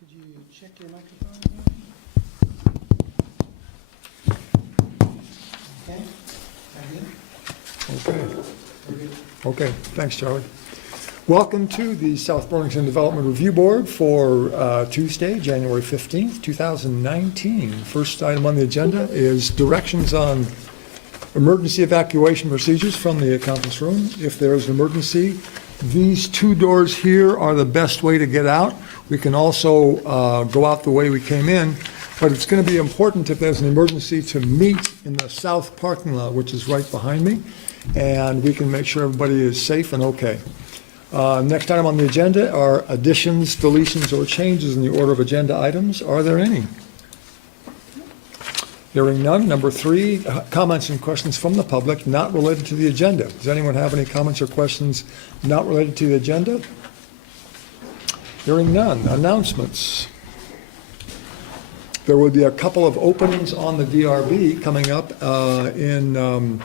Could you check your microphone? Okay. Okay, thanks, Charlie. Welcome to the South Burlington Development Review Board for Tuesday, January 15th, 2019. First item on the agenda is directions on emergency evacuation procedures from the conference room. If there is an emergency, these two doors here are the best way to get out. We can also go out the way we came in, but it's going to be important if there's an emergency to meet in the south parking lot, which is right behind me, and we can make sure everybody is safe and okay. Next item on the agenda are additions, deletions, or changes in the order of agenda items. Are there any? Hearing none. Number 3, comments and questions from the public not related to the agenda. Does anyone have any comments or questions not related to the agenda? Hearing none. Announcements. There will be a couple of openings on the DRB coming up in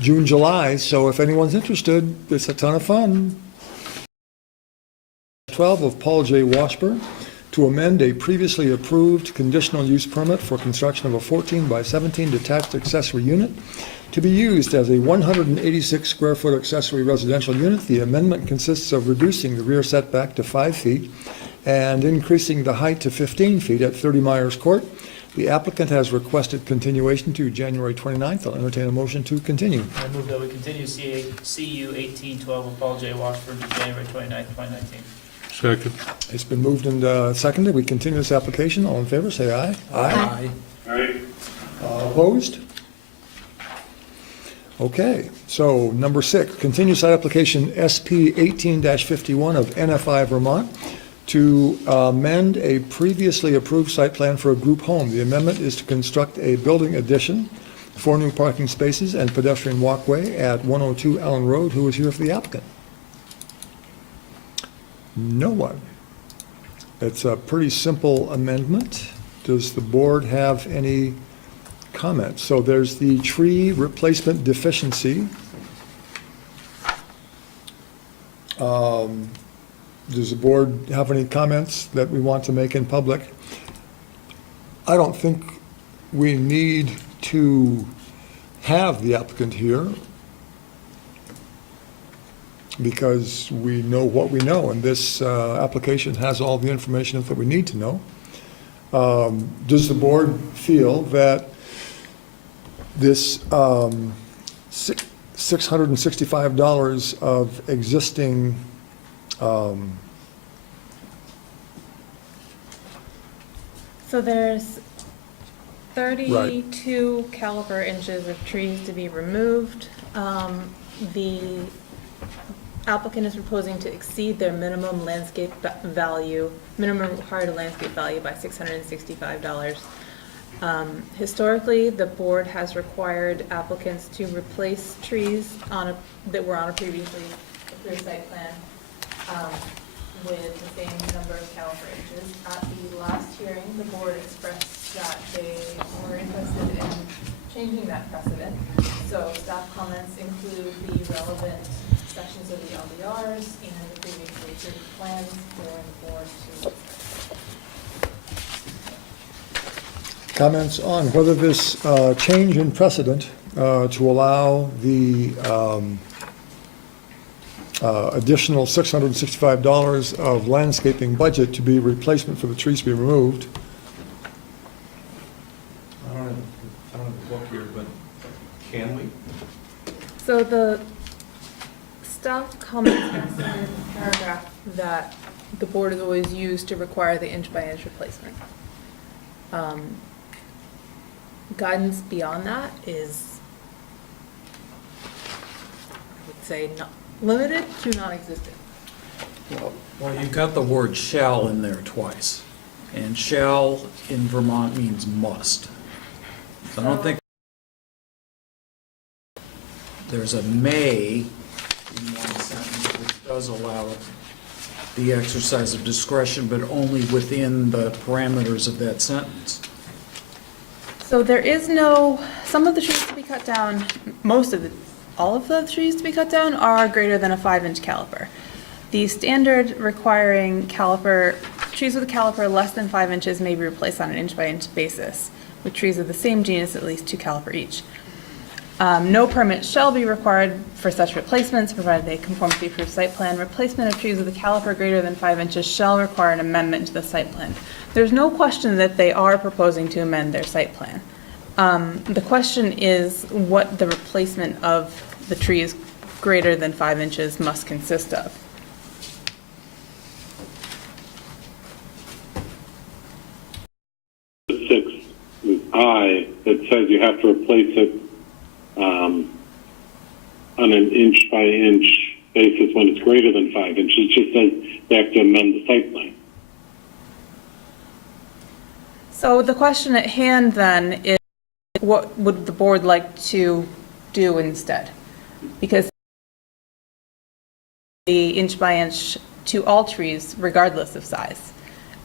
June, July, so if anyone's interested, it's a ton of fun. 12 of Paul J. Washburn to amend a previously approved conditional use permit for construction of a 14 by 17 detached accessory unit to be used as a 186 square foot accessory residential unit. The amendment consists of reducing the rear setback to 5 feet and increasing the height to 15 feet at 30 Myers Court. The applicant has requested continuation to January 29th. I'll entertain a motion to continue. I move that we continue CU 1812 of Paul J. Washburn to January 29th, 2019. Second. It's been moved and seconded. We continue this application. All in favor, say aye. Aye. Opposed? Okay, so number 6, continue site application SP 18-51 of NFI Vermont to amend a previously approved site plan for a group home. The amendment is to construct a building addition, 4 new parking spaces and pedestrian walkway at 102 Allen Road. Who is here for the applicant? No one. It's a pretty simple amendment. Does the board have any comments? So there's the tree replacement deficiency. Does the board have any comments that we want to make in public? I don't think we need to have the applicant here because we know what we know, and this application has all the information that we need to know. Does the board feel that this $665 of existing So there's 32 caliper inches of trees to be removed. The applicant is proposing to exceed their minimum landscape value, minimum required landscape value by $665. Historically, the board has required applicants to replace trees that were on a previously approved site plan with the same number of caliper inches. At the last hearing, the board expressed that they were interested in changing that precedent. So staff comments include the relevant sections of the LDRs and the previously approved plans for the board to. Comments on whether this change in precedent to allow the additional $665 of landscaping budget to be replacement for the trees to be removed. I don't have the book here, but can we? So the staff comments are in the paragraph that the board has always used to require the inch-by-inch replacement. Guidance beyond that is, I would say, not limited to non-existent. Well, you've got the word shall in there twice, and shall in Vermont means must. So I don't think there's a may in one sentence which does allow the exercise of discretion, but only within the parameters of that sentence. So there is some of the trees to be cut down, all of the trees to be cut down are greater than a 5-inch caliper. The standard requiring caliper trees with a caliper less than 5 inches may be replaced on an inch-by-inch basis, with trees of the same genus at least 2 caliper each. No permit shall be required for such replacements, provided they conform to the approved site plan. Replacement of trees with a caliper greater than 5 inches shall require an amendment to the site plan. There's no question that they are proposing to amend their site plan. The question is what the replacement of the trees greater than 5 inches must consist of. Six I that says you have to replace it on an inch by inch basis when it's greater than 5 inches. It just says they have to amend the site plan. So the question at hand then is, what would the board like to do instead? Because the inch by inch to all trees regardless of size.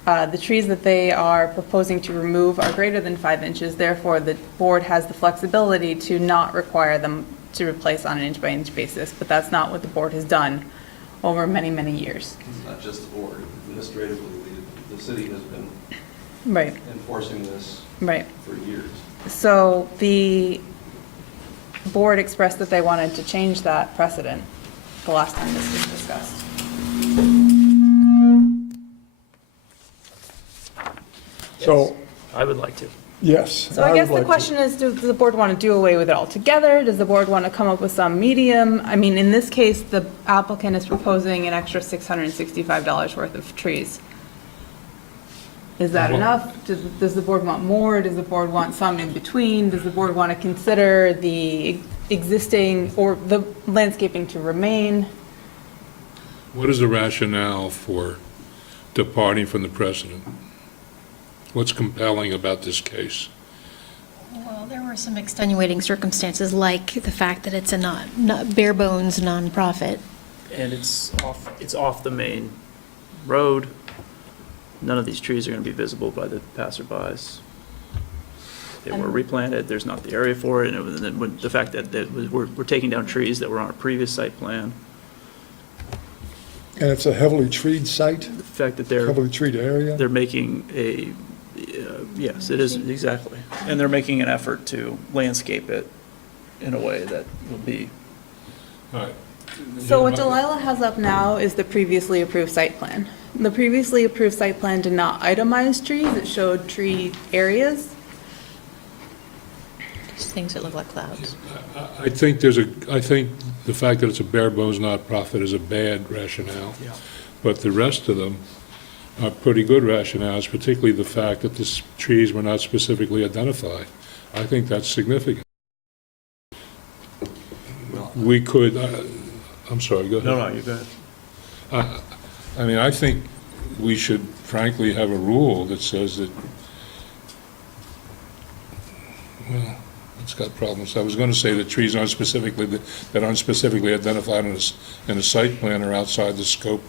The trees that they are proposing to remove are greater than 5 inches, therefore the board has the flexibility to not require them to replace on an inch by inch basis, but that's not what the board has done over many, many years. It's not just the board. Administratively, the city has been Right, enforcing this right. for years. So the board expressed that they wanted to change that precedent the last time this was discussed. So, I would like to. yes. So I guess would the like to. question is, does the board want to do away with it altogether? Does the board want to come up with some medium? I mean, in this case, the applicant is proposing an extra $665 worth of trees. Is that enough? Does the board want more? Does the board want some in between? Does the board want to consider the existing or the landscaping to remain? What is the rationale for departing from the precedent? What's compelling about this case? Well, there were some extenuating circumstances, like the fact that it's a not bare bones nonprofit. And it's off the main road. None of these trees are going to be visible by the passerbys. They were replanted, there's not the area for it, and then the fact that we're taking down trees that were on a previous site plan, And it's a heavily treed site, the fact that they're heavily treed area? making a, yes, it is, exactly. And they're making an effort to landscape it in a way that will be, All right. So what Delilah has up now is the previously approved site plan. The previously approved site plan did not itemize trees, it showed tree areas. Just things that look like clouds. I think I think the fact that it's a bare bones nonprofit is a bad rationale. yeah. But the rest of them are pretty good rationales, particularly the fact that the trees were not specifically identified. I think that's significant. We could, I'm sorry, go ahead. No, you go ahead. I mean, I think we should frankly have a rule that says that, well, it's got problems. I was going to say that trees aren't specifically, that aren't specifically identified in a site plan are outside the scope.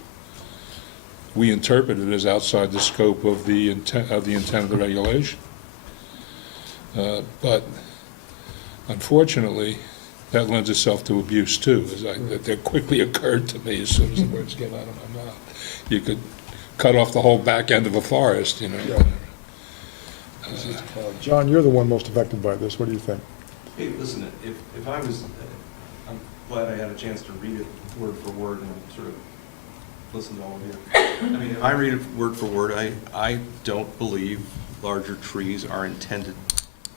We interpret it as outside the scope of the intent of the regulation. But unfortunately, that lends itself to abuse too, that quickly occurred to me as soon as the words came out of my mouth. You could cut off the whole back end of a forest, you know. Yeah. John, you're the one most affected by this. What do you think? Hey, listen, if I was, I'm glad I had a chance to read it word for word and sort of listen to all of you. I mean, if I read it word for word, I don't believe larger trees are intended,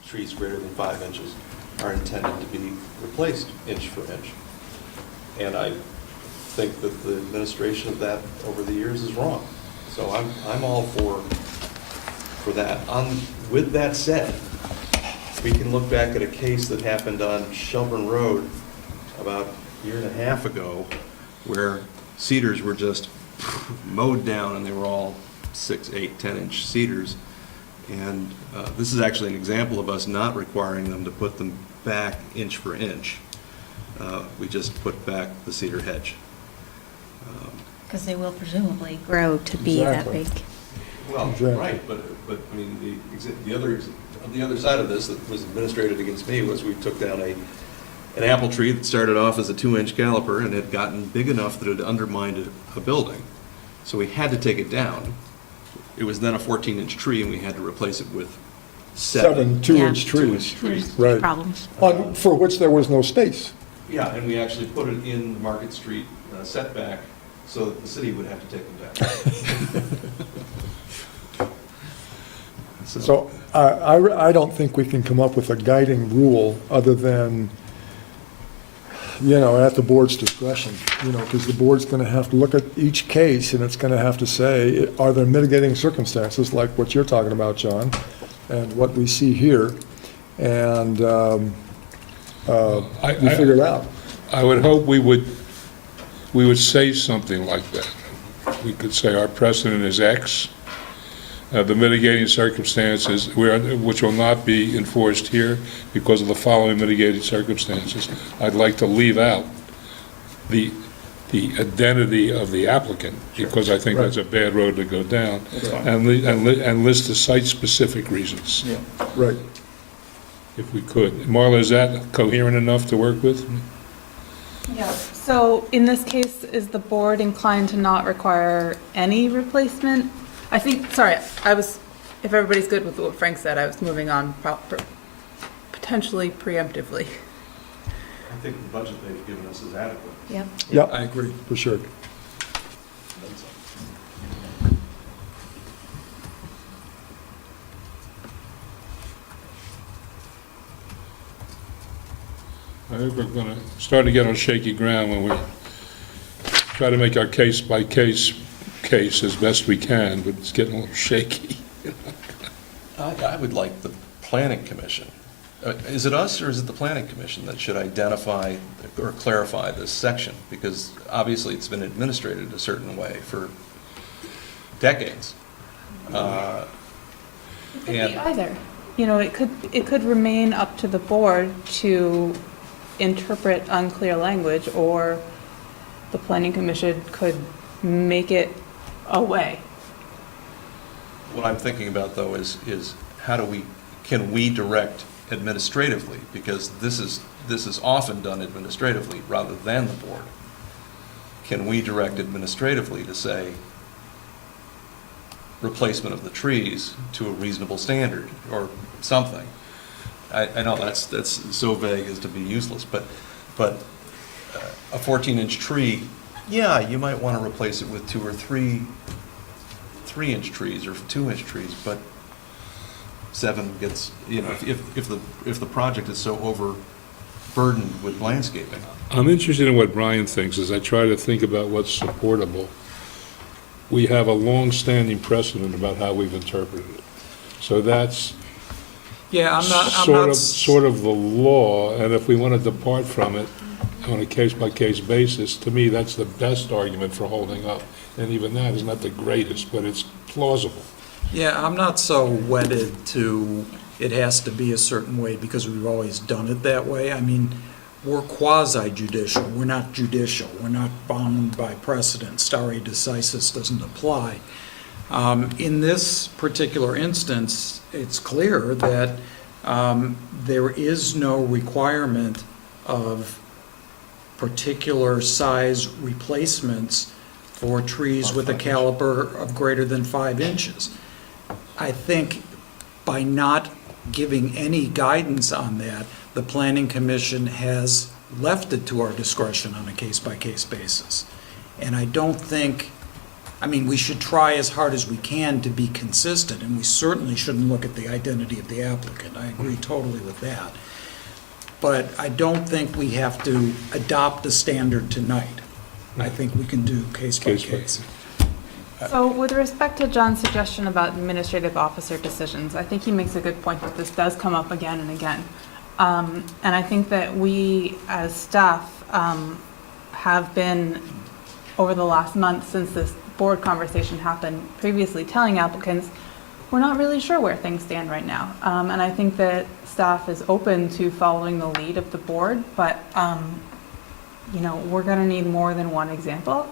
trees greater than 5 inches, are intended to be replaced inch for inch. And I think that the administration of that over the years is wrong. So I'm all for that. With that said, we can look back at a case that happened on Shelburne Road about a year and a half ago where cedars were just mowed down and they were all 6, 8, 10-inch cedars. And this is actually an example of us not requiring them to put them back inch for inch. We just put back the cedar hedge. Because they will presumably grow to be that Exactly. big. Well, Exactly. right, but I mean, the other side of this that was administrated against me was we took down an apple tree that started off as a 2-inch caliper and had gotten big enough that it undermined a building. So we had to take it down. it was then a 14-inch tree, and we had to replace it with 7 2-inch Yeah. trees. Two-inch trees. Right. Problems. For which there was no space. Yeah, and we actually put it in the Market Street setback so that the city would have to take them down. So I don't think we can come up with a guiding rule other than, at the board's discretion, because the board's going to have to look at each case and it's going to have to say, are there mitigating circumstances like what you're talking about, John, and what we see here, and we figure it out. I would hope we would say something like that. We could say our precedent is X. The mitigating circumstances, which will not be enforced here because of the following mitigating circumstances. I'd like to leave out the identity of the applicant, because I think that's a bad road to go down, and list the site-specific reasons, Right. if we could. Marla, is that coherent enough to work with? Yeah, so in this case, is the board inclined to not require any replacement? I think, if everybody's good with what Frank said, I was moving on potentially preemptively. I think the budget they've given us is adequate. Yep. Yeah, I agree. for sure. I think we're going to start to get on shaky ground when we try to make our case-by-case case as best we can, but it's getting a little shaky. I would like the planning commission. Is it us or is it the planning commission that should identify or clarify this section? Because obviously it's been administrated a certain way for decades. It could be And either. It could remain up to the board to interpret unclear language, or the planning commission could make it a way. what I'm thinking about though is can we direct administratively? Because this is often done administratively rather than the board. Can we direct administratively to say replacement of the trees to a reasonable standard or something? I know that's so vague as to be useless, but a 14-inch tree, yeah, you might want to replace it with 2 or 3-inch trees or 2-inch trees, but 7 gets, if the project is so overburdened with landscaping. I'm interested in what Brian thinks as I try to think about what's supportable. We have a long-standing precedent about how we've interpreted it. So that's Yeah, I'm not. sort of the law, and if we want to depart from it on a case-by-case basis, to me, that's the best argument for holding up. And even that is not the greatest, but it's plausible. Yeah, I'm not so wedded to it has to be a certain way because we've always done it that way. I mean, we're quasi-judicial, we're not judicial, we're not bound by precedent. Stare decisis doesn't apply. In this particular instance, it's clear that there is no requirement of particular size replacements for trees with a caliber of greater than 5 inches. I think by not giving any guidance on that, the Planning Commission has left it to our discretion on a case-by-case basis. And I don't think, we should try as hard as we can to be consistent, and we certainly shouldn't look at the identity of the applicant. I agree totally with that. But I don't think we have to adopt a standard tonight. I think we can do case by case. So with respect to John's suggestion about administrative officer decisions, I think he makes a good point that this does come up again and again. And I think that we, as staff, have been, over the last month since this board conversation happened, previously telling applicants, we're not really sure where things stand right now. And I think that staff is open to following the lead of the board, but, we're gonna need more than one example.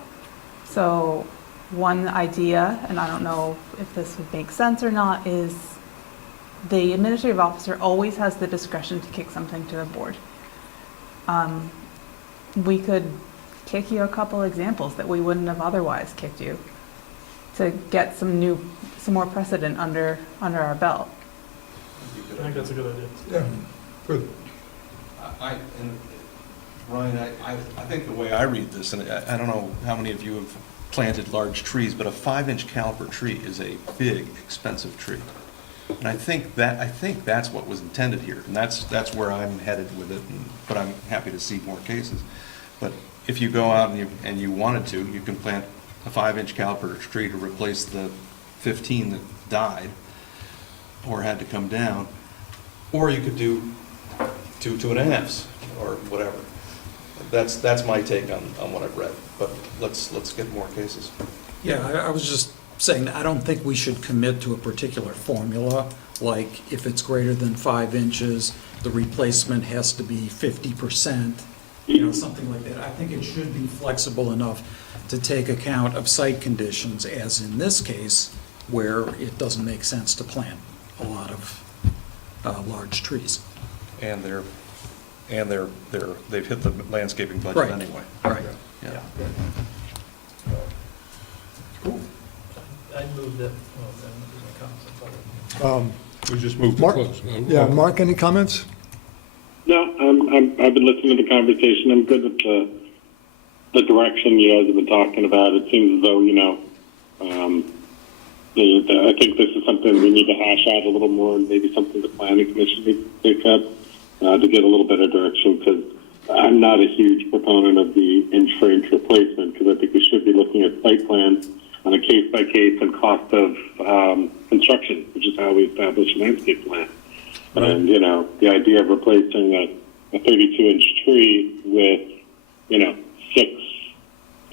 So one idea, and I don't know if this would make sense or not, is the administrative officer always has the discretion to kick something to the board. We could kick you a couple examples that we wouldn't have otherwise kicked you to get some new some more precedent under our belt. I think that's a good idea. Yeah, good. And Ryan, I think the way I read this, and I don't know how many of you have planted large trees, but a 5-inch caliper tree is a big, expensive tree. And I think that's what was intended here, and that's where I'm headed with it, but I'm happy to see more cases. But if you go out and you wanted to, you can plant a 5-inch caliper tree to replace the 15 that died or had to come down, or you could do 2 2.5s or whatever. That's my take on what I've read, but let's get more cases. Yeah, I was just saying, I don't think we should commit to a particular formula, like if it's greater than 5 inches, the replacement has to be 50%, something like that. I think it should be flexible enough to take account of site conditions, as in this case, where it doesn't make sense to plant a lot of large trees. And they've hit the landscaping budget Right. anyway. Right. Yeah. Cool. I'd move that, oh, then, We just moved to Mark? close. Yeah, Mark, any comments? No, I've been listening to the conversation. I'm good with the direction you guys have been talking about. It seems as though, I think this is something we need to hash out a little more, and maybe something the planning commission needs to pick up to get a little better direction, because I'm not a huge proponent of the inch-for-inch replacement, because I think we should be looking at site plans on a case-by-case and cost of construction, which is how we establish a landscape plan. Right. And, the idea of replacing a 32-inch tree with, 6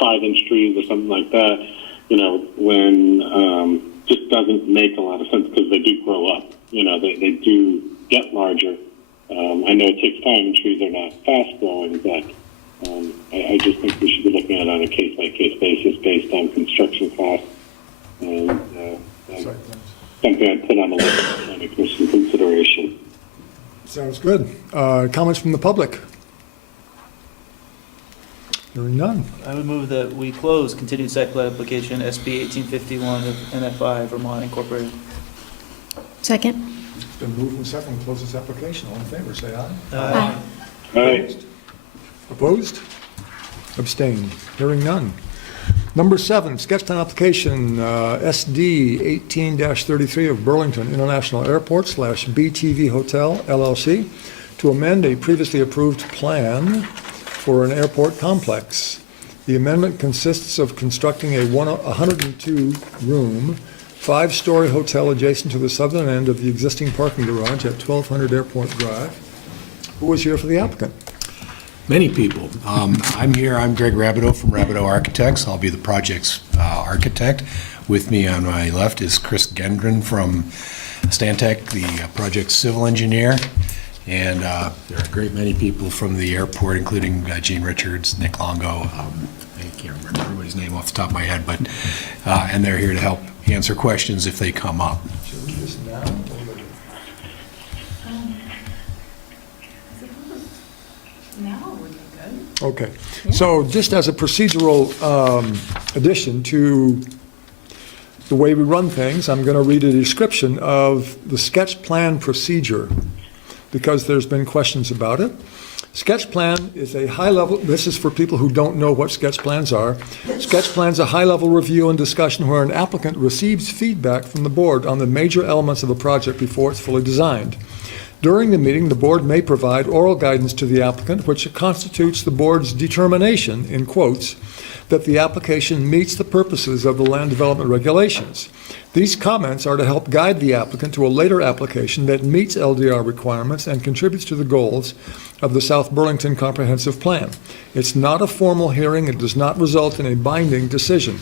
5-inch trees or something like that, when just doesn't make a lot of sense, because they do grow up. They do get larger. I know it takes time, and trees are not fast-growing, but I just think we should be looking at it on a case-by-case basis based on construction costs. And something I'd put on the list of planning commission consideration. Sounds good. Comments from the public? Hearing none. I would move that we close continued site plan application SB 1851 of NFI Vermont Incorporated. Second? It's been moved and seconded to close this application. All in favor, say aye. Aye. Right. Opposed? Abstained. Hearing none. Number 7, sketch plan application SD 18-33 of Burlington International Airport / BTV Hotel LLC to amend a previously approved plan for an airport complex. The amendment consists of constructing a 102-room, 5-story hotel adjacent to the southern end of the existing parking garage at 1200 Airport Drive. Who is here for the applicant? Many people. I'm here, I'm Greg Rabideau from Rabideau Architects. I'll be the project's architect. With me on my left is Chris Gendron from Stantec, the project's civil engineer. And there are a great many people from the airport, including Gene Richards, Nick Longo. I can't remember everybody's name off the top of my head, but and they're here to help answer questions if they come up. Should we do this now? Now would be good. Okay, so just as a procedural addition to the way we run things, I'm going to read a description of the sketch plan procedure, because there's been questions about it. Sketch plan is a high-level, this is for people who don't know what sketch plans are. Sketch plan is a high-level review and discussion where an applicant receives feedback from the board on the major elements of a project before it's fully designed. During the meeting, the board may provide oral guidance to the applicant, which constitutes the board's determination, in quotes, that the application meets the purposes of the land development regulations. These comments are to help guide the applicant to a later application that meets LDR requirements and contributes to the goals of the South Burlington Comprehensive Plan. It's not a formal hearing. It does not result in a binding decision.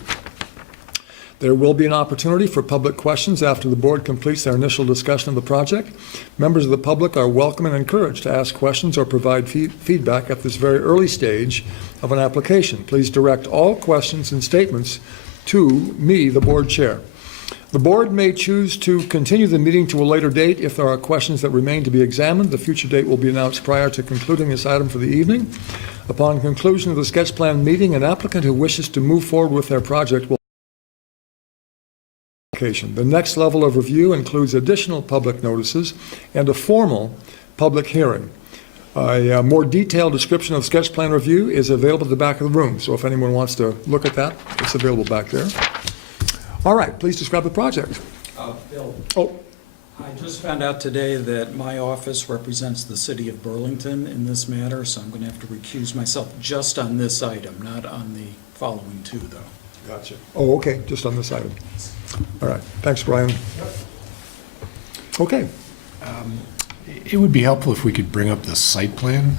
There will be an opportunity for public questions after the board completes their initial discussion of the project. Members of the public are welcome and encouraged to ask questions or provide feedback at this very early stage of an application. Please direct all questions and statements to me, the board chair. The board may choose to continue the meeting to a later date if there are questions that remain to be examined. The future date will be announced prior to concluding this item for the evening. Upon conclusion of the sketch plan meeting, an applicant who wishes to move forward with their project will application. The next level of review includes additional public notices and a formal public hearing. A more detailed description of sketch plan review is available at the back of the room, so if anyone wants to look at that, it's available back there. All right, please describe the project. Bill, Oh, I just found out today that my office represents the city of Burlington in this matter, so I'm going to have to recuse myself just on this item, not on the following two, though. gotcha. Oh, okay, just on this item. All right, thanks, Brian. Okay, It would be helpful if we could bring up the site plan.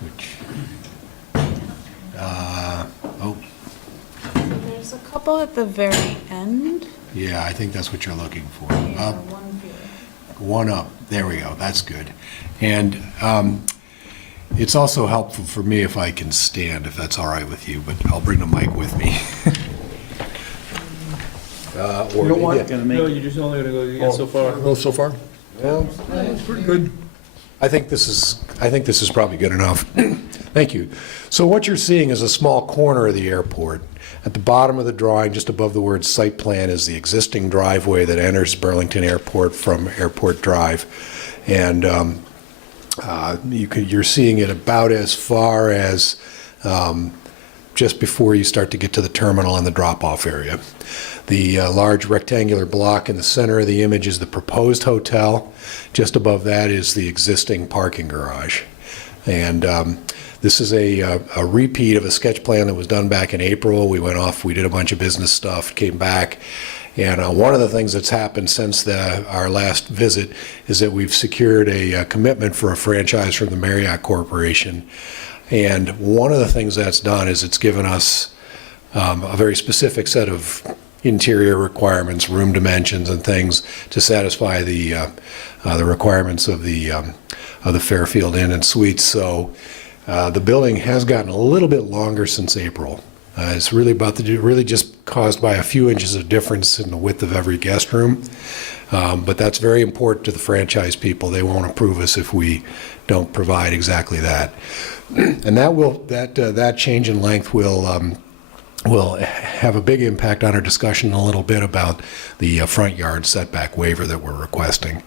Which, oh, There's a couple at the very end. yeah, I think that's what you're looking for. Yeah, Up, one here. one up, there we go, that's good. And it's also helpful for me if I can stand, if that's all right with you, but I'll bring the mic with me. You don't want- Gonna make No, it. you're just only gonna go, you get so far. well, so far, Well, pretty good. I think this is probably good enough. Thank you. So what you're seeing is a small corner of the airport. At the bottom of the drawing, just above the word site plan, is the existing driveway that enters Burlington Airport from Airport Drive. And you're seeing it about as far as just before you start to get to the terminal and the drop-off area. The large rectangular block in the center of the image is the proposed hotel. Just above that is the existing parking garage. And this is a repeat of a sketch plan that was done back in April. We went off, we did a bunch of business stuff, came back. And one of the things that's happened since our last visit is that we've secured a commitment for a franchise from the Marriott Corporation. And one of the things that's done is it's given us a very specific set of interior requirements, room dimensions and things to satisfy the requirements of the Fairfield Inn and Suites. So the building has gotten a little bit longer since April. It's really really just caused by a few inches of difference in the width of every guest room. But that's very important to the franchise people. They won't approve us if we don't provide exactly that. And that change in length will have a big impact on our discussion in a little bit about the front yard setback waiver that we're requesting.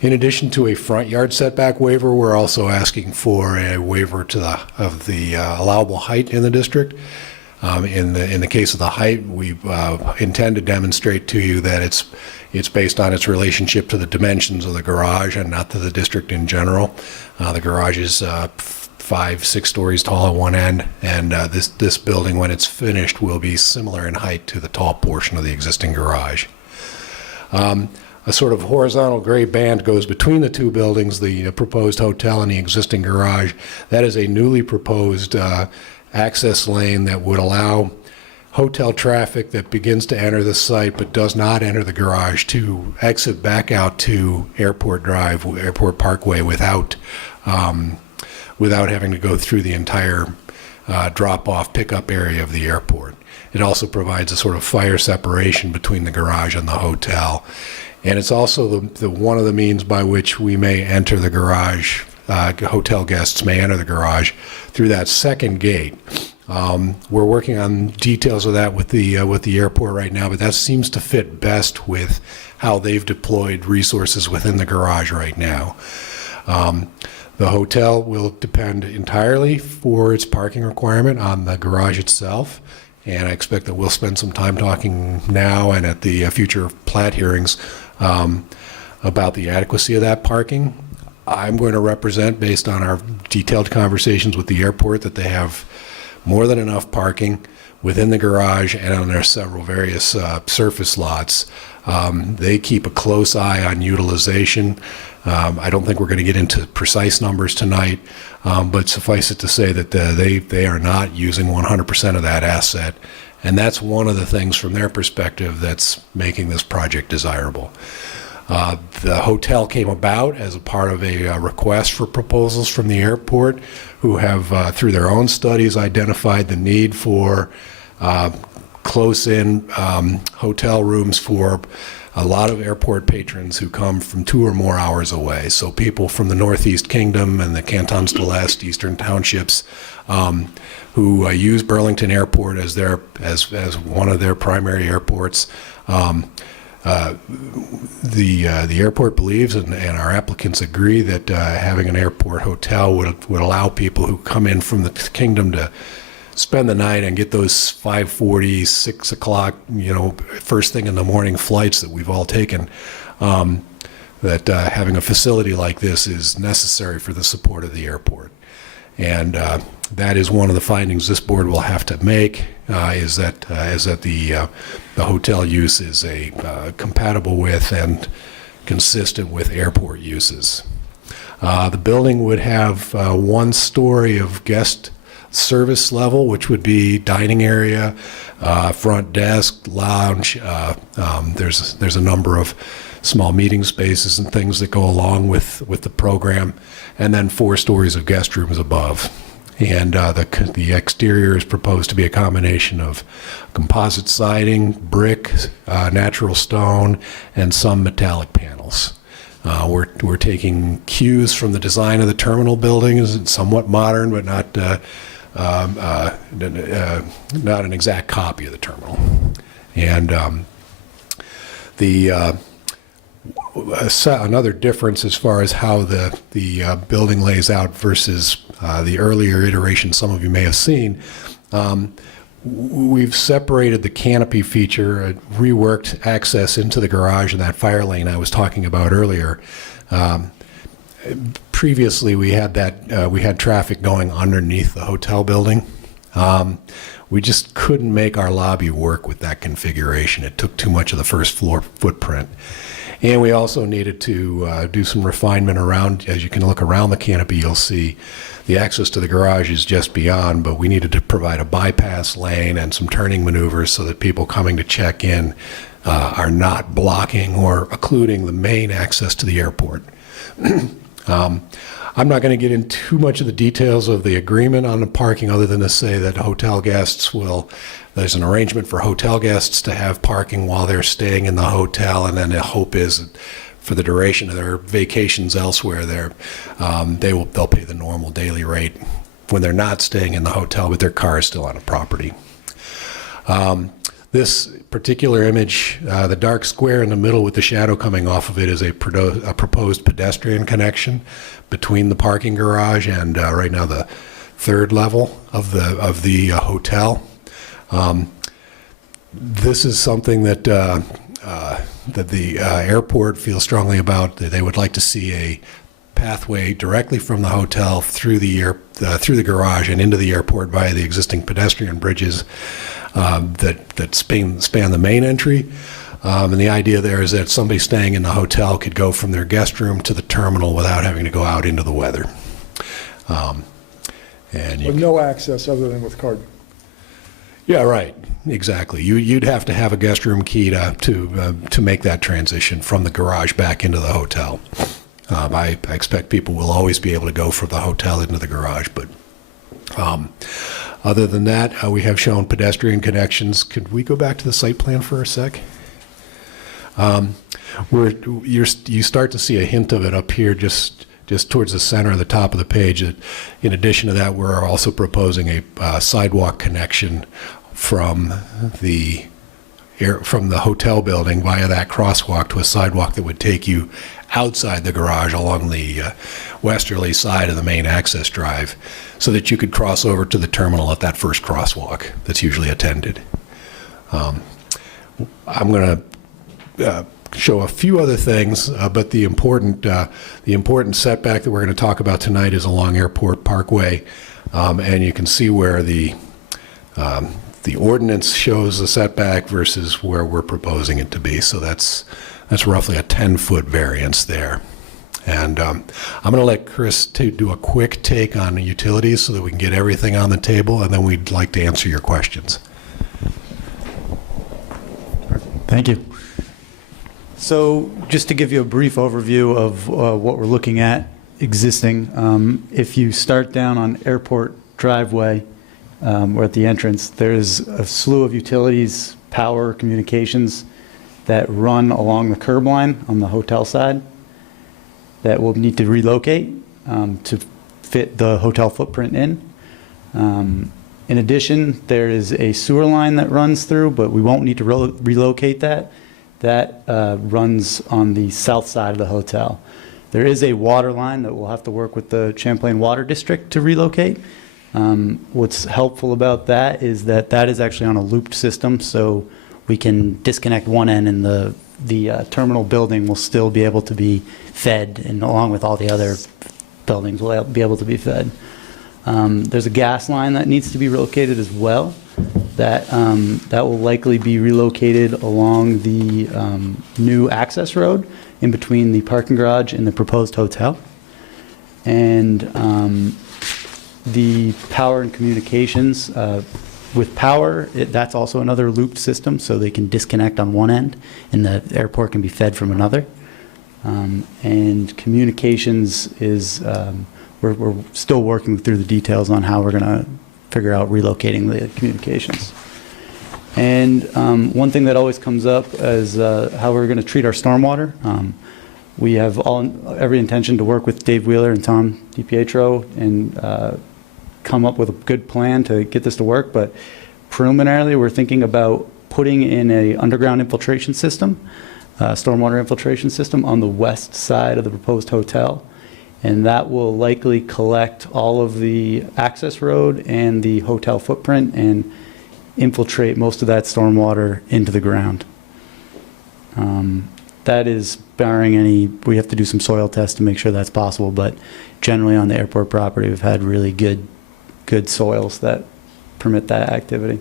In addition to a front yard setback waiver, we're also asking for a waiver of the allowable height in the district. In the case of the height, we intend to demonstrate to you that it's based on its relationship to the dimensions of the garage and not to the district in general. The garage is 5-6 stories tall at one end, and this building, when it's finished, will be similar in height to the tall portion of the existing garage. A sort of horizontal gray band goes between the two buildings, the proposed hotel and the existing garage. That is a newly proposed access lane that would allow hotel traffic that begins to enter the site but does not enter the garage to exit back out to Airport Drive, Airport Parkway without having to go through the entire drop-off pickup area of the airport. It also provides a sort of fire separation between the garage and the hotel. And it's also the one of the means by which we may enter the garage, hotel guests may enter the garage through that second gate. We're working on details of that with the airport right now, but that seems to fit best with how they've deployed resources within the garage right now. The hotel will depend entirely for its parking requirement on the garage itself, and I expect that we'll spend some time talking now and at the future plat hearings about the adequacy of that parking. I'm going to represent, based on our detailed conversations with the airport, that they have more than enough parking within the garage and on their several various surface lots. They keep a close eye on utilization. I don't think we're going to get into precise numbers tonight, but suffice it to say that they are not using 100% of that asset, and that's one of the things from their perspective that's making this project desirable. The hotel came about as a part of a request for proposals from the airport, who have, through their own studies, identified the need for close-in hotel rooms for a lot of airport patrons who come from 2 or more hours away. So people from the Northeast Kingdom and the Cantons de l'Est, Eastern Townships, who use Burlington Airport as one of their primary airports. The airport believes, and our applicants agree, that having an airport hotel would allow people who come in from the kingdom to spend the night and get those 5:40, 6 o'clock, first thing in the morning flights that we've all taken. That having a facility like this is necessary for the support of the airport. And that is one of the findings this board will have to make, is that the hotel use is compatible with and consistent with airport uses. The building would have 1 story of guest service level, which would be dining area, front desk, lounge. There's a number of small meeting spaces and things that go along with the program, and then 4 stories of guest rooms above. And the exterior is proposed to be a combination of composite siding, brick, natural stone, and some metallic panels. We're taking cues from the design of the terminal building. It's somewhat modern, but not an exact copy of the terminal. And another difference as far as how the building lays out versus the earlier iteration some of you may have seen, we've separated the canopy feature, reworked access into the garage and that fire lane I was talking about earlier. Previously, we had traffic going underneath the hotel building. We just couldn't make our lobby work with that configuration. It took too much of the first floor footprint. And we also needed to do some refinement around. As you can look around the canopy, you'll see the access to the garage is just beyond, but we needed to provide a bypass lane and some turning maneuvers so that people coming to check in are not blocking or occluding the main access to the airport. I'm not going to get into too much of the details of the agreement on the parking, other than to say that there's an arrangement for hotel guests to have parking while they're staying in the hotel, and then the hope is that for the duration of their vacations elsewhere, they'll pay the normal daily rate when they're not staying in the hotel, but their car is still on the property. This particular image, the dark square in the middle with the shadow coming off of it, is a proposed pedestrian connection between the parking garage and right now the 3rd level of the hotel. This is something that the airport feels strongly about. That they would like to see a pathway directly from the hotel through the garage and into the airport via the existing pedestrian bridges that span the main entry. And the idea there is that somebody staying in the hotel could go from their guest room to the terminal without having to go out into the weather. With no access other than with card. Yeah, right. Exactly. You'd have to have a guest room key to make that transition from the garage back into the hotel. I expect people will always be able to go from the hotel into the garage, but other than that, we have shown pedestrian connections. Could we go back to the site plan for a sec? You start to see a hint of it up here, just towards the center of the top of the page. In addition to that, we're also proposing a sidewalk connection from the hotel building via that crosswalk to a sidewalk that would take you outside the garage along the westerly side of the main access drive, so that you could cross over to the terminal at that first crosswalk that's usually attended. I'm going to show a few other things, but the important setback that we're going to talk about tonight is along Airport Parkway, and you can see where the ordinance shows the setback versus where we're proposing it to be. So that's roughly a 10-foot variance there. And I'm going to let Chris do a quick take on the utilities so that we can get everything on the table, and then we'd like to answer your questions. Thank you. So just to give you a brief overview of what we're looking at existing, if you start down on Airport Driveway or at the entrance, there's a slew of utilities, power, communications that run along the curb line on the hotel side that will need to relocate to fit the hotel footprint in. In addition, there is a sewer line that runs through, but we won't need to relocate that. That runs on the south side of the hotel. There is a water line that we'll have to work with the Champlain Water District to relocate. What's helpful about that is that that is actually on a looped system, so we can disconnect one end and the terminal building will still be able to be fed, and along with all the other buildings will be able to be fed. There's a gas line that needs to be relocated as well. That will likely be relocated along the new access road in between the parking garage and the proposed hotel. And the power and communications, with power, that's also another looped system, so they can disconnect on one end and the airport can be fed from another. And communications is, we're still working through the details on how we're going to figure out relocating the communications. And one thing that always comes up is how we're going to treat our stormwater. We have every intention to work with Dave Wheeler and Tom DiPietro and come up with a good plan to get this to work, but preliminarily we're thinking about putting in a underground infiltration system, stormwater infiltration system on the west side of the proposed hotel, and that will likely collect all of the access road and the hotel footprint and infiltrate most of that stormwater into the ground. That is barring any, we have to do some soil tests to make sure that's possible, but generally on the airport property we've had really good soils that permit that activity.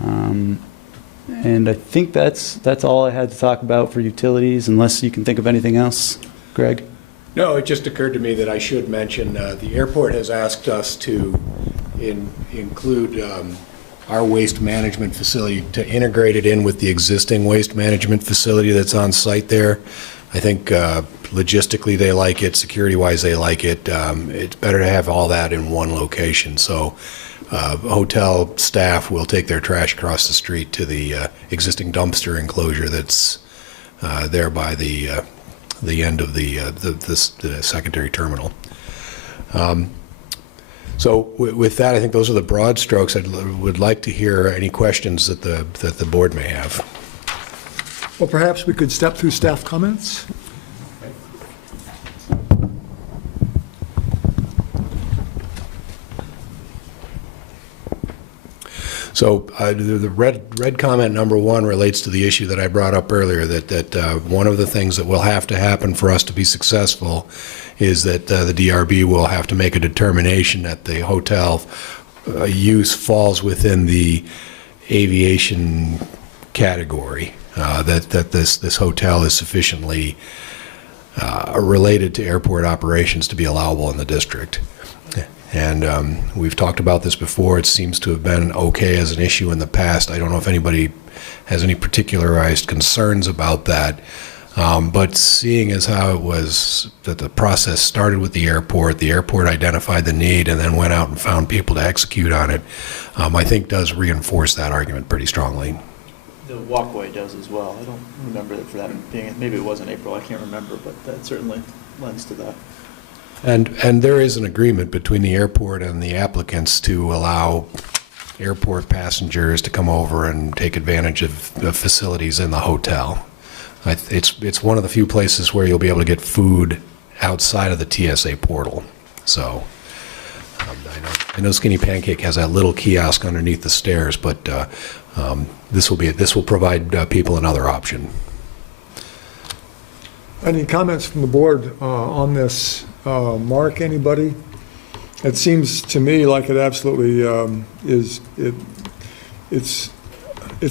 And I think that's all I had to talk about for utilities, unless you can think of anything else, Greg? No, it just occurred to me that I should mention, the airport has asked us to include our waste management facility, to integrate it in with the existing waste management facility that's on site there. I think logistically they like it, security-wise they like it. It's better to have all that in one location. So hotel staff will take their trash across the street to the existing dumpster enclosure that's there by the end of the secondary terminal. So with that, I think those are the broad strokes. I would like to hear any questions that the board may have. Well, perhaps we could step through staff comments. So the red comment number one relates to the issue that I brought up earlier, that one of the things that will have to happen for us to be successful is that the DRB will have to make a determination that the hotel use falls within the aviation category, that this hotel is sufficiently related to airport operations to be allowable in the district. And we've talked about this before. It seems to have been okay as an issue in the past. I don't know if anybody has any particularized concerns about that. But seeing as how it was that the process started with the airport identified the need and then went out and found people to execute on it, I think does reinforce that argument pretty strongly. The walkway does as well. I don't remember for that being, maybe it was in April, I can't remember, but that certainly lends to that. And there is an agreement between the airport and the applicants to allow airport passengers to come over and take advantage of the facilities in the hotel. It's one of the few places where you'll be able to get food outside of the TSA portal. So I know Skinny Pancake has that little kiosk underneath the stairs, but this will provide people another option. Any comments from the board on this? Mark, anybody? It seems to me like it absolutely is. It's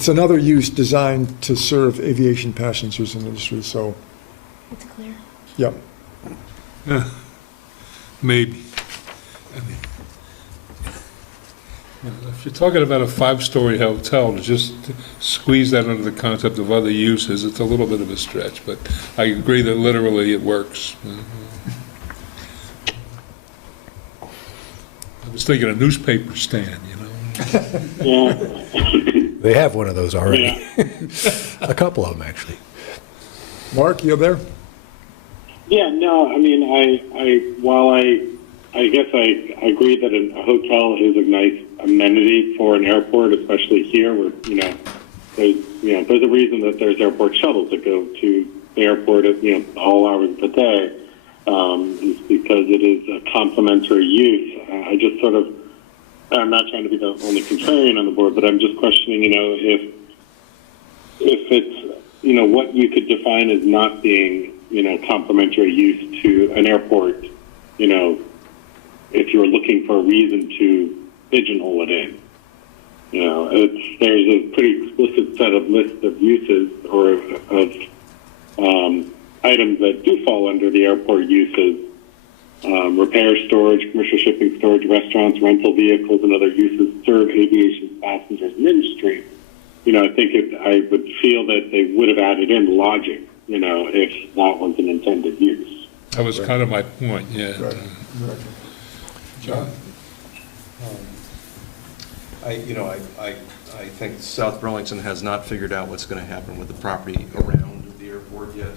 another use designed to serve aviation passengers in the industry. So, It's clear. yep. Maybe. I mean, if you're talking about a 5-story hotel, to just squeeze that under the concept of other uses, it's a little bit of a stretch, but I agree that literally it works. was thinking a newspaper stand, you know? Yeah. They have one of those already. Yeah. A couple of them, actually. Mark, you there? Yeah, no, I mean, while I guess I agree that a hotel is a nice amenity for an airport, especially here where, there's a reason that there's airport shuttles that go to the airport at, all hours of the day, is because it is a complementary use. I just sort of, I'm not trying to be the only contrarian on the board, but I'm just questioning, if it's, what you could define as not being, complementary use to an airport, if you're looking for a reason to pigeonhole it in. There's a pretty explicit set of lists of uses or of items that do fall under the airport uses. Repair, storage, commercial shipping, storage, restaurants, rental vehicles, and other uses serve aviation passengers and industry. I think I would feel that they would have added in logic, if that was an intended use. That was kind of my point, yeah. Right. John? I think South Burlington has not figured out what's going to happen with the property around the airport yet.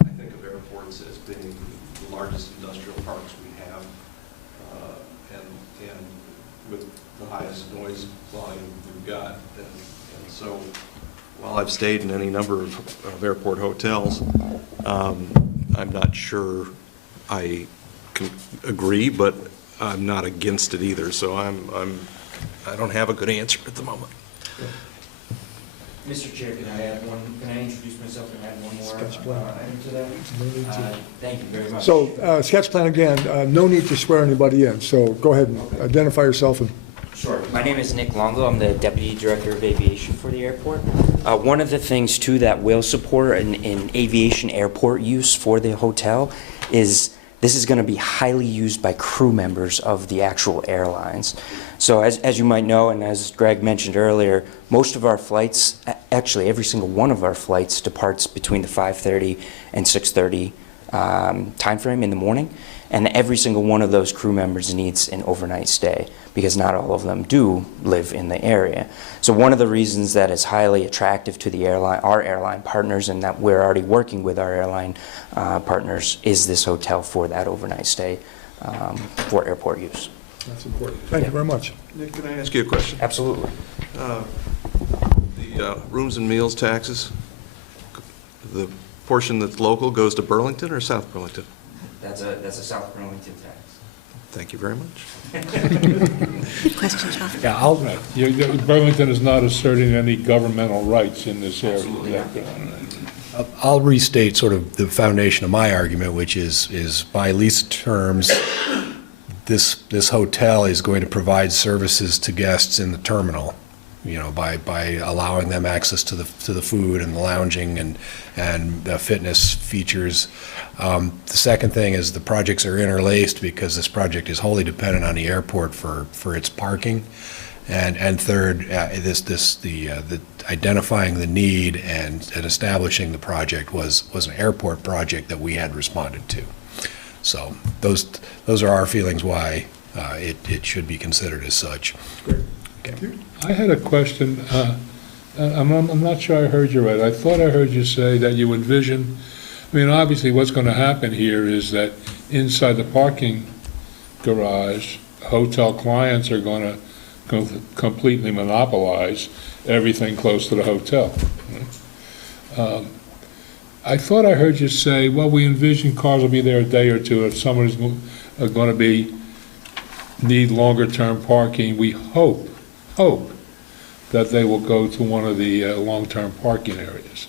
I think of airports as being the largest industrial parks we have, and with the highest noise volume we've got. And so while I've stayed in any number of airport hotels, I'm not sure I can agree, but I'm not against it either. So I don't have a good answer at the moment. Mr. Chair, can I introduce myself and add one more Sketch plan. item to that? Thank you very much. So, sketch plan again, no need to swear anybody in, so go ahead and identify yourself and. Sure. My name is Nick Longo. I'm the Deputy Director of Aviation for the airport. One of the things, too, that will support an aviation airport use for the hotel is this is going to be highly used by crew members of the actual airlines. So as you might know, and as Greg mentioned earlier, most of our flights, actually every single one of our flights departs between the 5:30 and 6:30 time frame in the morning. And every single one of those crew members needs an overnight stay because not all of them do live in the area. So one of the reasons that is highly attractive to the our airline partners, and that we're already working with our airline partners, is this hotel for that overnight stay for airport use. That's important. Thank you very much. Nick, can I ask you a question? Absolutely. The rooms and meals taxes, the portion that's local goes to Burlington or South Burlington? That's a South Burlington tax. Thank you very much. Good question, John. Yeah, Burlington is not asserting any governmental rights in this area. Absolutely. I'll restate sort of the foundation of my argument, which is by lease terms, this hotel is going to provide services to guests in the terminal, by allowing them access to the food and the lounging and the fitness features. The second thing is the projects are interlaced because this project is wholly dependent on the airport for its parking. And third, the identifying the need and establishing the project was an airport project that we had responded to. So those are our feelings why it should be considered as such. Okay. I had a question. I'm not sure I heard you right. I thought I heard you say that you envision, obviously what's going to happen here is that inside the parking garage, hotel clients are going to completely monopolize everything close to the hotel. I thought I heard you say, well, we envision cars will be there a day or two. If someone is going to need longer-term parking, we hope that they will go to one of the long-term parking areas.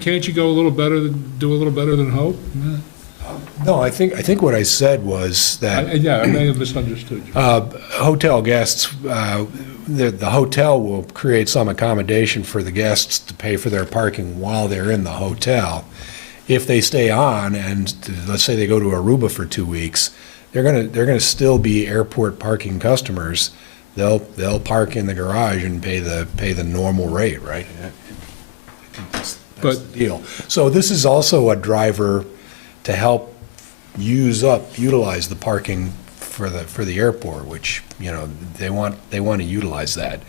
Can't you go do a little better than hope? No, I think what I said was that I may have misunderstood you. hotel guests, the hotel will create some accommodation for the guests to pay for their parking while they're in the hotel. If they stay on and let's say they go to Aruba for 2 weeks, they're gonna still be airport parking customers. They'll park in the garage and pay the normal rate, right? That's the deal. So this is also a driver to help utilize the parking for the airport, which, you know, they want to utilize that.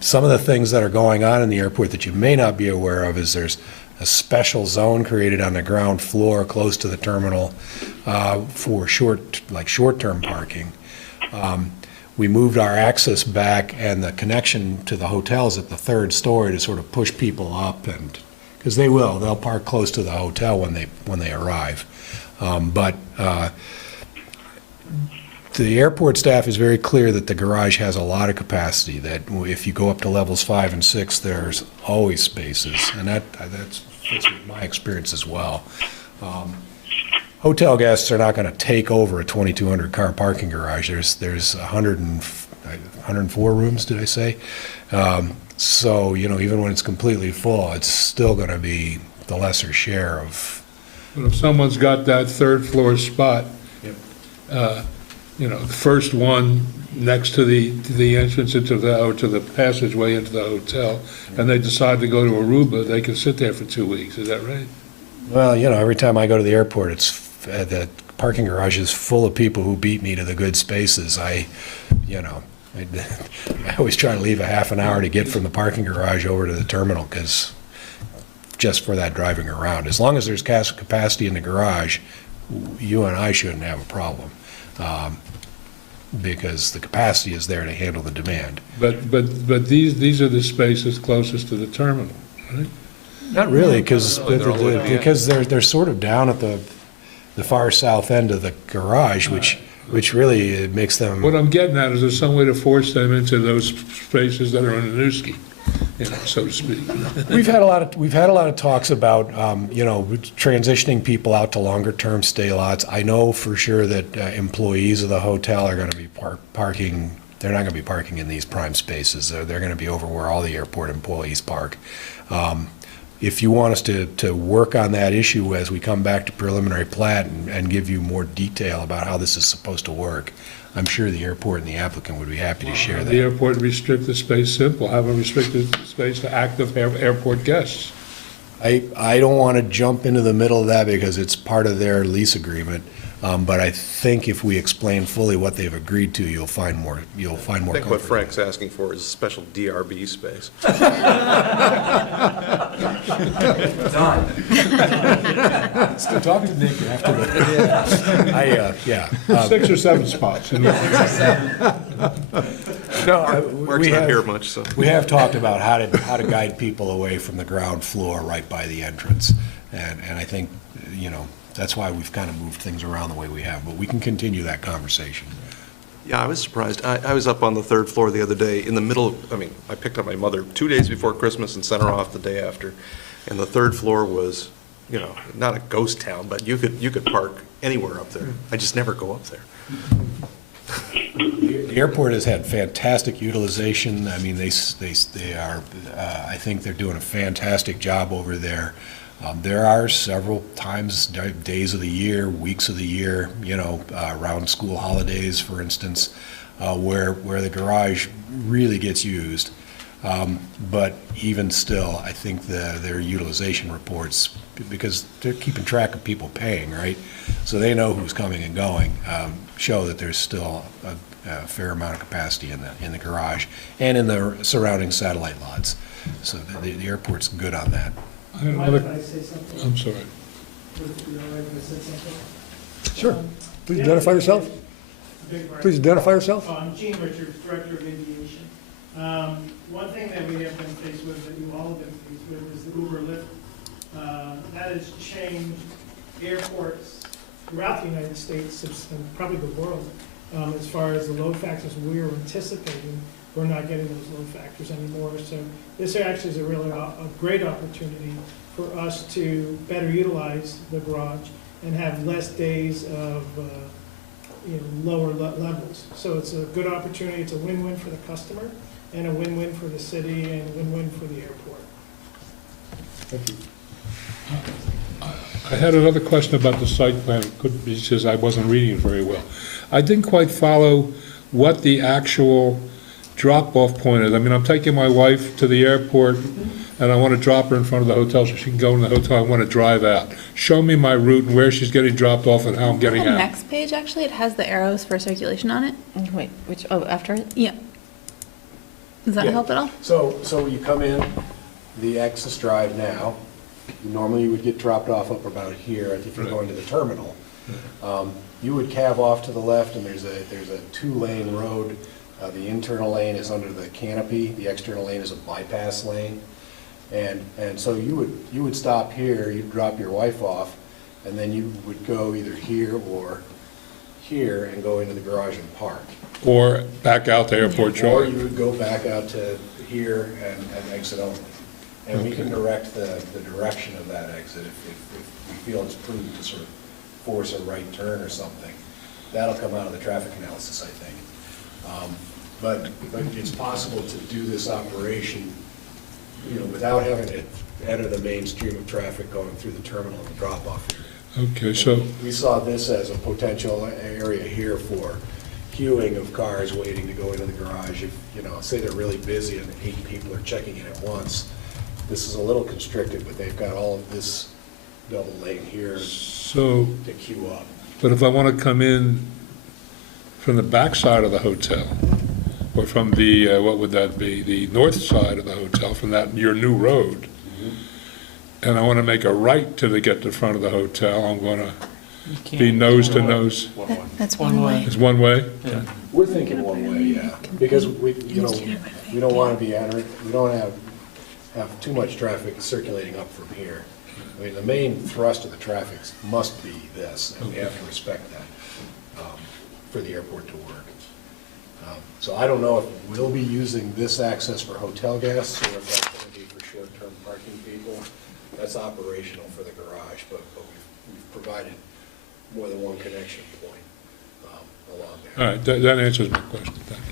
Some of the things that are going on in the airport that you may not be aware of is there's a special zone created on the ground floor close to the terminal for short-term parking. We moved our access back and the connection to the hotels at the third story to sort of push people up, and because they'll park close to the hotel when they arrive. But the airport staff is very clear that the garage has a lot of capacity, that if you go up to levels 5 and 6, there's always spaces, and that's my experience as well. Hotel guests are not going to take over a 2,200 car parking garage. There's 104 rooms, did I say? So, you know, even when it's completely full, it's still going to be the lesser share of. But if someone's got that third floor spot, you know, the first one next to the entrance into to the passageway into the hotel, and they decide to go to Aruba, they can sit there for 2 weeks. Is that right? Well, you know, every time I go to the airport, the parking garage is full of people who beat me to the good spaces. I always try to leave a half an hour to get from the parking garage over to the terminal, because just for that driving around. As long as there's capacity in the garage, you and I shouldn't have a problem, because the capacity is there to handle the demand. But these are the spaces closest to the terminal, right? Not really, because Because they're sort of down at the far south end of the garage, which really it makes them. What I'm getting at is there's some way to force them into those spaces that are in the Newski, you know, so to speak. We've had a lot of talks about, you know, transitioning people out to longer term stay lots. I know for sure that employees of the hotel are going to be parking. They're not going to be parking in these prime spaces. They're going to be over where all the airport employees park. If you want us to work on that issue as we come back to preliminary plat and give you more detail about how this is supposed to work, I'm sure the airport and the applicant would be happy to share that. The airport restrict the space simple, have a restricted space to active airport guests. I don't want to jump into the middle of that because it's part of their lease agreement, but I think if we explain fully what they've agreed to, you'll find more I think what comfort. Frank's asking for is a special DRB space. Still talking to Nick after that. 6 or 7 spots. You know. Mark's not here much, so. We have talked about how to guide people away from the ground floor right by the entrance, and I think, you know, that's why we've kind of moved things around the way we have, but we can continue that conversation. Yeah, I was surprised. I was up on the 3rd floor the other day in the middle of, I picked up my mother 2 days before Christmas and sent her off the day after. And the 3rd floor was, you know, not a ghost town, but you could park anywhere up there. I just never go up there. The airport has had fantastic utilization. I mean, they are, I think they're doing a fantastic job over there. There are several times, days of the year, weeks of the year, you know, around school holidays, for instance, where the garage really gets used. But even still, I think their utilization reports, because they're keeping track of people paying, right? So they know who's coming and going, show that there's still a fair amount of capacity in the garage and in the surrounding satellite lots. So the airport's good on that. Can I say something? I'm sorry. Sure. Please identify yourself. Please identify yourself. I'm Gene Richards, Director of Aviation. One thing that we have been faced with, that you all have been faced with, is the Uber Lyft. That has changed airports throughout the United States, and probably the world, as far as the load factors we were anticipating. We're not getting those load factors anymore. So this actually is a really a great opportunity for us to better utilize the garage and have less days of lower levels. So it's a good opportunity. It's a win-win for the customer and a win-win for the city and a win-win for the airport. Thank you. I had another question about the site plan. It could be because I wasn't reading it very well. I didn't quite follow what the actual drop-off point is. I mean, I'm taking my wife to the airport, and I want to drop her in front of the hotel so she can go in the hotel. I want to drive out. Show me my route and where she's getting dropped off and how I'm getting The out. next page, actually, it has the arrows for circulation on it. Wait, which, oh, after it? Yeah. Does that Yeah. help at all? So you come in the Access Drive now. Normally you would get dropped off up about here if you're going to the terminal. You would cab off to the left, and there's a two-lane road. The internal lane is under the canopy. The external lane is a bypass lane. And so you would stop here, you'd drop your wife off, and then you would go either here or here and go into the garage and park. Or back out to Airport Or Drive. you would go back out to here and exit only. And we can direct the direction of that exit if we feel it's prudent to sort of force a right turn or something. That'll come out of the traffic analysis, I think. But it's possible to do this operation, without having to enter the main stream of traffic going through the terminal and drop-off area. Okay, so, We saw this as a potential area here for queuing of cars waiting to go into the garage. If, say they're really busy and 8 people are checking in at once, this is a little constricted, but they've got all of this double lane here so, to queue up. but if I want to come in from the back side of the hotel, or from the, what would that be, the north side of the hotel, from your new road, and I want to make a right to get to the front of the hotel, I'm going to be nose to nose. That's one way. It's one way? We're thinking one way, yeah, because we don't want to be entering, we don't have too much traffic circulating up from here. I mean, the main thrust of the traffic must be this, and we have to respect that for the airport to work. So I don't know if we'll be using this access for hotel guests or if that's going to be for short-term parking people. That's operational for the garage, but we've provided more than one connection point along there. All right, that answers my question, thank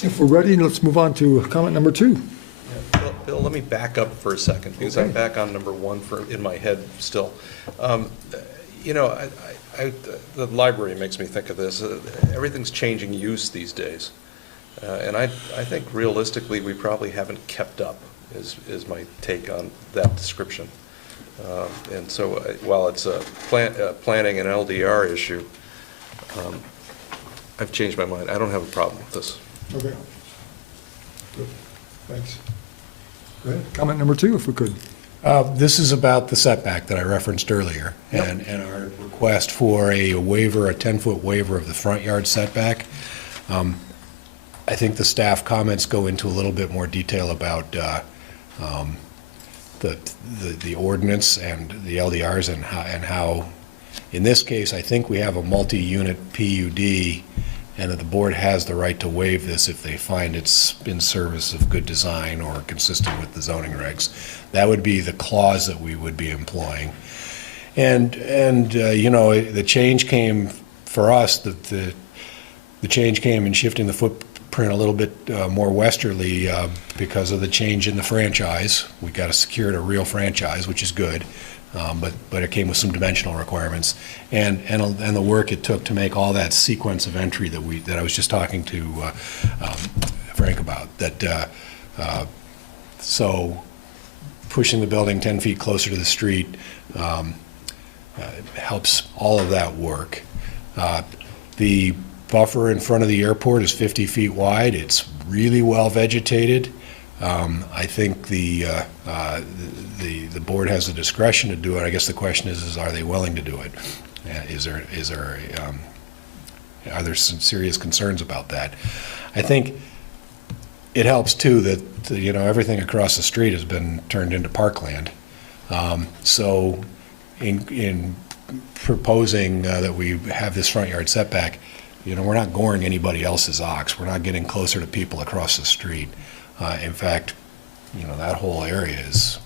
you. If we're ready, let's move on to comment number 2. Bill, let me back up for a second, because I'm back on number 1 in my head still. The library makes me think of this. Everything's changing use these days. And I think realistically, we probably haven't kept up, is my take on that description. And so while it's a planning and LDR issue, I've changed my mind. I don't have a problem with this. Okay. Good, thanks. Go ahead. Comment number 2, if we could. This is about the setback that I referenced earlier, and our request for a waiver, a 10-foot waiver of the front yard setback. I think the staff comments go into a little bit more detail about the ordinance and the LDRs and how, in this case, I think we have a multi-unit PUD, and that the board has the right to waive this if they find it's in service of good design or consistent with the zoning regs. That would be the clause that we would be employing. And the change came for us, the change came in shifting the footprint a little bit more westerly because of the change in the franchise. We got to secure a real franchise, which is good. But it came with some dimensional requirements and the work it took to make all that sequence of entry that I was just talking to Frank about. So pushing the building 10 feet closer to the street helps all of that work. The buffer in front of the airport is 50 feet wide. It's really well vegetated. I think the board has the discretion to do it. I guess the question is are they willing to do it? Are there some serious concerns about that? I think it helps too that everything across the street has been turned into parkland. So in proposing that we have this front yard setback, we're not goring anybody else's ox. We're not getting closer to people across the street. In fact, that whole area is,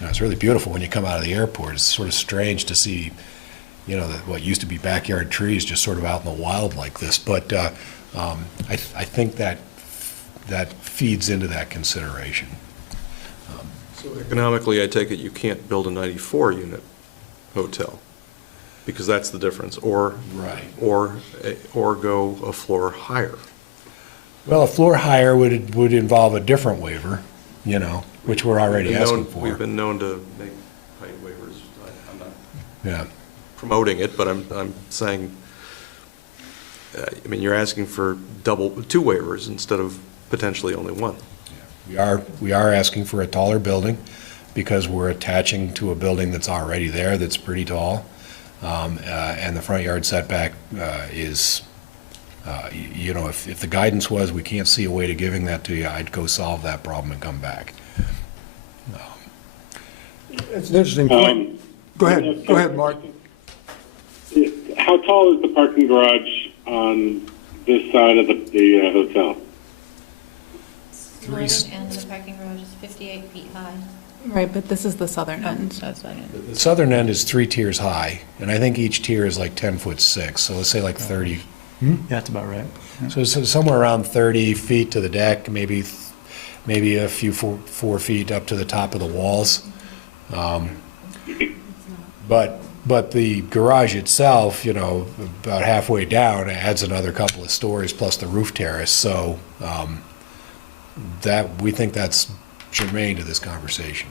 it's really beautiful when you come out of the airport. It's sort of strange to see, what used to be backyard trees just sort of out in the wild like this. But I think that feeds into that consideration. So economically, I take it you can't build a 94-unit hotel. because that's the difference, or. Right. Or go a floor higher. Well, a floor higher would involve a different waiver, you know, which we're already asking for. We've been known to make height waivers. I'm not Yeah. promoting it, but I'm saying, I mean, you're asking for two waivers instead of potentially only one. We are asking for a taller building because we're attaching to a building that's already there, that's pretty tall. And the front yard setback is, you know, if the guidance was we can't see a way to giving that to you, I'd go solve that problem and come back. It's an interesting point. Go ahead, Mark. How tall is the parking garage on this side of the hotel? Northern end of the parking garage is 58 feet high. Right, but this is the southern end. The southern end is 3 tiers high, and I think each tier is like 10'6", so let's say like 30. Yeah, that's about right. So somewhere around 30 feet to the deck, maybe a few 4 feet up to the top of the walls. But the garage itself, you know, about halfway down, adds another couple of stories plus the roof terrace. So that we think that's germane to this conversation.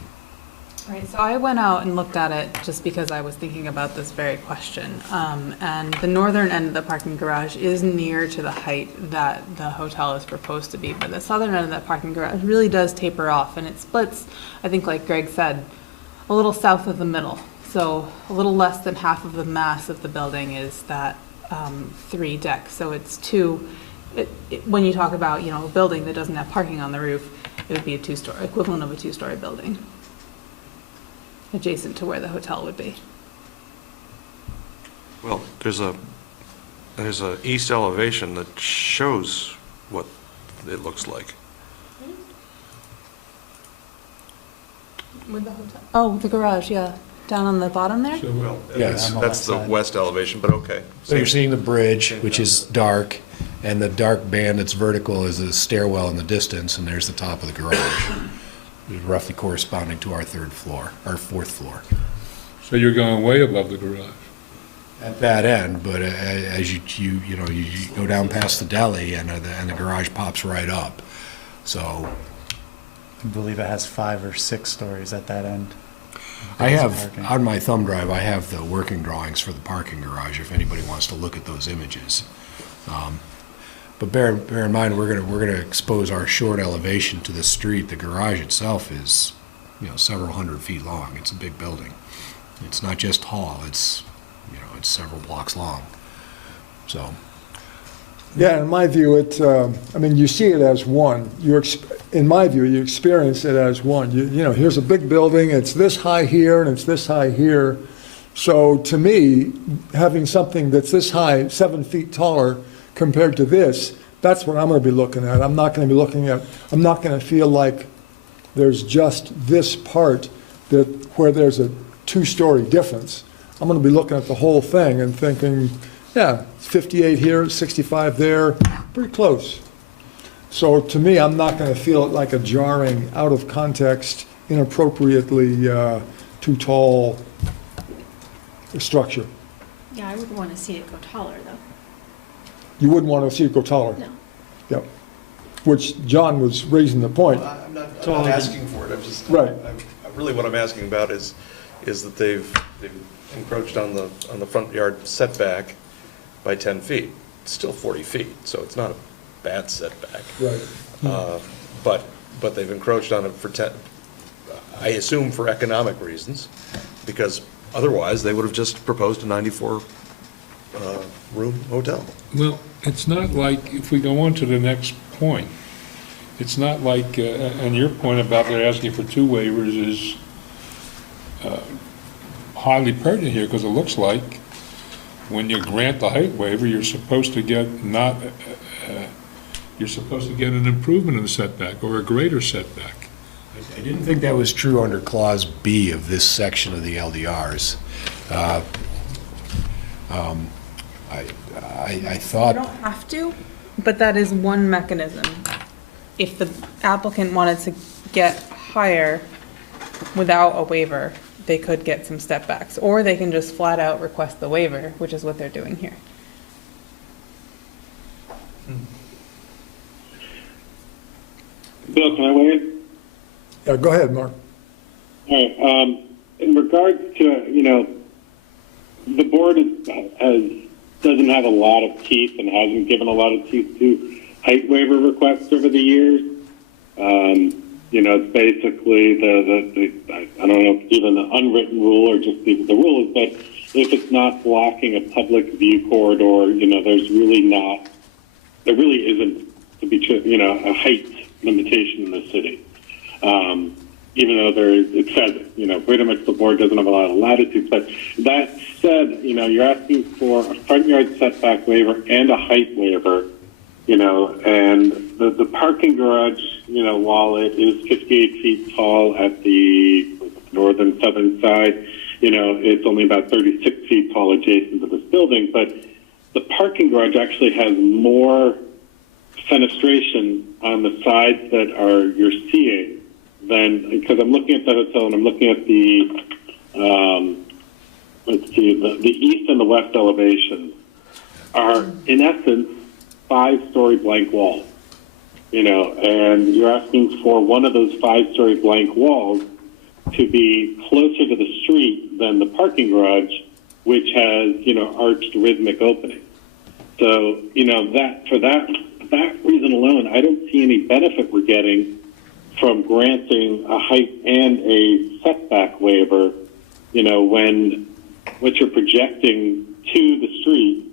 Right, so I went out and looked at it just because I was thinking about this very question. And the northern end of the parking garage is near to the height that the hotel is proposed to be, but the southern end of that parking garage really does taper off, and it splits, I think like Greg said, a little south of the middle. So a little less than half of the mass of the building is that 3 deck. So it's when you talk about, you know, a building that doesn't have parking on the roof, it would be a equivalent of a 2-story building, adjacent to where the hotel would be. Well, there's a east elevation that shows what it looks like. With the hotel? Oh, the garage, yeah. Down on the bottom there? Well, Yes. that's the west elevation, but okay. So you're seeing the bridge, which is dark, and the dark band that's vertical is a stairwell in the distance, and there's the top of the garage, roughly corresponding to our 3rd floor, our 4th floor. So you're going way above the garage. At that end, but as you go down past the deli, and the garage pops right up. So I believe it has 5 or 6 stories at that end. I have, on my thumb drive, I have the working drawings for the parking garage, if anybody wants to look at those images. But bear in mind, we're gonna expose our short elevation to the street. The garage itself is, you know, several hundred feet long. It's a big building. It's not just tall, it's, you know, it's several blocks long. So, Yeah, in my view, I mean, you see it as one. In my view, you experience it as one. You know, here's a big building, it's this high here, and it's this high here. So to me, having something that's this high, 7 feet taller compared to this, that's what I'm going to be looking at. I'm not going to feel like there's just this part where there's a 2-story difference. I'm going to be looking at the whole thing and thinking, yeah, 58 here, 65 there, pretty close. So to me, I'm not going to feel it like a jarring, out of context, inappropriately too tall structure. Yeah, I wouldn't want to see it go taller, though. You wouldn't want to see it go taller. No. Yep. Which John was raising the point. I'm not asking for it, I'm just. Right. Really what I'm asking about is that they've encroached on the front yard setback by 10 feet. It's still 40 feet, so it's not a bad setback. Right. But they've encroached on it for I assume for economic reasons, because otherwise they would have just proposed a 94 room hotel. Well, it's not like, if we go on to the next point, it's not like, and your point about they're asking for 2 waivers is highly pertinent here, because it looks like when you grant the height waiver, you're supposed to get you're supposed to get an improvement in the setback or a greater setback. I didn't think that was true under Clause B of this section of the LDRs. I thought. You don't have to, but that is one mechanism. If the applicant wanted to get higher without a waiver, they could get some step backs, or they can just flat out request the waiver, which is what they're doing here. Bill, can I weigh in? Go ahead, Mark. All right. In regards to, the board doesn't have a lot of teeth and hasn't given a lot of teeth to height waiver requests over the years. It's basically I don't know if it's even the unwritten rule or just the rule is that if it's not blocking a public view corridor, there really isn't, to be true, a height limitation in the city. Even though it says it, pretty much the board doesn't have a lot of latitude. But that said, you're asking for a front yard setback waiver and a height waiver, and the parking garage, while it is 58 feet tall at the northern southern side, it's only about 36 feet tall adjacent to this building. But the parking garage actually has more fenestration on the sides that you're seeing than, because I'm looking at the hotel and I'm looking at the east and the west elevations are in essence 5-story blank walls, and you're asking for one of those 5-story blank walls to be closer to the street than the parking garage, which has, arched rhythmic openings. So, for that reason alone, I don't see any benefit we're getting from granting a height and a setback waiver, when what you're projecting to the street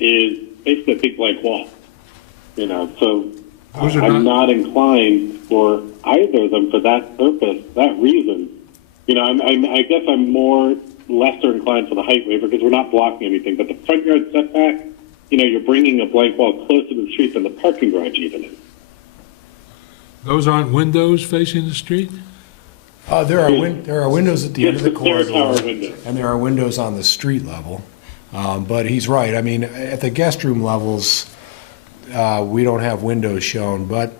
is basically a big blank wall. So I'm not inclined for either of them for that purpose, that reason. I guess I'm lesser inclined for the height waiver because we're not blocking anything. But the front yard setback, you're bringing a blank wall closer to the street than the parking garage even is. Those aren't windows facing the street? There are windows at the end of the corridor, window. and there are windows on the street level. But he's right. I mean, at the guest room levels, we don't have windows shown. But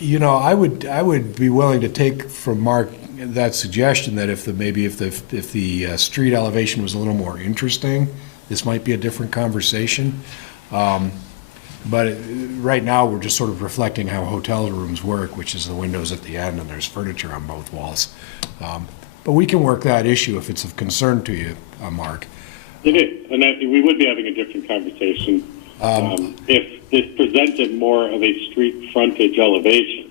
I would be willing to take from Mark that suggestion that if the street elevation was a little more interesting, this might be a different conversation. But right now, we're just sort of reflecting how hotel rooms work, which is the windows at the end and there's furniture on both walls. But we can work that issue if it's of concern to you, Mark. It is, and we would be having a different conversation if this presented more of a street frontage elevation,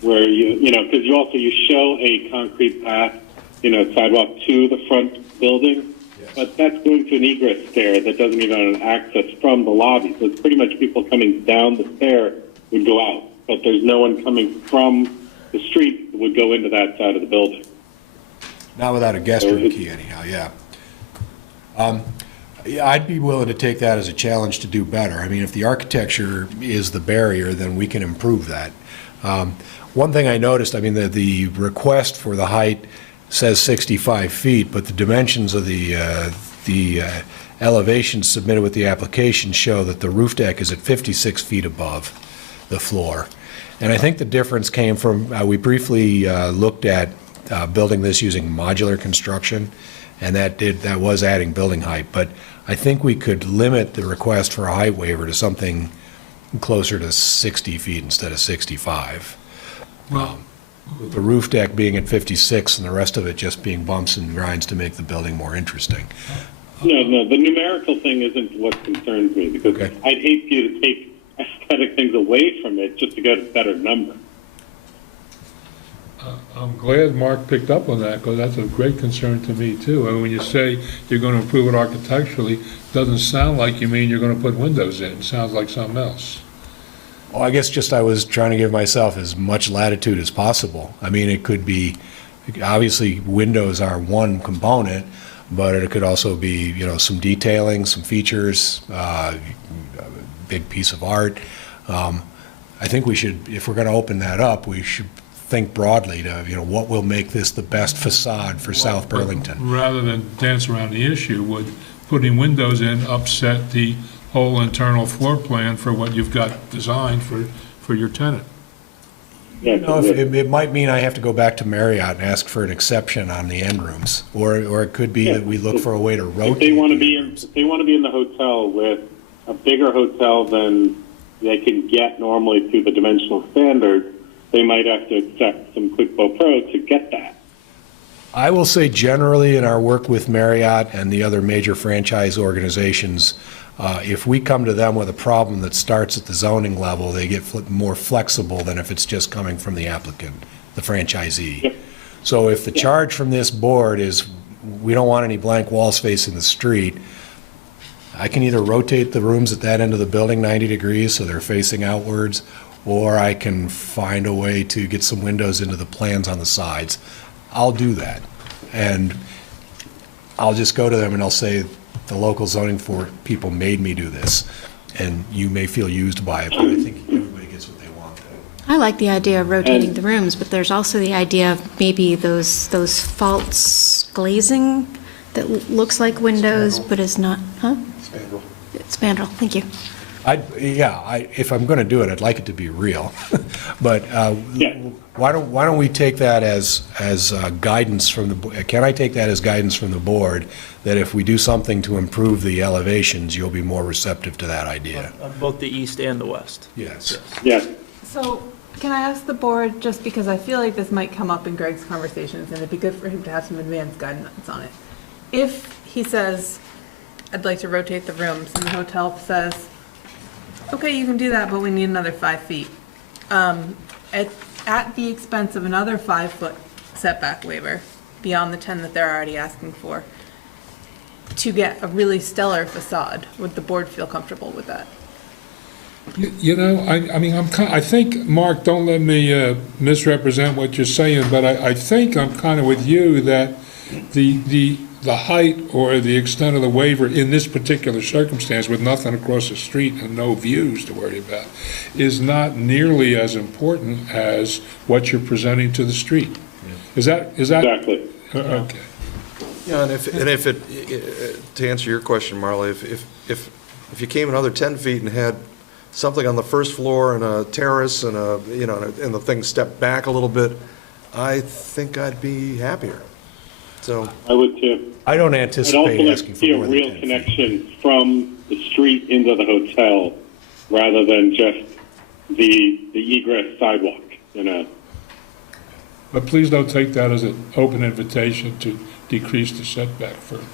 where because you show a concrete path, sidewalk to the front building. But that's going to an egress stair that doesn't even have an access from the lobby. So it's pretty much people coming down the stair would go out. But there's no one coming from the street that would go into that side of the building. Not without a guest room key anyhow, yeah. I'd be willing to take that as a challenge to do better. I mean, if the architecture is the barrier, then we can improve that. One thing I noticed, I mean, the request for the height says 65 feet, but the dimensions of the elevations submitted with the application show that the roof deck is at 56 feet above the floor. And I think the difference came from, we briefly looked at building this using modular construction, and that was adding building height. But I think we could limit the request for a height waiver to something closer to 60 feet instead of 65. Well, With the roof deck being at 56 and the rest of it just being bumps and grinds to make the building more interesting. No, the numerical thing isn't what concerns me, because Okay. I'd hate for you to take aesthetic things away from it just to get a better number. I'm glad Mark picked up on that, because that's a great concern to me, too. And when you say you're going to improve it architecturally, it doesn't sound like you mean you're going to put windows in. It sounds like something else. Well, I guess just I was trying to give myself as much latitude as possible. I mean, it could be, obviously, windows are one component, but it could also be, some detailing, some features, a big piece of art. I think we should, if we're going to open that up, we should think broadly to, what will make this the best facade for South Burlington. Rather than dance around the issue, would putting windows in upset the whole internal floor plan for what you've got designed for your tenant? Yeah, No, it might mean I have to go back to Marriott and ask for an exception on the end rooms, or it could be that we look for a way to rotate. if they want to the be end in, rooms. if they want to be in the hotel with a bigger hotel than they can get normally through the dimensional standard, they might have to accept some QuickBo Pro to get that. I will say generally in our work with Marriott and the other major franchise organizations, if we come to them with a problem that starts at the zoning level, they get more flexible than if it's just coming from the applicant, the franchisee. Yep. So if the charge from this board is, we don't want any blank wall space in the street, I can either rotate the rooms at that end of the building 90 degrees so they're facing outwards, or I can find a way to get some windows into the plans on the sides. I'll do that. And I'll just go to them and I'll say, the local zoning for people made me do this, and you may feel used by it, but I think everybody gets what they want. I like the idea of rotating the rooms, but there's also the idea of maybe those false glazing that looks like windows, but is not, huh? Spandrel. Spandrel, thank you. If I'm going to do it, I'd like it to be real. But why don't we take that as guidance from the, can I take that as guidance from the board, that if we do something to improve the elevations, you'll be more receptive to that idea? On both the east and the west. Yes. Yes. So, can I ask the board, just because I feel like this might come up in Greg's conversations, and it'd be good for him to have some advanced guidance on it. If he says, I'd like to rotate the rooms, and the hotel says, okay, you can do that, but we need another 5 feet. At the expense of another 5-foot setback waiver, beyond the 10 that they're already asking for, to get a really stellar facade, would the board feel comfortable with that? You know, I mean, I think, Mark, don't let me misrepresent what you're saying, but I think I'm kind of with you that the height or the extent of the waiver in this particular circumstance, with nothing across the street and no views to worry about, is not nearly as important as what you're presenting to the street. Is that? Exactly. Okay. Yeah, and if it, to answer your question, Marley, if you came another 10 feet and had something on the first floor and a terrace and and the thing stepped back a little bit, I think I'd be happier. So I would too. I don't I'd also anticipate like asking to for see a more than real 10 feet. connection from the street into the hotel rather than just the egress sidewalk, you know. But please don't take that as an open invitation to decrease the setback further.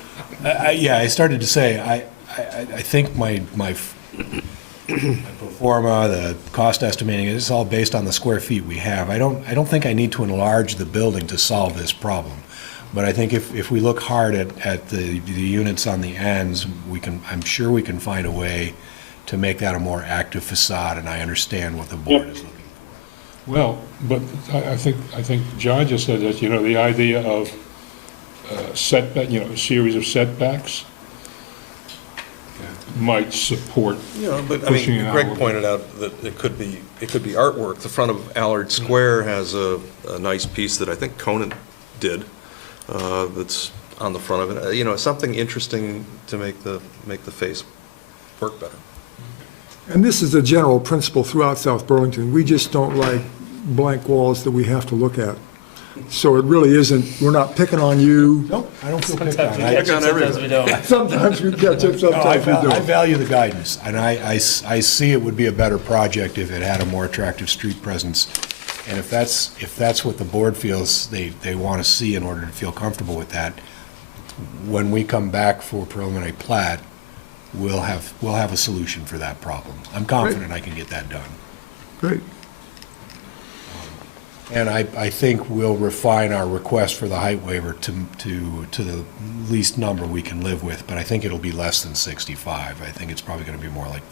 I started to say, I think my pro forma, the cost estimating, it's all based on the square feet we have. I don't think I need to enlarge the building to solve this problem. But I think if we look hard at the units on the ends, I'm sure we can find a way to make that a more active facade, and I understand what the board is looking for. Well, but I think John just said that, the idea of setback, a series of setbacks might support but I pushing mean, it Greg out. pointed out that it could be artwork. The front of Allard Square has a nice piece that I think Conan did, that's on the front of it. Something interesting to make the face work better. And this is a general principle throughout South Burlington. We just don't like blank walls that we have to look at. So it really isn't, we're not picking on you. Nope, I don't feel picked on. Sometimes we don't. Sometimes we catch up, No, I sometimes we don't. value the guidance, and I see it would be a better project if it had a more attractive street presence. And if that's what the board feels they want to see in order to feel comfortable with that, when we come back for preliminary plat, we'll have a solution for that problem. I'm confident I can get that done. Great. And I think we'll refine our request for the height waiver to the least number we can live with, but I think it'll be less than 65. I think it's probably going to be more like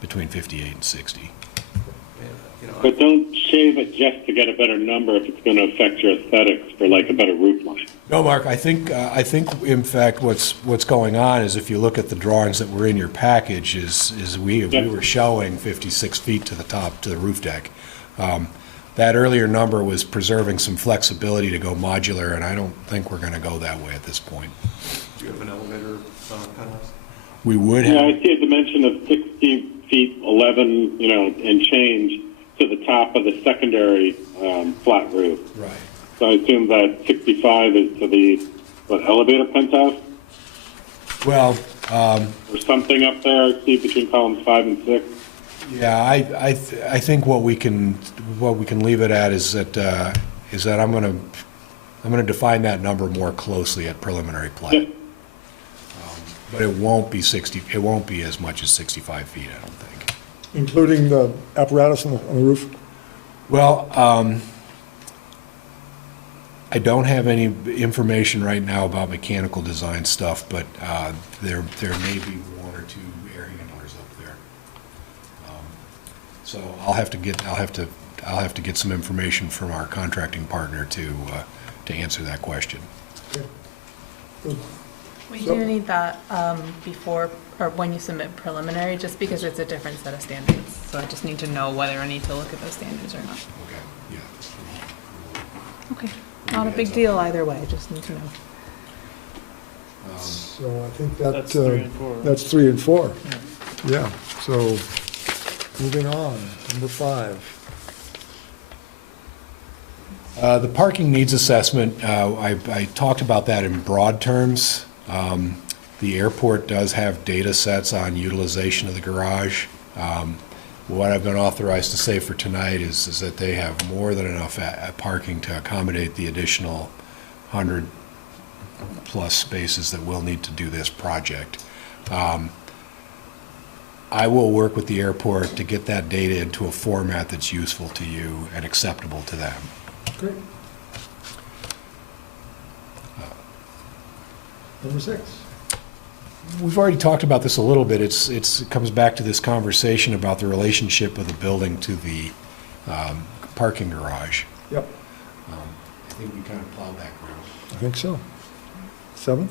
between 58 and 60. But don't shave it just to get a better number if it's going to affect your aesthetics for like a better roof line. No, Mark, I think in fact what's going on is if you look at the drawings that were in your package is we were showing 56 feet to the top, to the roof deck. That earlier number was preserving some flexibility to go modular, and I don't think we're going to go that way at this point. Do you have an elevator penthouse? We would Yeah, have, I see a dimension of 60 feet, 11, and change. to the top of the secondary flat roof. Right. So I assume that 65 is to the elevator penthouse Well, or something up there. See between columns 5 and 6. yeah, I think what we can leave it at is that I'm gonna define that number more closely at preliminary plat. Yeah. But it won't be 60, it won't be as much as 65 feet, I don't think. Including the apparatus on the roof? Well, I don't have any information right now about mechanical design stuff, but there may be one or two air handlers up there. So I'll have to get some information from our contracting partner to answer that question. We do need that before, or when you submit preliminary, just because it's a different set of standards. So I just need to know whether I need to look at those standards or not. Okay, yeah. Okay, not a big deal either way, just need to know. So I think that, That's 3 and 4. Right? that's 3 and 4. Yeah, so moving on, number 5. The parking needs assessment, I talked about that in broad terms. The airport does have data sets on utilization of the garage. What I've been authorized to say for tonight is that they have more than enough parking to accommodate the additional 100-plus spaces that we'll need to do this project. I will work with the airport to get that data into a format that's useful to you and acceptable to them. Great. Number 6. We've already talked about this a little bit. It comes back to this conversation about the relationship of the building to the parking garage. Yep, I think we kind of plowed that ground. I think so. 7?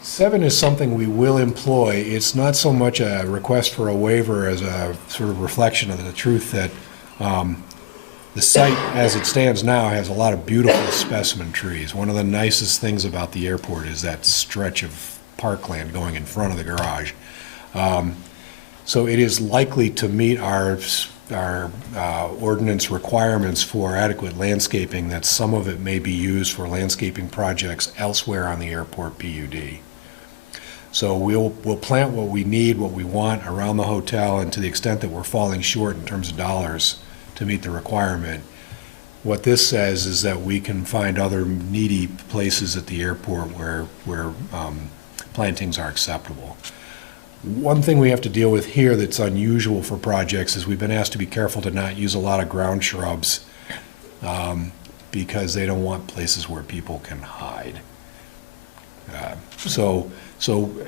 7 is something we will employ. It's not so much a request for a waiver as a sort of reflection of the truth that the site, as it stands now, has a lot of beautiful specimen trees. One of the nicest things about the airport is that stretch of parkland going in front of the garage. So it is likely to meet our ordinance requirements for adequate landscaping, that some of it may be used for landscaping projects elsewhere on the airport PUD. So we'll plant what we need, what we want around the hotel, and to the extent that we're falling short in terms of dollars to meet the requirement, what this says is that we can find other needy places at the airport where plantings are acceptable. One thing we have to deal with here that's unusual for projects is we've been asked to be careful to not use a lot of ground shrubs because they don't want places where people can hide. So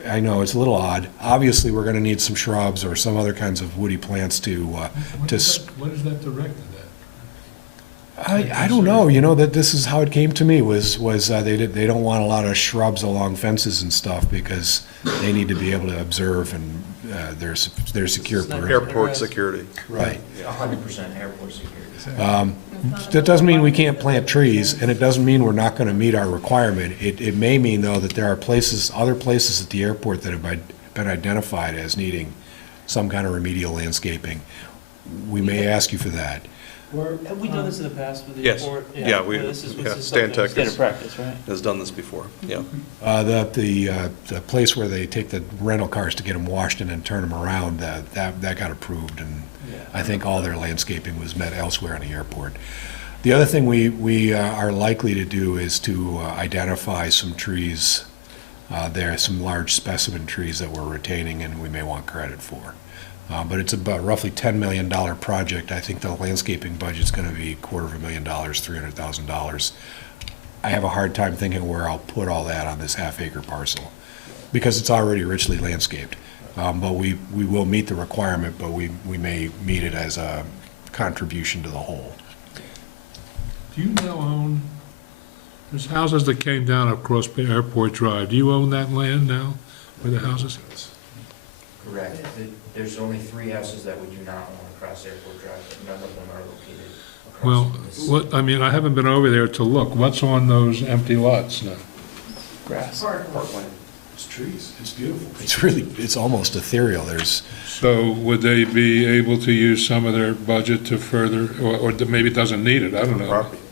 I know it's a little odd. Obviously, we're going to need some shrubs or some other kinds of woody plants to. What is that directed at? I don't know. You know that this is how it came to me was they don't want a lot of shrubs along fences and stuff because they need to be able to observe and their secure perimeter. Airport security. Right. 100% airport security. That doesn't mean we can't plant trees, and it doesn't mean we're not going to meet our requirement. It may mean, though, that there are other places at the airport that have been identified as needing some kind of remedial landscaping. We may ask you for that. Have we done this in the past with the Yes. airport? Yeah, This is yeah, something Stantec standard practice, right? has done this before, yeah. The place where they take the rental cars to get them washed and then turn them around, that got approved, and I think all their landscaping was met elsewhere in the airport. The other thing we are likely to do is to identify some trees. There are some large specimen trees that we're retaining and we may want credit for. But it's about roughly $10 million project. I think the landscaping budget's going to be $250,000, $300,000. I have a hard time thinking where I'll put all that on this half-acre parcel because it's already richly landscaped. But we will meet the requirement, but we may meet it as a contribution to the whole. Do you now own, there's houses that came down across Airport Drive. Do you own that land now, where the houses? Correct. There's only 3 houses that we do not own across Airport Drive, but none of them are located across Well, I mean, I haven't been over there to look. What's on those empty lots now? Grass. Parkland. It's trees. It's beautiful. It's really, it's almost ethereal. There's, So would they be able to use some of their budget to further, or maybe it doesn't need it, I don't know. Property.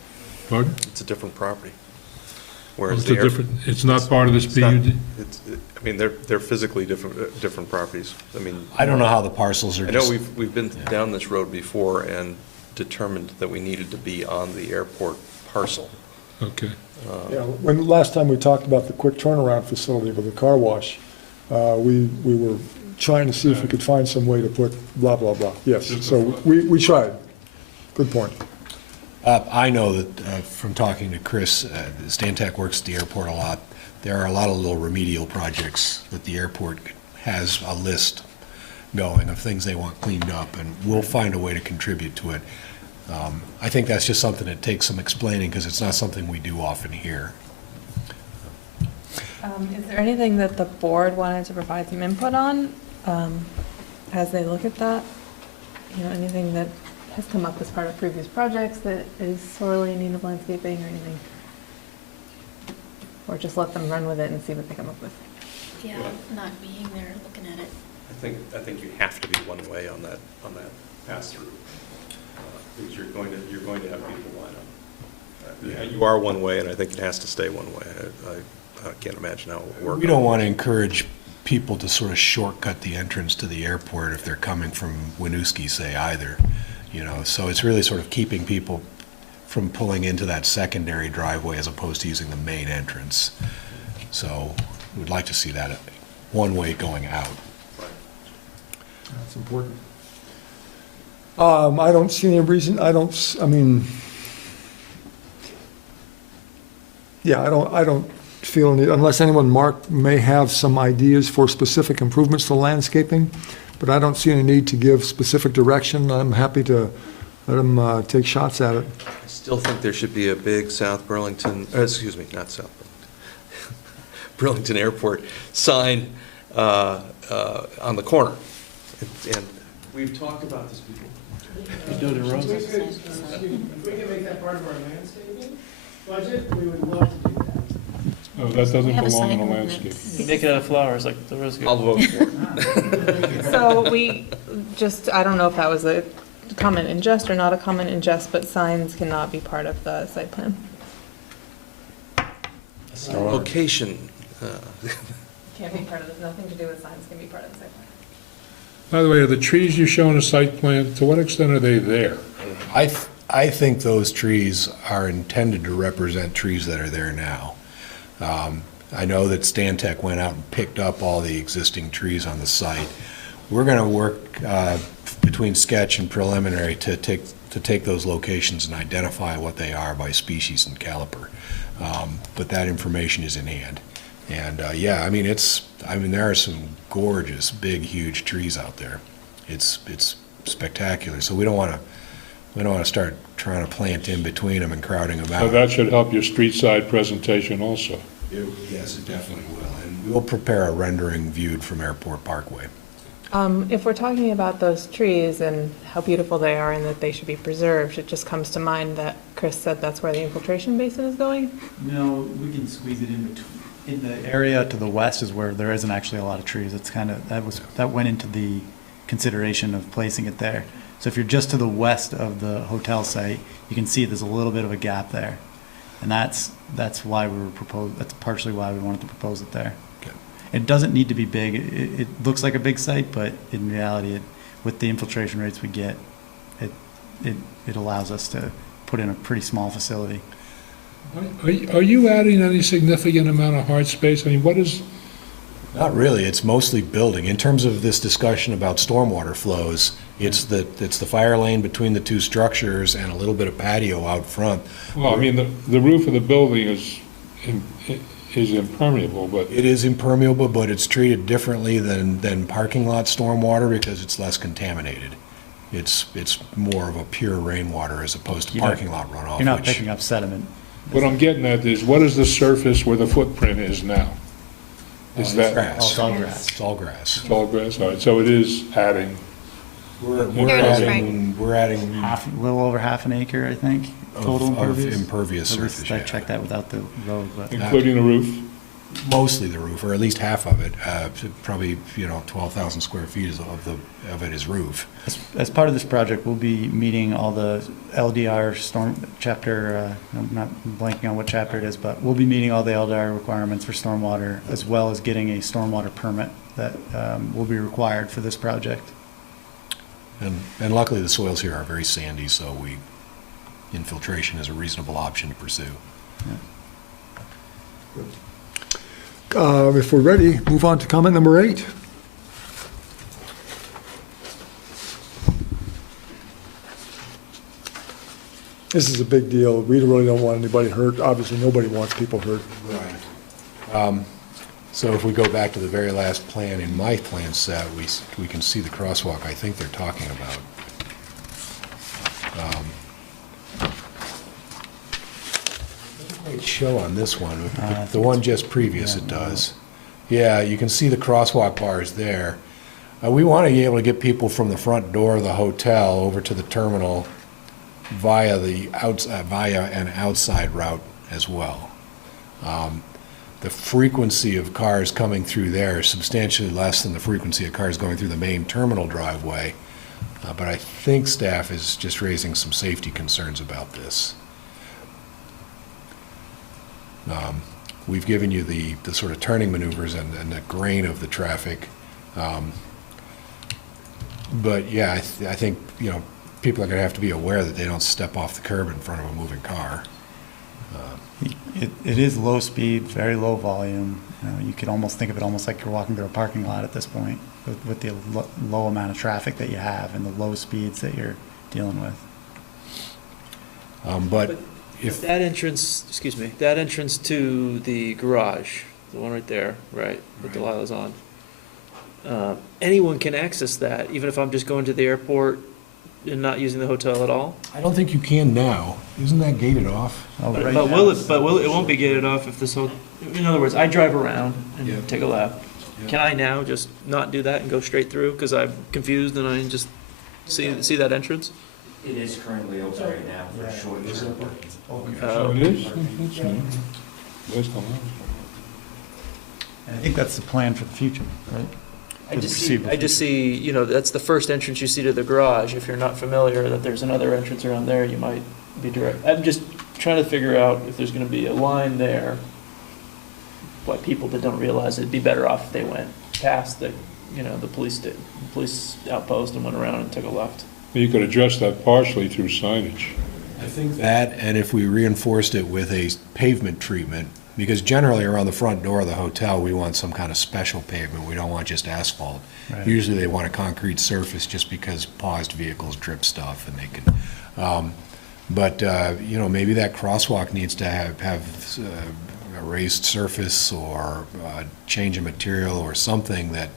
Pardon? It's a different property. Oh, Whereas It's a the different, it's not part of this it's not- PUD? I mean, they're physically different properties. I mean, I don't know how the parcels are I know just. we've been down this road before and determined that we needed to be on the airport parcel. Okay. Yeah, when, last time we talked about the quick turnaround facility with the car wash, we were trying to see if we could find some way to put blah, blah, blah. Yes, so we tried. Good point. I know that from talking to Chris, Stantec works at the airport a lot. There are a lot of little remedial projects that the airport has a list going of things they want cleaned up, and we'll find a way to contribute to it. I think that's just something that takes some explaining, because it's not something we do often here. Is there anything that the board wanted to provide some input on as they look at that? You know, anything that has come up as part of previous projects that is sorely in need of landscaping or anything? Or just let them run with it and see what they come up with? Yeah, not being there, looking at it. I think you have to be one way on that pass through. Because you're going to have people line up. You are one way, and I think it has to stay one way. I can't imagine how it would work. We don't want to encourage people to sort of shortcut the entrance to the airport if they're coming from Winooski, say, either. You know, so it's really sort of keeping people from pulling into that secondary driveway as opposed to using the main entrance. So we'd like to see that one way going out. That's important. I don't see any reason, I mean, yeah, I don't feel, unless anyone, Mark, may have some ideas for specific improvements to landscaping, but I don't see any need to give specific direction. I'm happy to let them take shots at it. I still think there should be a big South Burlington, excuse me, not South Burlington Airport sign on the corner. And we've talked about this before. If we can make that part of our landscaping budget, we would love to do that. Oh, that doesn't have a belong in sign the ordinance. landscape. Make it out of flowers like the rose. I'll vote for it. So we just, I don't know if that was a comment in jest or not a comment in jest, but signs cannot be part of the site plan. Location. Can't be part of it, nothing to do with signs can be part of the site plan. By the way, are the trees you show on the site plan, to what extent are they there? I think those trees are intended to represent trees that are there now. I know that Stantec went out and picked up all the existing trees on the site. We're going to work between sketch and preliminary to take those locations and identify what they are by species and caliper. But that information is in hand. And yeah, I mean, there are some gorgeous, big, huge trees out there. It's spectacular. So we don't want to start trying to plant in between them and crowding them out. So that should help your street side presentation also. Yes, it definitely will. And we'll prepare a rendering viewed from Airport Parkway. If we're talking about those trees and how beautiful they are and that they should be preserved, it just comes to mind that Chris said that's where the infiltration basin is going. No, we can squeeze it in between. In the area to the west is where there isn't actually a lot of trees. It's kind of, that went into the consideration of placing it there. So if you're just to the west of the hotel site, you can see there's a little bit of a gap there. And that's why that's partially why we wanted to propose it there. Okay. It doesn't need to be big. It looks like a big site, but in reality, with the infiltration rates we get, it allows us to put in a pretty small facility. Are you adding any significant amount of hard space? I mean, what is, Not really. It's mostly building. In terms of this discussion about stormwater flows, it's the fire lane between the two structures and a little bit of patio out front. well, I mean, the roof of the building is impermeable, but It is impermeable, but it's treated differently than parking lot stormwater because it's less contaminated. It's more of a pure rainwater as opposed to You're not- parking lot runoff. You're not which- picking up sediment. what I'm getting at is, what is the surface where the footprint is now? Is It's that, grass. Oh, it's all grass. It's all grass. it's all grass? All right, so it is adding, We're Here it is, adding A little over half an acre, I think, total of impervious. impervious At least surface. I yeah. checked that without the road, but including the roof? mostly the roof, or at least half of it, probably, 12,000 square feet of it is roof. As part of this project, we'll be meeting all the LDR storm chapter, I'm not blanking on what chapter it is, but we'll be meeting all the LDR requirements for stormwater, as well as getting a stormwater permit that will be required for this project. And luckily, the soils here are very sandy, so infiltration is a reasonable option to pursue. If we're ready, move on to comment number 8. This is a big deal. We really don't want anybody hurt. Obviously, nobody wants people hurt. Right. So if we go back to the very last plan in my plan set, we can see the crosswalk I think they're talking about. Doesn't quite show on this one, but the one just previous it does. Yeah, you can see the crosswalk bars there. We want to be able to get people from the front door of the hotel over to the terminal via an outside route as well. The frequency of cars coming through there is substantially less than the frequency of cars going through the main terminal driveway. But I think staff is just raising some safety concerns about this. We've given you the sort of turning maneuvers and the grain of the traffic. But yeah, I think, people are going to have to be aware that they don't step off the curb in front of a moving car. It is low speed, very low volume. You could almost think of it almost like you're walking through a parking lot at this point with the low amount of traffic that you have and the low speeds that you're dealing with. But if That entrance to the garage, the one right there, right, that Delilah's on, anyone can access that, even if I'm just going to the airport and not using the hotel at all? I don't think you can now. Isn't that gated off? It won't be gated off if this whole, in other words, I drive around Yeah. and take a left. Yeah. Can I now just not do that and go straight through because I'm confused and I just see that entrance? It is currently open right now for short term parking. So it is? That's new. Where's the line? And I think that's the plan for the future, right? I just see, that's the first entrance you see to the garage. If you're not familiar that there's another entrance around there, you might be direct. I'm just trying to figure out if there's gonna be a line there. Why people that don't realize it'd be better off if they went past the police outpost and went around and took a left. You could address that partially through signage. I think that, and if we reinforced it with a pavement treatment, because generally around the front door of the hotel, we want some kind of special pavement. We don't want just asphalt. Right. Usually they want a concrete surface just because paused vehicles drip stuff and they can. But maybe that crosswalk needs to have a raised surface or a change of material or something that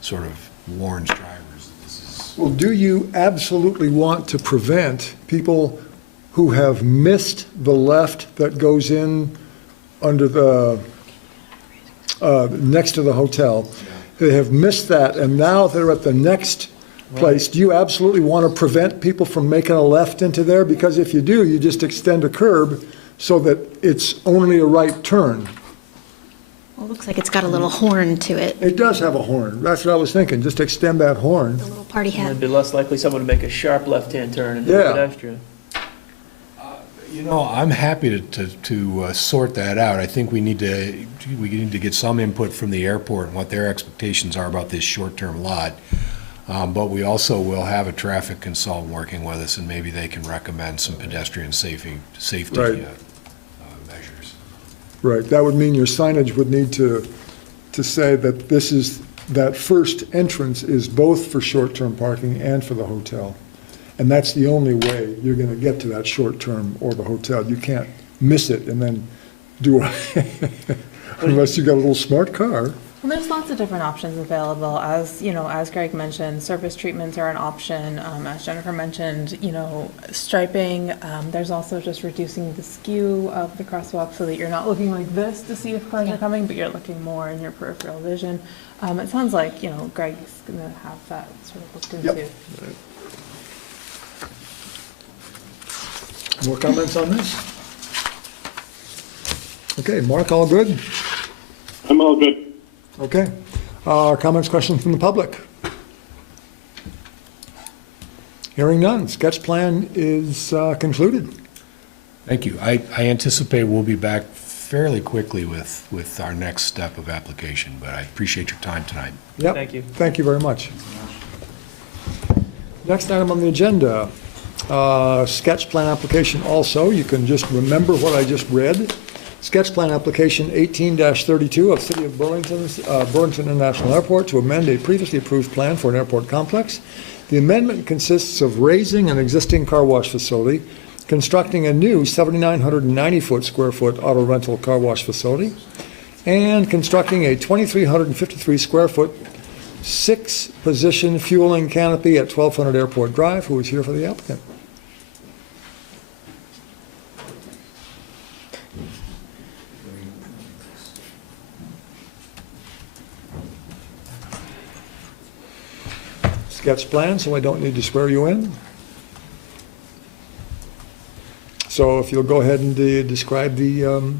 sort of warns drivers that this is. Well, do you absolutely want to prevent people who have missed the left that goes in under the, next to the hotel? They have missed that, and now they're at the next place. Do you absolutely want to prevent people from making a left into there? Because if you do, you just extend a curb so that it's only a right turn. Well, it looks like it's got a little horn to it, It does have a horn. That's what I was thinking, just extend that horn. the little party And hat. it'd be less likely someone to make a sharp left-hand turn and hit Yeah. a pedestrian. I'm happy to sort that out. I think we need to get some input from the airport and what their expectations are about this short-term lot. But we also will have a traffic consultant working with us, and maybe they can recommend some pedestrian safety Right. measures. Right, that would mean your signage would need to say that that first entrance is both for short-term parking and for the hotel. And that's the only way you're gonna get to that short-term or the hotel. You can't miss it and then do it, unless you got a little smart car. Well, there's lots of different options available. As Greg mentioned, surface treatments are an option. As Jennifer mentioned, striping. There's also just reducing the skew of the crosswalk so that you're not looking like this to see if cars are coming, but you're looking more in your peripheral vision. It sounds like, Greg's gonna have that sort of looked into. Yep. More comments on this? Okay, Mark, all good? I'm all good. Okay. Comments, questions from the public? Hearing none. Sketch plan is concluded. Thank you. I anticipate we'll be back fairly quickly with our next step of application, but I appreciate your time tonight. Yep. Thank you. Thank you very much. Next item on the agenda, sketch plan application also. You can just remember what I just read. Sketch plan application 18-32 of City of Burlington's Burlington International Airport to amend a previously approved plan for an airport complex. The amendment consists of raising an existing car wash facility, constructing a new 7,990 square foot auto rental car wash facility, and constructing a 2,353 square foot 6-position fueling canopy at 1200 Airport Drive. Who is here for the applicant? Sketch plan, so I don't need to swear you in. So if you'll go ahead and describe the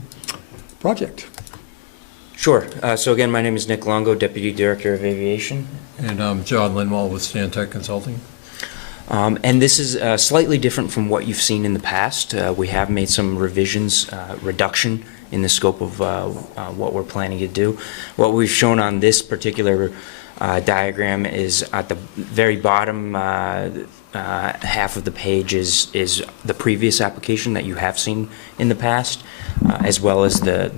project. Sure. So again, my name is Nick Longo, Deputy Director of Aviation. And I'm John Linwall with Stantec Consulting. And this is slightly different from what you've seen in the past. We have made some revisions, reduction in the scope of what we're planning to do. What we've shown on this particular diagram is at the very bottom half of the page is the previous application that you have seen in the past, as well as the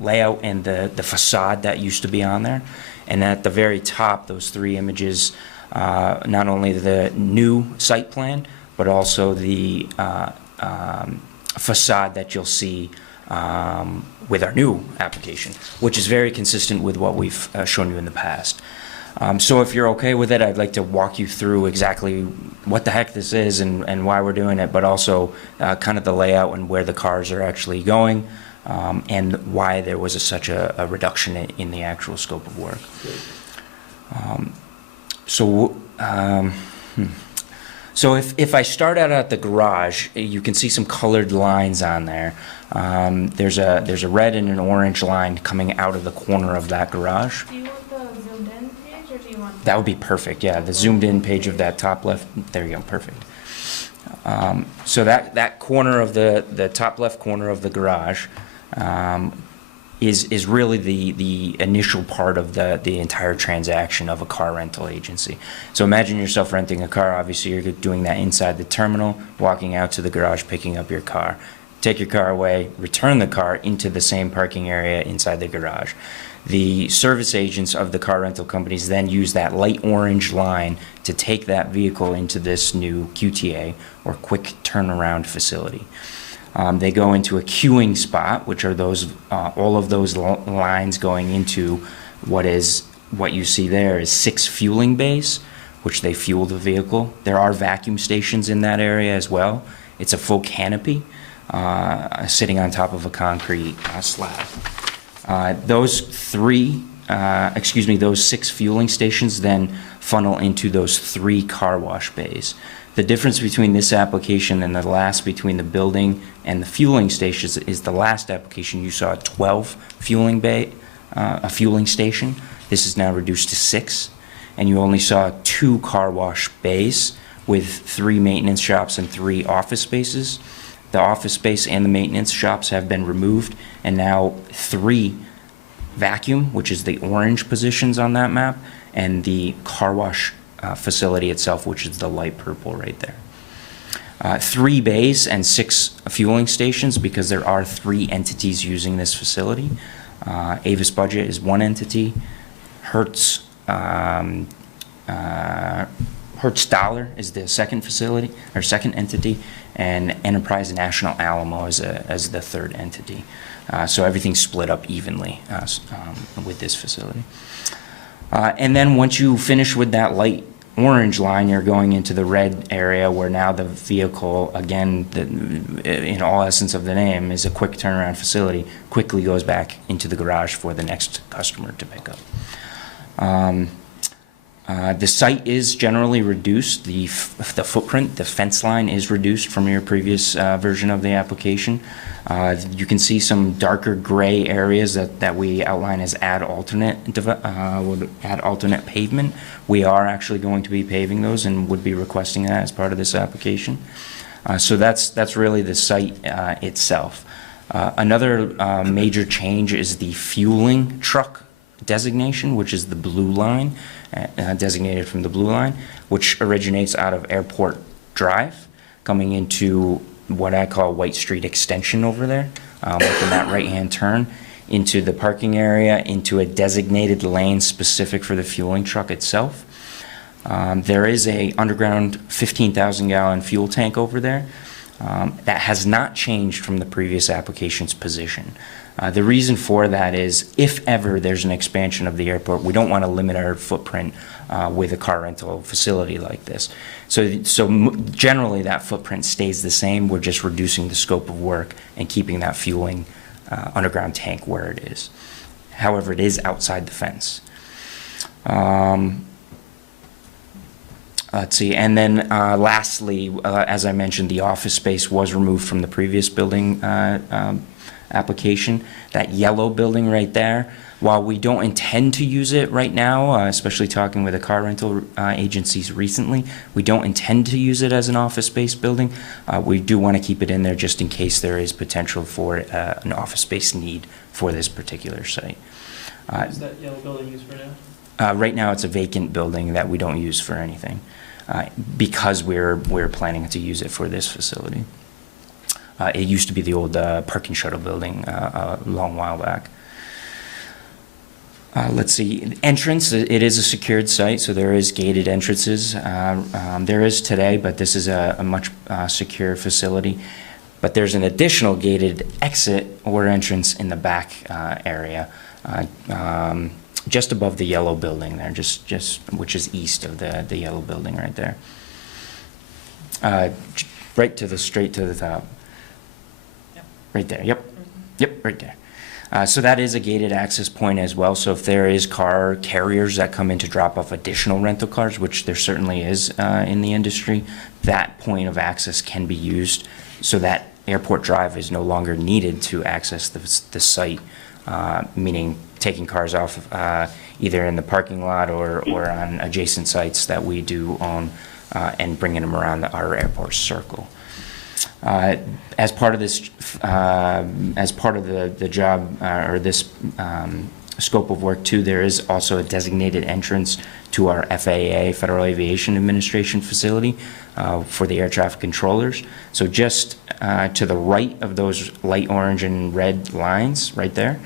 layout and the facade that used to be on there. And at the very top, those three images, not only the new site plan, but also the facade that you'll see with our new application, which is very consistent with what we've shown you in the past. So if you're okay with it, I'd like to walk you through exactly what the heck this is and why we're doing it, but also kind of the layout and where the cars are actually going, and why there was such a reduction in the actual scope of work. So if I start out at the garage, you can see some colored lines on there. There's a red and an orange line coming out of the corner of that garage. Do you want the zoomed in page, or do you want? That would be perfect, yeah, the zoomed in page of that top left, there you go, perfect. So that corner of the top left corner of the garage is really the initial part of the entire transaction of a car rental agency. So imagine yourself renting a car. Obviously you're doing that inside the terminal, walking out to the garage, picking up your car. Take your car away, return the car into the same parking area inside the garage. The service agents of the car rental companies then use that light orange line to take that vehicle into this new QTA, or quick turnaround facility. They go into a queuing spot, which are those all of those lines going into what you see there is 6 fueling bays, which they fuel the vehicle. There are vacuum stations in that area as well. It's a full canopy sitting on top of a concrete slab. Those 6 fueling stations then funnel into those 3 car wash bays. The difference between this application and the last, between the building and the fueling stations, is the last application you saw 12 fueling bay, a fueling station. This is now reduced to 6, and you only saw 2 car wash bays with 3 maintenance shops and 3 office spaces. The office space and the maintenance shops have been removed, and now 3 vacuum, which is the orange positions on that map, and the car wash facility itself, which is the light purple right there. 3 bays and 6 fueling stations, because there are 3 entities using this facility. Avis Budget is 1 entity. Hertz Dollar is the second facility, or second entity, and Enterprise National Alamo as the 3rd entity. So everything's split up evenly with this facility. And then once you finish with that light orange line, you're going into the red area, where now the vehicle, again, in all essence of the name, is a quick turnaround facility, quickly goes back into the garage for the next customer to pick up. The site is generally reduced. The footprint, the fence line is reduced from your previous version of the application. You can see some darker gray areas that we outline as add alternate pavement. We are actually going to be paving those and would be requesting that as part of this application. So that's really the site itself. Another major change is the fueling truck designation, which is the blue line, designated from the blue line, which originates out of Airport Drive, coming into what I call White Street Extension over there, making that right-hand turn into the parking area, into a designated lane specific for the fueling truck itself. There is a underground 15,000-gallon fuel tank over there. That has not changed from the previous application's position. The reason for that is if ever there's an expansion of the airport, we don't want to limit our footprint with a car rental facility like this. So generally that footprint stays the same. We're just reducing the scope of work and keeping that fueling underground tank where it is. However, it is outside the fence. Let's see, and then lastly, as I mentioned, the office space was removed from the previous building application. That yellow building right there, while we don't intend to use it right now, especially talking with the car rental agencies recently, we don't intend to use it as an office space building. We do want to keep it in there just in case there is potential for an office space need for this particular site. Is that yellow building used for now? Right now, it's a vacant building that we don't use for anything because we're planning to use it for this facility. It used to be the old parking shuttle building a long while back. Let's see, entrance, it is a secured site, so there is gated entrances. There is today, but this is a much secure facility. But there's an additional gated exit or entrance in the back area. Just above the yellow building there, just which is east of the yellow building right there. Straight to the top. Yep. Right there, yep. Yep, right there. So that is a gated access point as well. So if there is car carriers that come in to drop off additional rental cars, which there certainly is in the industry, that point of access can be used so that Airport Drive is no longer needed to access the site, meaning taking cars off either in the parking lot or on adjacent sites that we do own and bringing them around our airport circle. As part of this, as part of the job or this scope of work too, there is also a designated entrance to our FAA, Federal Aviation Administration facility for the air traffic controllers. So just to the right of those light orange and red lines right there,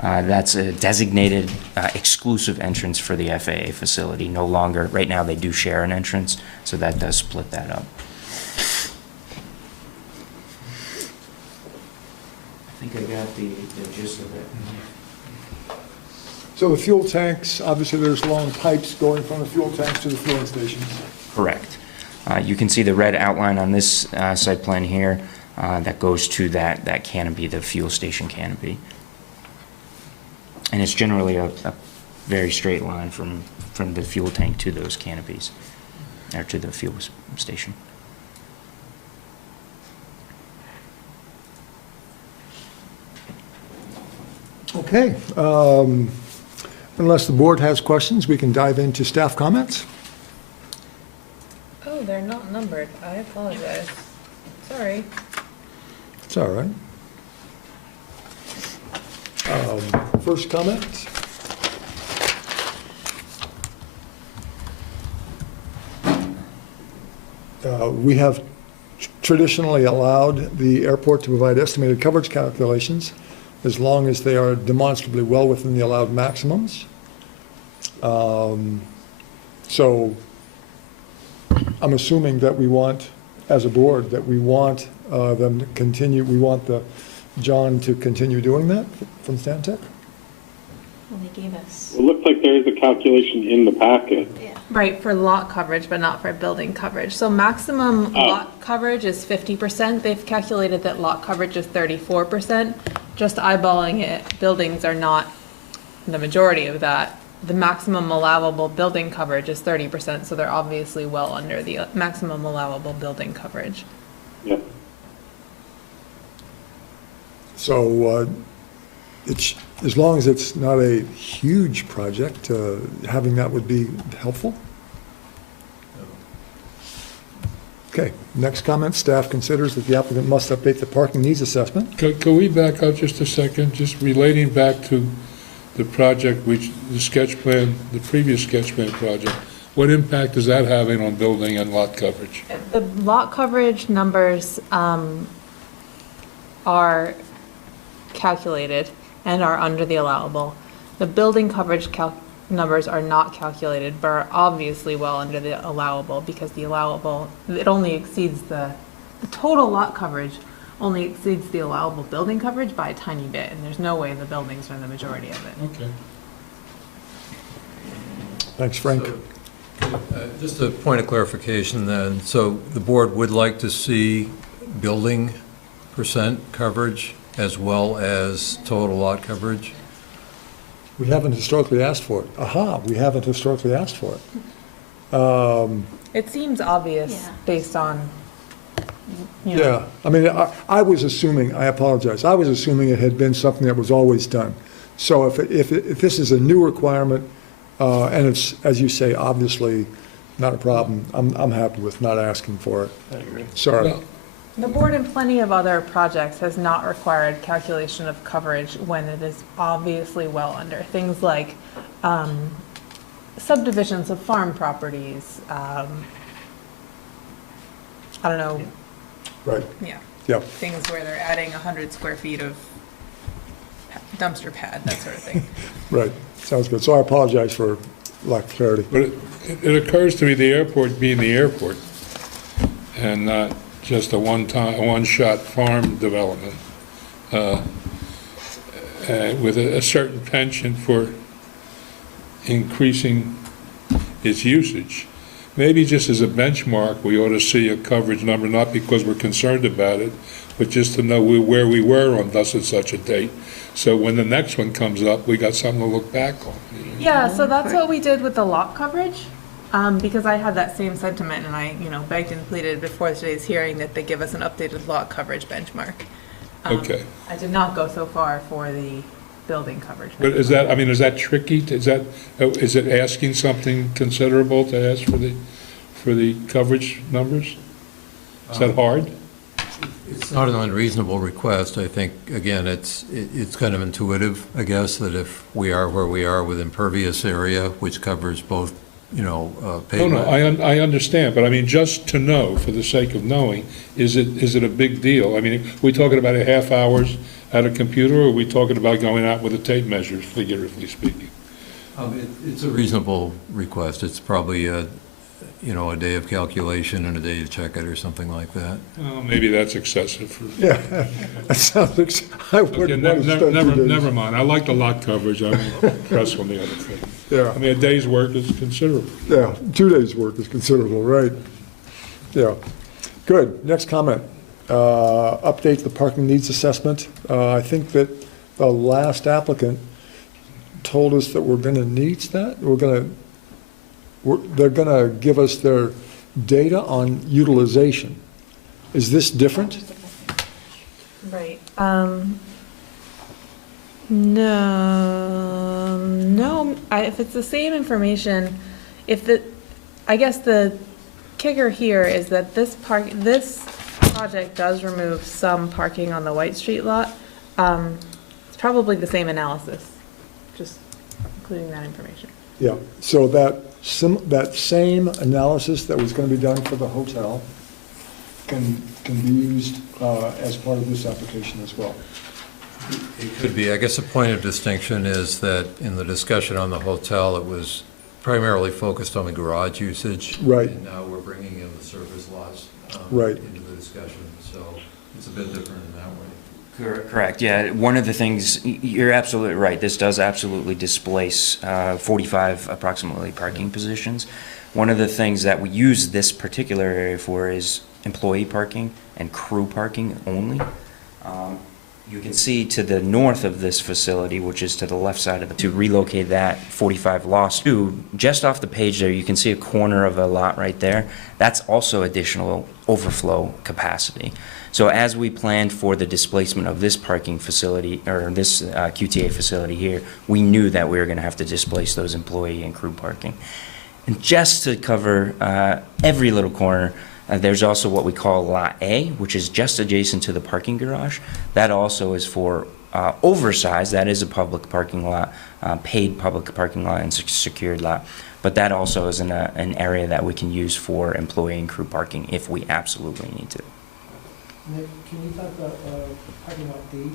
that's a designated exclusive entrance for the FAA facility. No longer, right now they do share an entrance, so that does split that up. I think I got the gist of it. So the fuel tanks, obviously there's long pipes going from the fuel tanks to the fueling stations. Correct. You can see the red outline on this site plan here that goes to that canopy, the fuel station canopy. And it's generally a very straight line from the fuel tank to those canopies, or to the fuel station. Okay. Unless the board has questions, we can dive into staff comments. Oh, they're not numbered. I apologize. Sorry. It's all right. First comment. We have traditionally allowed the airport to provide estimated coverage calculations as long as they are demonstrably well within the allowed maximums. So I'm assuming that we want, as a board, that we want them to continue, we want John to continue doing that from Stantec? Well, they gave us. It looks like there is a calculation in the packet. Right, for lot coverage, but not for building coverage. So maximum lot coverage is 50%. They've calculated that lot coverage is 34%. Just eyeballing it, buildings are not the majority of that. the maximum allowable building coverage is 30%, so they're obviously well under the maximum allowable building coverage. Yep. So it's, as long as it's not a huge project, having that would be helpful. Okay, next comment, staff considers that the applicant must update the parking needs assessment. Could we back up just a second, just relating back to the project, which, the sketch plan, the previous sketch plan project, what impact is that having on building and lot coverage? The lot coverage numbers are calculated and are under the allowable. The building coverage numbers are not calculated, but are obviously well under the allowable, because the allowable, it only exceeds the total lot coverage only exceeds the allowable building coverage by a tiny bit, and there's no way the buildings are the majority of it. Okay. Thanks, Frank. Just a point of clarification then, so the board would like to see building percent coverage as well as total lot coverage? We haven't historically asked for it. Aha, we haven't historically asked for it. It seems obvious Yeah. based on, you know. Yeah, I mean, I was assuming, I apologize, I was assuming it had been something that was always done. So if this is a new requirement, and it's, as you say, obviously not a problem, I'm happy with not asking for it. I agree. Sorry. Well, The board in plenty of other projects has not required calculation of coverage when it is obviously well under. Things like subdivisions of farm properties, I don't know, Right, yeah, yeah. things where they're adding 100 square feet of dumpster pad, that sort of thing. Right, sounds good. So I apologize for lack of clarity. But it occurs to me the airport being the airport and not just a one-shot farm development with a certain penchant for increasing its usage. Maybe just as a benchmark, we ought to see a coverage number, not because we're concerned about it, but just to know where we were on thus and such a date. So when the next one comes up, we got something to look back on. Yeah, so that's what we did with the lot coverage, because I had that same sentiment, and I, begged and pleaded before today's hearing that they give us an updated lot coverage benchmark. Okay. I did not go so far for the building coverage. But is that tricky? Is it asking something considerable to ask for the coverage numbers? Is that hard? It's not an unreasonable request. I think, again, it's kind of intuitive, I guess, that if we are where we are with impervious area, which covers both, pavement. No, I understand, but I mean, just to know, for the sake of knowing, is it a big deal? I mean, are we talking about a half hours at a computer, or are we talking about going out with a tape measure, figuratively speaking? It's a reasonable request. It's probably a day of calculation and a day to check it or something like that. Well, maybe that's excessive. Yeah, that sounds, I wouldn't want to spend 2 days. Never mind. I like the lot coverage. I'm impressed on the other thing. Yeah. I mean, a day's work is considerable. Yeah, 2 days' work is considerable, right? Yeah. Good. Next comment. Update the parking needs assessment. I think that the last applicant told us that we're going to need that. They're going to give us their data on utilization. Is this different? Right. No, if it's the same information, I guess the kicker here is that this project does remove some parking on the White Street lot. It's probably the same analysis, just including that information. Yeah, so that same analysis that was going to be done for the hotel can be used as part of this application as well. It could be. I guess a point of distinction is that in the discussion on the hotel, it was primarily focused on the garage usage. Right. And now we're bringing in the service lots Right. into the discussion, so it's a bit different in that way. Correct, yeah. One of the things, you're absolutely right, this does absolutely displace 45 approximately parking positions. One of the things that we use this particular area for is employee parking and crew parking only. you can see to the north of this facility, which is to the left side of to relocate that 45 lost to, just off the page there, you can see a corner of a lot right there. That's also additional overflow capacity. So as we planned for the displacement of this parking facility, or this QTA facility here, we knew that we were gonna have to displace those employee and crew parking. And just to cover every little corner, there's also what we call Lot A, which is just adjacent to the parking garage. That also is for oversized, that is a public parking lot, paid public parking lot and secured lot. But that also is an area that we can use for employee and crew parking if we absolutely need to. Nick, can you talk about parking lot D?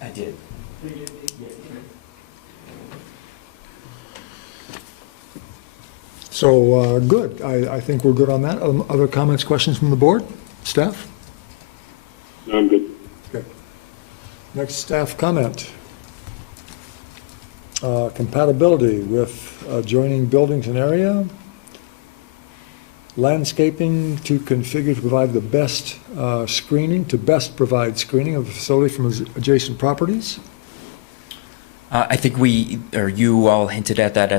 I did. So, good. I think we're good on that. Other comments, questions from the board? Staff? No, I'm good. Okay. Next staff comment. Compatibility with adjoining buildings and area. Landscaping to configure to provide the best screening, to best provide screening of the facility from adjacent properties. I think you all hinted at that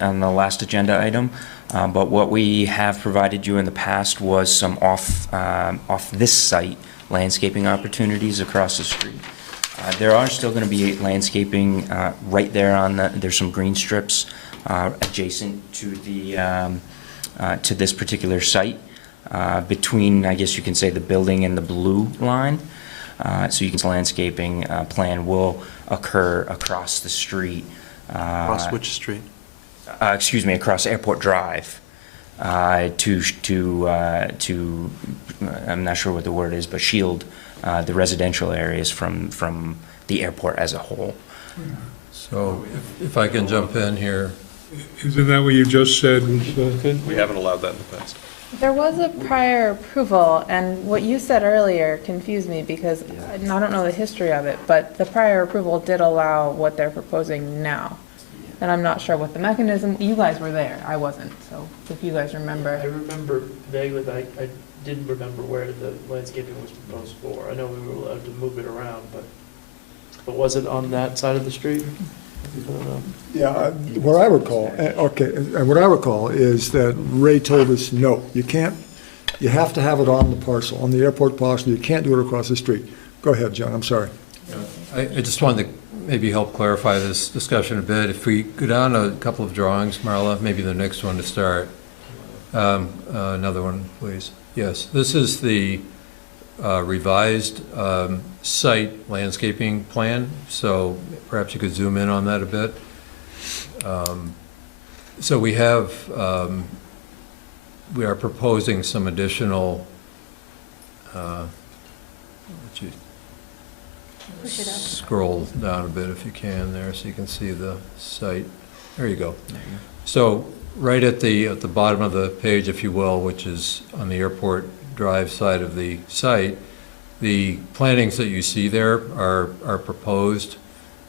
on the last agenda item, but what we have provided you in the past was some off this site landscaping opportunities across the street. There are still going to be landscaping right there there's some green strips adjacent to to this particular site between, I guess you can say, the building and the blue line. So you can see landscaping plan will occur across the street. Across which street? Excuse me, across Airport Drive to I'm not sure what the word is, but shield the residential areas from the airport as a whole. So if I can jump in here. Isn't that what you just said? We haven't allowed that in the past. There was a prior approval, and what you said earlier confused me because I don't know the history of it, but the prior approval did allow what they're proposing now. And I'm not sure what the mechanism, you guys were there, I wasn't, so if you guys remember. I remember vaguely, but I didn't remember where the landscaping was proposed for. I know we were allowed to move it around, but was it on that side of the street? I don't know. Yeah, what I recall, and what I recall is that Ray told us, no, you can't, you have to have it on the parcel, on the airport parcel, you can't do it across the street. Go ahead, John, I'm sorry. I just wanted to maybe help clarify this discussion a bit. If we go down a couple of drawings, Marla, maybe the next one to start. Another one, please. Yes, this is the revised site landscaping plan, so perhaps you could zoom in on that a bit. So we are proposing some additional, scroll down a bit if you can there so you can see the site. There you go. So right at the bottom of the page, if you will, which is on the Airport Drive side of the site, the plantings that you see there are proposed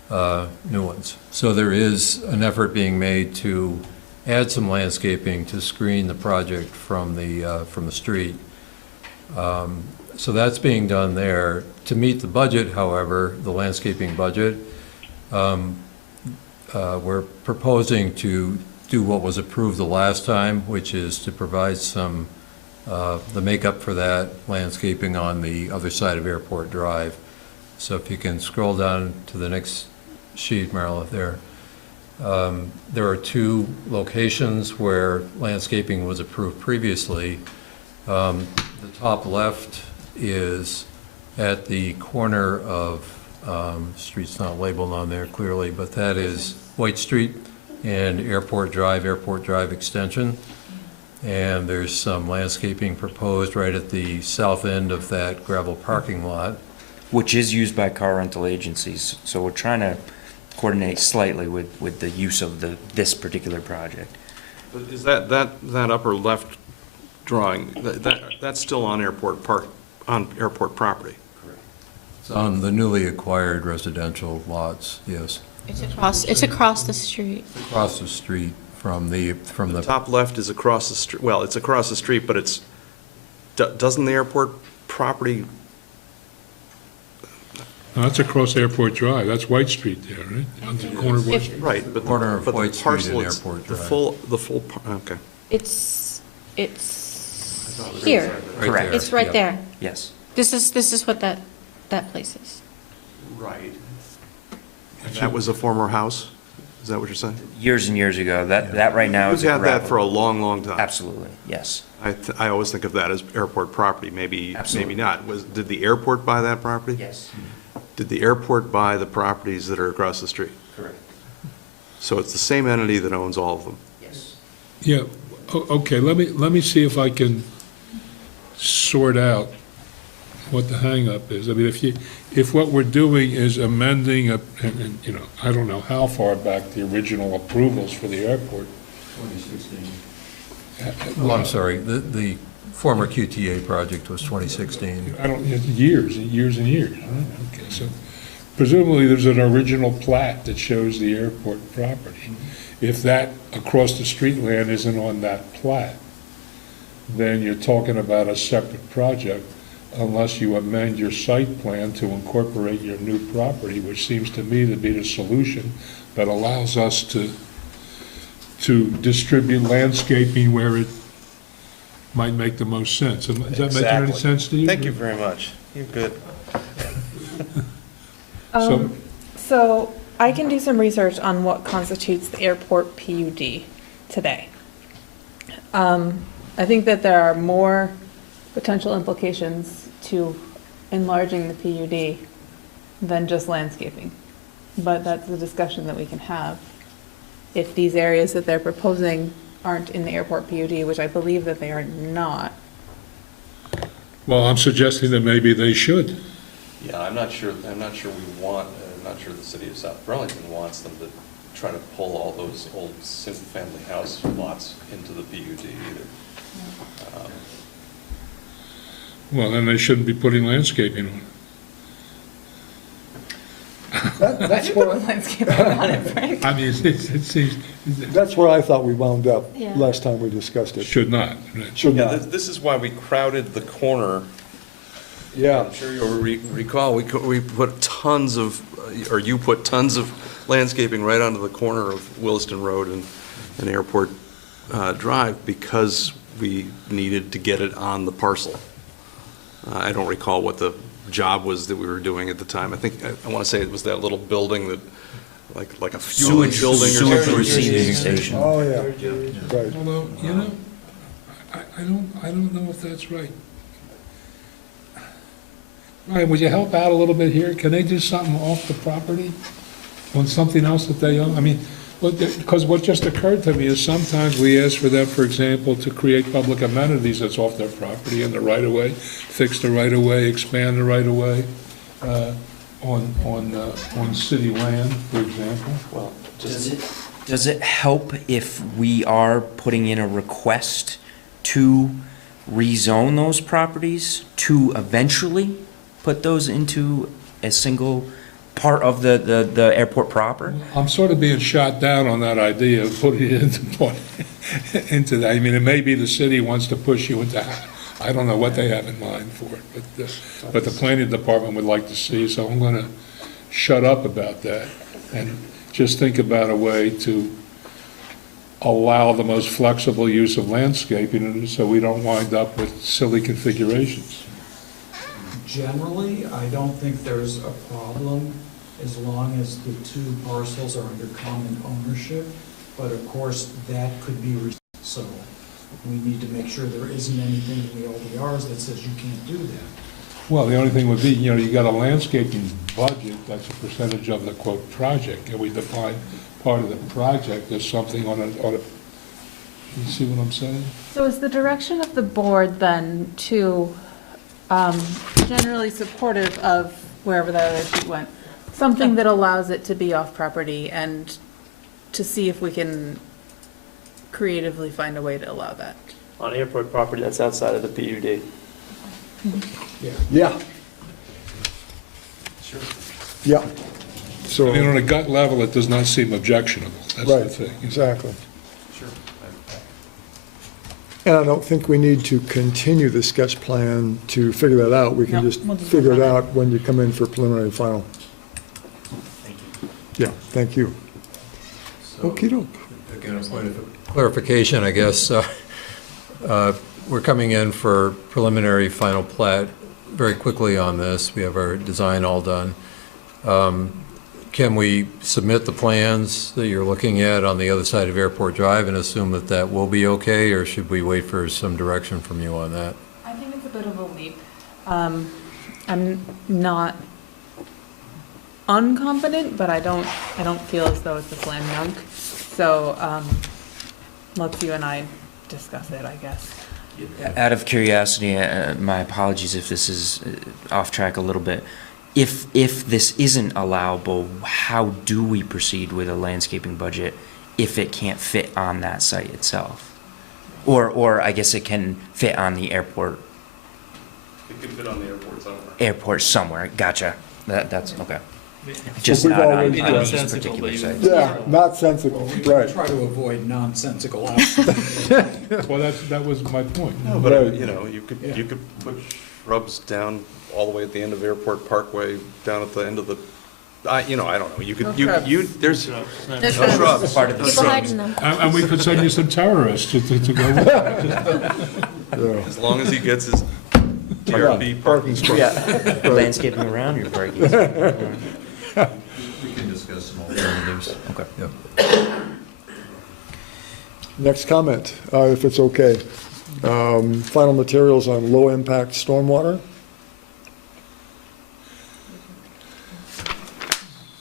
new ones. So there is an effort being made to add some landscaping to screen the project from the street. So that's being done there. To meet the budget, however, the landscaping budget, we're proposing to do what was approved the last time, which is to provide some the makeup for that landscaping on the other side of Airport Drive. So if you can scroll down to the next sheet, Marla, there. There are two locations where landscaping was approved previously. The top left is at the corner of, street's not labeled on there clearly, but that is White Street and Airport Drive Extension. And there's some landscaping proposed right at the south end of that gravel parking lot. Which is used by car rental agencies, so we're trying to coordinate slightly with the use of this particular project. But is that upper left drawing, that's still on airport property? It's on the newly acquired residential lots, yes. It's across the street. Across the street from the Top left is across the street, well, it's across the street, but doesn't the airport property Now, that's across Airport Drive, that's White Street there, right? On the corner of White Street. Right, but Corner of but the White Street parcel and is- Airport The Drive. full, okay. It's here. Right Correct. there. It's right Yep. there. Yes. This is what that place is. Right. That was a former house? Is that what you're saying? Years and years ago, that right now We've is a had that gravel. for a long, long time. Absolutely, yes. I always think of that as airport property, maybe Absolutely. not. Did the airport buy that property? Yes. Did the airport buy the properties that are across the street? Correct. So it's the same entity that owns all of them? Yes. Yeah, okay, let me see if I can sort out what the hangup is. I mean, if what we're doing is amending, and, you know, I don't know how far back the original approvals for the airport. 2016. Well, I'm sorry, the former QTA project was 2016. I don't, years and years and years. Right? Okay, so presumably there's an original plat that shows the airport property. If that across the street land isn't on that plat, then you're talking about a separate project unless you amend your site plan to incorporate your new property, which seems to me to be the solution that allows us to distribute landscaping where it might make the most sense. Does that make any sense to you? Thank you very much. You're good. So I can do some research on what constitutes the airport PUD today. I think that there are more potential implications to enlarging the PUD than just landscaping. But that's a discussion that we can have. If these areas that they're proposing aren't in the airport PUD, which I believe that they are not. Well, I'm suggesting that maybe they should. Yeah, I'm not sure we want, I'm not sure the city of South Burlington wants them to try to pull all those old single-family house lots into the PUD either. Well, then they shouldn't be putting landscaping on. That's where, Landscaping on it, Frank. I mean, it seems, that's where I thought we wound up Yeah. last time we discussed it. should not. Should Yeah, not. this is why we crowded the corner. Yeah. I'm sure you'll recall, we put tons of, or you put tons of landscaping right onto the corner of Williston Road and Airport Drive because we needed to get it on the parcel. I don't recall what the job was that we were doing at the time. I think, I want to say it was that little building that, like a fueling building or Sewage something. receiving station. Oh, yeah, right. Although, you know, I don't know if that's right. Ryan, would you help out a little bit here? Can they do something off the property on something else that they own? I mean, because what just occurred to me is sometimes we ask for them, for example, to create public amenities that's off their property in the right-of-way, fix the right-of-way, expand the right-of-way on city land, for example. Well, Does it help if we are putting in a request to rezone those properties to eventually put those into a single part of the airport proper? I'm sort of being shot down on that idea of putting it into that. I mean, it may be the city wants to push you into, I don't know what they have in mind for it, but the planning department would like to see, so I'm going to shut up about that and just think about a way to allow the most flexible use of landscaping so we don't wind up with silly configurations. Generally, I don't think there's a problem as long as the two parcels are under common ownership, but of course, that could be, so we need to make sure there isn't anything in the LDRs that says you can't do that. Well, the only thing would be, you know, you got a landscaping budget, that's a percentage of the quote project, and we define part of the project as something on a, you see what I'm saying? So is the direction of the board then to, generally supportive of wherever that other sheet went? Something that allows it to be off property and to see if we can creatively find a way to allow that? On airport property that's outside of the PUD. Yeah. Sure. Yeah. So, I mean, on a gut level, it does not seem objectionable, that's the right, thing. exactly. Sure. And I don't think we need to continue the sketch plan to figure that out. We can No, just we'll just figure work it on it. out when you come in for preliminary final. Yeah, thank you. Okey doke. Again, a point of clarification, I guess. We're coming in for preliminary final plat very quickly on this. We have our design all done. Can we submit the plans that you're looking at on the other side of Airport Drive and assume that that will be okay, or should we wait for some direction from you on that? I think it's a bit of a leap. I'm not unconfident, but I don't feel as though it's a slam dunk. So, let's you and I discuss it, I guess. Out of curiosity, my apologies if this is off track a little bit. If this isn't allowable, how do we proceed with a landscaping budget if it can't fit on that site itself? Or I guess it can fit on the airport. It could fit on the airport somewhere. Airport somewhere, gotcha. That's, okay. So Just we've not on already done- these particular sites. Yeah, not sensible, right. Try to avoid nonsensical outcomes. Well, that was my point. No, but, you know, you could put shrubs down all the way at the end of Airport Parkway, down at the end of the, I don't know, you could, there's no shrubs. Part of the People hiding them. And we could send you some terrorists to go with it. As long as he gets his TRP parking spot. Yeah, landscaping around your parking. We can discuss some alternatives. Okay. Yep. Next comment, if it's okay. Final materials on low-impact stormwater.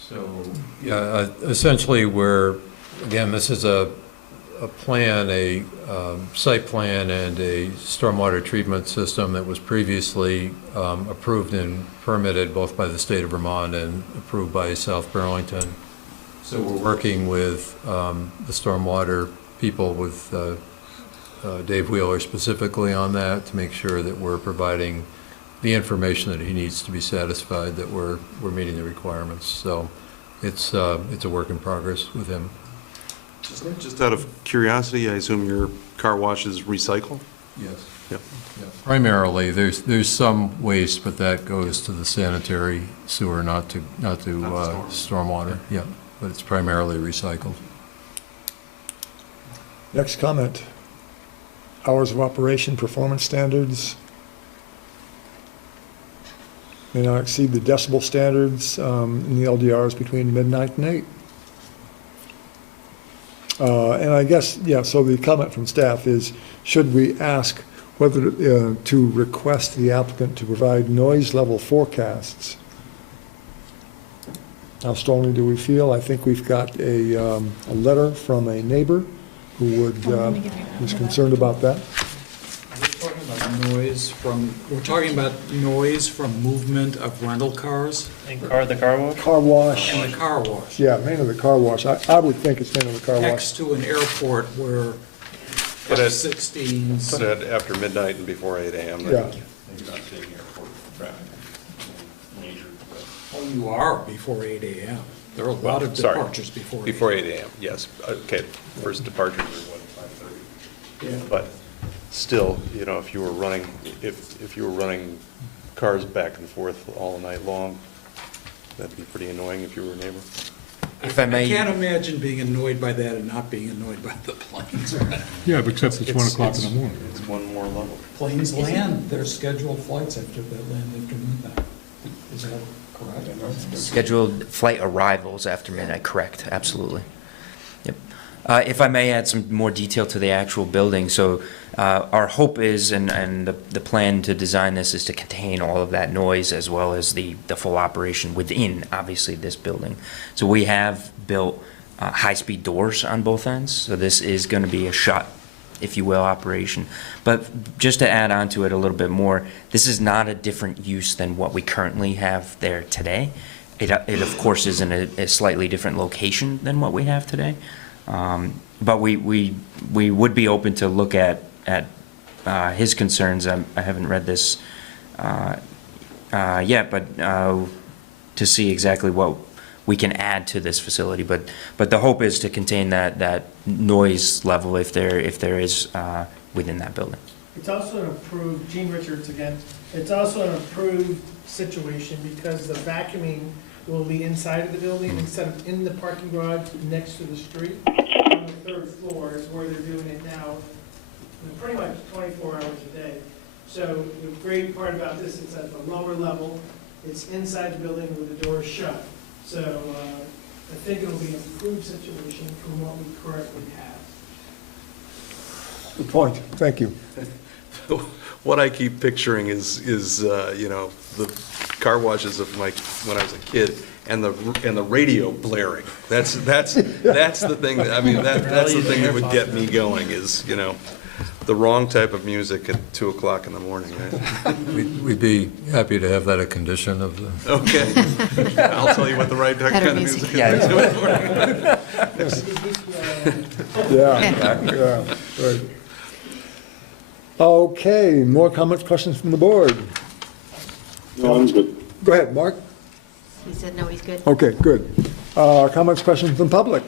So, yeah, essentially, again, this is a plan, a site plan and a stormwater treatment system that was previously approved and permitted both by the state of Vermont and approved by South Burlington. So we're working with the stormwater people, with Dave Wheeler specifically on that, to make sure that we're providing the information that he needs to be satisfied that we're meeting the requirements. So it's a work in progress with him. Just out of curiosity, I assume your car washes recycle? Yes. Yep. Primarily, there's some waste, but that goes to the sanitary sewer, not to stormwater. Yeah, but it's primarily recycled. Next comment. Hours of operation, performance standards may not exceed the decibel standards in the LDRs between midnight and 8. And I guess, yeah, so the comment from staff is, should we ask whether to request the applicant to provide noise level forecasts? How strongly do we feel? I think we've got a letter from a neighbor who who's concerned about that. We're talking about noise from movement of rental cars And the car wash? Car wash, and the car wash. yeah, mainly the car wash. I would think it's mainly the car wash. Next to an airport where But at- F-16s. But after midnight and before 8 AM. Yeah. You're not seeing airport traffic. Major. Oh, you are before 8 AM. There are a lot of Sorry. departures before 8. Before 8 AM, yes. Okay, first departures are what, 5:30? Yeah. But still, if you were running, if you were running cars back and forth all night long, that'd be pretty annoying if you were a neighbor. If I may. I can't imagine being annoyed by that and not being annoyed by the planes. Yeah, but except it's 1 o'clock in the morning. It's one more level. Planes land their scheduled flights after that land after midnight. Is that correct? Scheduled flight arrivals after midnight, correct, absolutely. Yep. If I may add some more detail to the actual building, so our hope is, and the plan to design this is to contain all of that noise as well as the full operation within, obviously, this building. So we have built high-speed doors on both ends, so this is going to be a shut, if you will, operation. But just to add on to it a little bit more, this is not a different use than what we currently have there today. It of course is in a slightly different location than what we have today. But we would be open to look at his concerns. I haven't read this yet, but to see exactly what we can add to this facility. But the hope is to contain that noise level if there is within that building. It's also an approved, Gene Richards again, it's also an approved situation because the vacuuming will be inside of the building instead of in the parking garage next to the street. On the third floor is where they're doing it now, pretty much 24 hours a day. So the great part about this is at the lower level, it's inside the building with the doors shut. So I think it'll be an improved situation from what we currently have. Good point. Thank you. What I keep picturing is you know, the car washes of when I was a kid, and the radio blaring. That's the thing. I mean, that's the thing that would get me going. Is, you know, the wrong type of music at 2 o'clock in the morning. Right? We'd be happy to have that a condition of the. Okay, I'll tell you what the right kind of music is. Yeah. Yeah, right. Okay, more comments, questions from the board? No, I'm good. Go ahead, Mark. He said, no, he's good. Okay, good. Comments, questions from the public?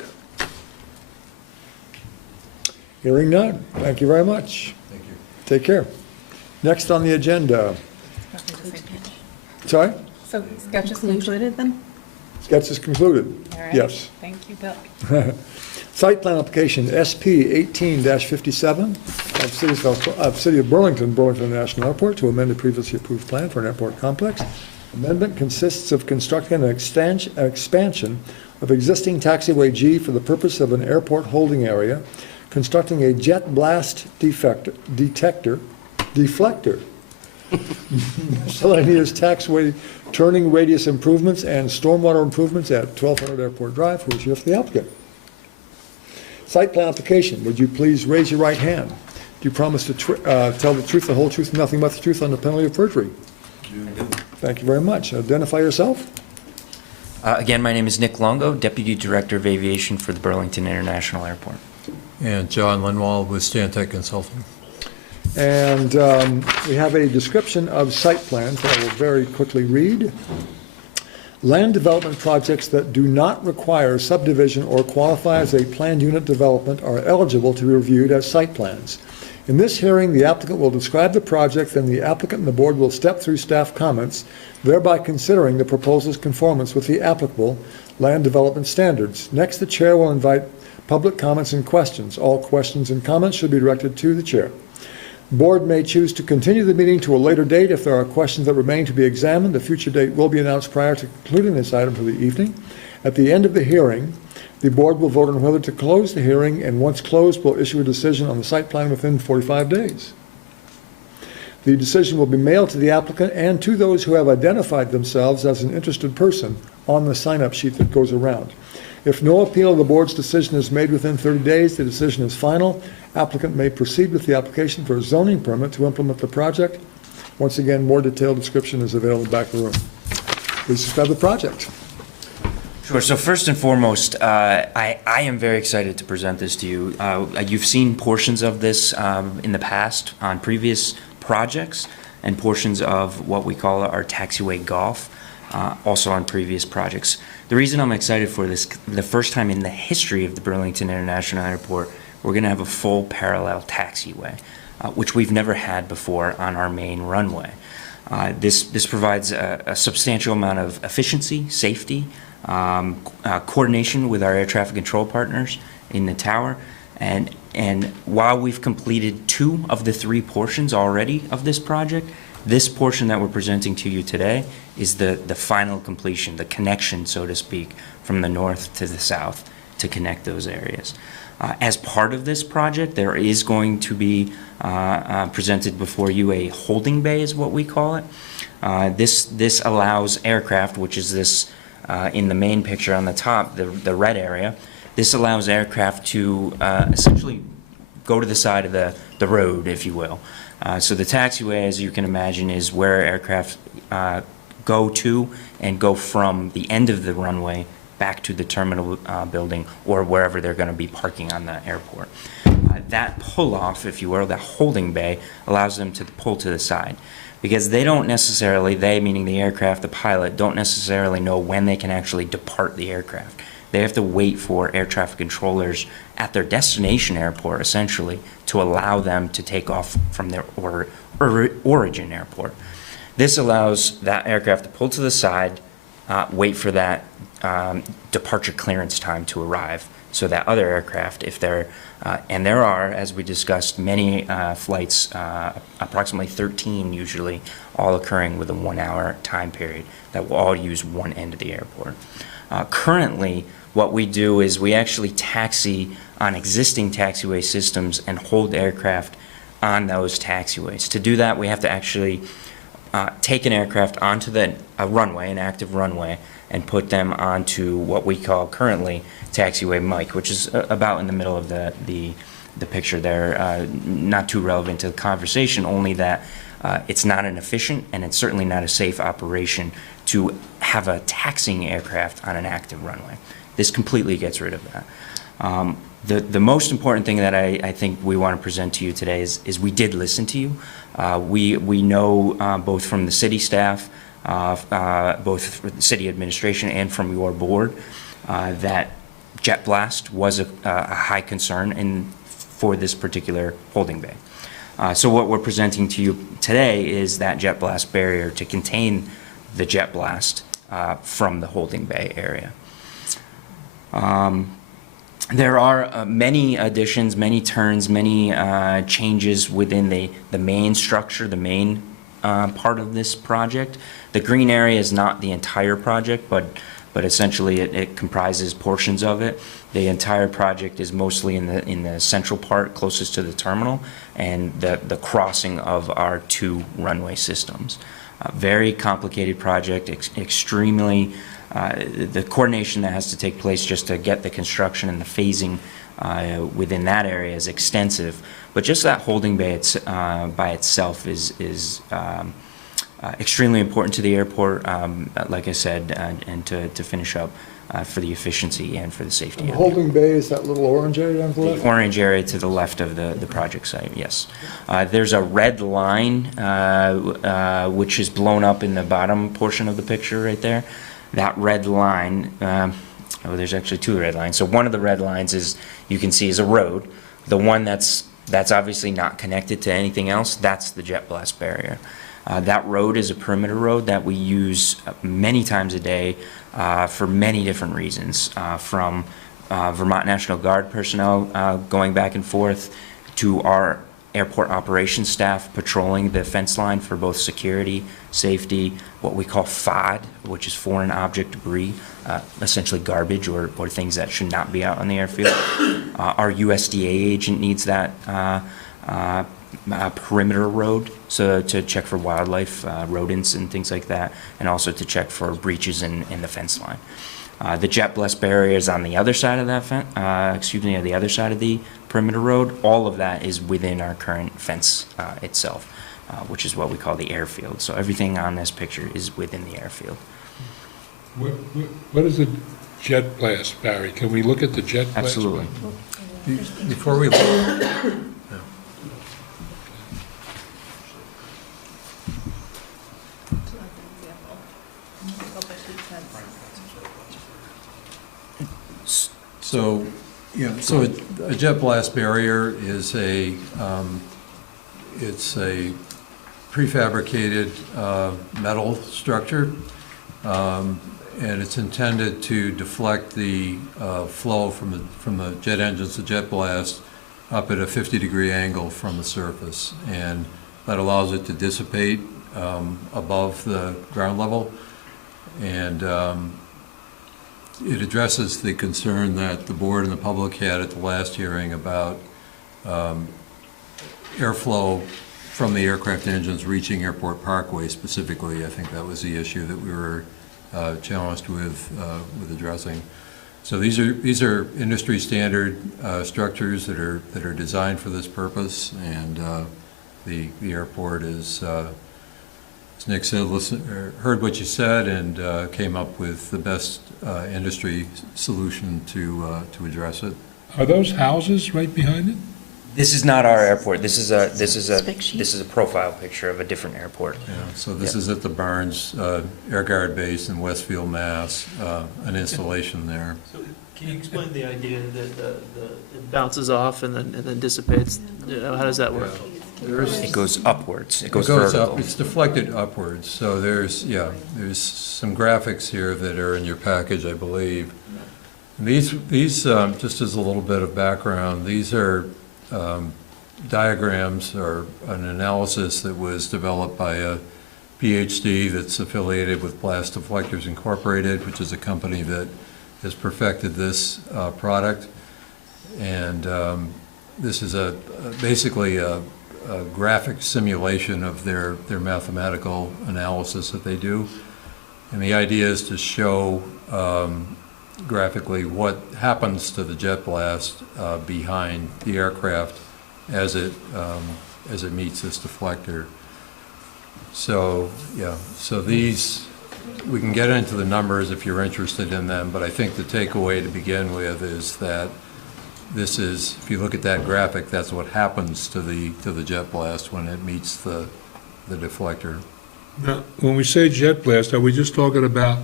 Hearing none. Thank you very much. Thank you. Take care. Next on the agenda. Sorry? So sketch is concluded then? Sketch is concluded. All right. Yes. Thank you, Bill. Site plan application SP 18-57 of City of Burlington, Burlington National Airport to amend the previously approved plan for an airport complex. Amendment consists of constructing an expansion of existing taxiway G for the purpose of an airport holding area, constructing a jet blast deflector, miscellaneous taxiway turning radius improvements and stormwater improvements at 1200 Airport Drive. Who is here for the applicant? Site plan application. Would you please raise your right hand? Do you promise to tell the truth, the whole truth, and nothing but the truth on the penalty of perjury? Thank you very much. Identify yourself. Again, my name is Nick Longo, Deputy Director of Aviation for the Burlington International Airport. And John Linwald with Stantec Consulting. And we have a description of site plans that I will very quickly read. Land development projects that do not require subdivision or qualify as a planned unit development are eligible to be reviewed as site plans. In this hearing, the applicant will describe the project, and the applicant and the board will step through staff comments, thereby considering the proposal's conformance with the applicable land development standards. Next, the chair will invite public comments and questions. All questions and comments should be directed to the chair. The board may choose to continue the meeting to a later date. If there are questions that remain to be examined, a future date will be announced prior to concluding this item for the evening. At the end of the hearing, the board will vote on whether to close the hearing, and once closed, will issue a decision on the site plan within 45 days. The decision will be mailed to the applicant and to those who have identified themselves as an interested person on the sign-up sheet that goes around. If no appeal of the board's decision is made within 30 days, the decision is final. Applicant may proceed with the application for a zoning permit to implement the project. Once again, more detailed description is available in the back of the room. Please describe the project. Sure. So first and foremost, I am very excited to present this to you. You've seen portions of this in the past on previous projects, and portions of what we call our taxiway golf, also on previous projects. The reason I'm excited for this, the first time in the history of the Burlington International Airport, we're going to have a full parallel taxiway, which we've never had before on our main runway. This provides a substantial amount of efficiency, safety, coordination with our air traffic control partners in the tower, and while we've completed 2 of the 3 portions already of this project, this portion that we're presenting to you today is the final completion, the connection, so to speak, from the north to the south to connect those areas. As part of this project, there is going to be presented before you a holding bay, is what we call it. This allows aircraft, which is this in the main picture on the top, the red area. This allows aircraft to essentially go to the side of the road, if you will. So the taxiway, as you can imagine, is where aircraft go to and go from the end of the runway back to the terminal building or wherever they're going to be parking on the airport. That pull-off, if you will, that holding bay, allows them to pull to the side, because they don't necessarily, they meaning the aircraft, the pilot, don't necessarily know when they can actually depart the aircraft. They have to wait for air traffic controllers at their destination airport, essentially, to allow them to take off from their origin airport. This allows that aircraft to pull to the side, wait for that departure clearance time to arrive, so that other aircraft, if they're, and there are, as we discussed, many flights, approximately 13 usually, all occurring with a 1 hour time period, that will all use one end of the airport. Currently, what we do is we actually taxi on existing taxiway systems and hold aircraft on those taxiways. To do that, we have to actually take an aircraft onto a runway, an active runway, and put them onto what we call currently taxiway Mike, which is about in the middle of the picture there. Not too relevant to the conversation, only that it's not an efficient and it's certainly not a safe operation to have a taxiing aircraft on an active runway. This completely gets rid of that. The most important thing that I think we want to present to you today is we did listen to you. We know both from the city staff, both for the city administration and from your board, that jet blast was a high concern for this particular holding bay. So what we're presenting to you today is that jet blast barrier to contain the jet blast from the holding bay area. There are many additions, many turns, many changes within the main structure, the main part of this project. The green area is not the entire project, but essentially it comprises portions of it. The entire project is mostly in the central part, closest to the terminal, and the crossing of our 2 runway systems. Very complicated project, extremely. The coordination that has to take place just to get the construction and the phasing within that area is extensive. But just that holding bay by itself is extremely important to the airport, like I said, and to finish up for the efficiency and for the safety. The holding bay is that little orange area on the left? The orange area to the left of the project site, yes. There's a red line which is blown up in the bottom portion of the picture right there. That red line, there's actually 2 red lines. So one of the red lines you can see is a road. The one that's obviously not connected to anything else, that's the jet blast barrier. That road is a perimeter road that we use many times a day for many different reasons, from Vermont National Guard personnel going back and forth to our airport operations staff patrolling the fence line for both security, safety, what we call FOD, which is foreign object debris, essentially garbage or things that should not be out on the airfield. Our USDA agent needs that perimeter road, so to check for wildlife, rodents and things like that, and also to check for breaches in the fence line. The jet blast barrier is on the other side of that fence, on the other side of the perimeter road. All of that is within our current fence itself, which is what we call the airfield. So everything on this picture is within the airfield. What is a jet blast, Barry? Can we look at the jet blast? Absolutely. Before we look, so, so a jet blast barrier is it's a prefabricated metal structure, and it's intended to deflect the flow from the jet engines to jet blast up at a 50-degree angle from the surface, and that allows it to dissipate above the ground level, and it addresses the concern that the board and the public had at the last hearing about airflow from the aircraft engines reaching Airport Parkway specifically. I think that was the issue that we were challenged with addressing. So these are industry standard structures that are designed for this purpose, and the airport is, as Nick said, heard what you said and came up with the best industry solution to address it. Are those houses right behind it? This is not our airport. This is a Spec sheet. this is a profile picture of a different airport. Yeah, so this Yeah. is at the Barnes Air Guard Base in Westfield, Mass, an installation there. So can you explain the idea that it bounces off and then dissipates? You know, how does that work? It goes upwards. It It goes goes vertical. up, it's deflected upwards, so there's some graphics here that are in your package, I believe. These, just as a little bit of background, these are diagrams or an analysis that was developed by a PhD that's affiliated with Blast Deflectors Incorporated, which is a company that has perfected this product. And this is basically a graphic simulation of their mathematical analysis that they do. And the idea is to show graphically what happens to the jet blast behind the aircraft as it meets this deflector. So, yeah, so these, we can get into the numbers if you're interested in them, but I think the takeaway to begin with is that this is, if you look at that graphic, that's what happens to the jet blast when it meets the deflector. Now, when we say jet blast, are we just talking about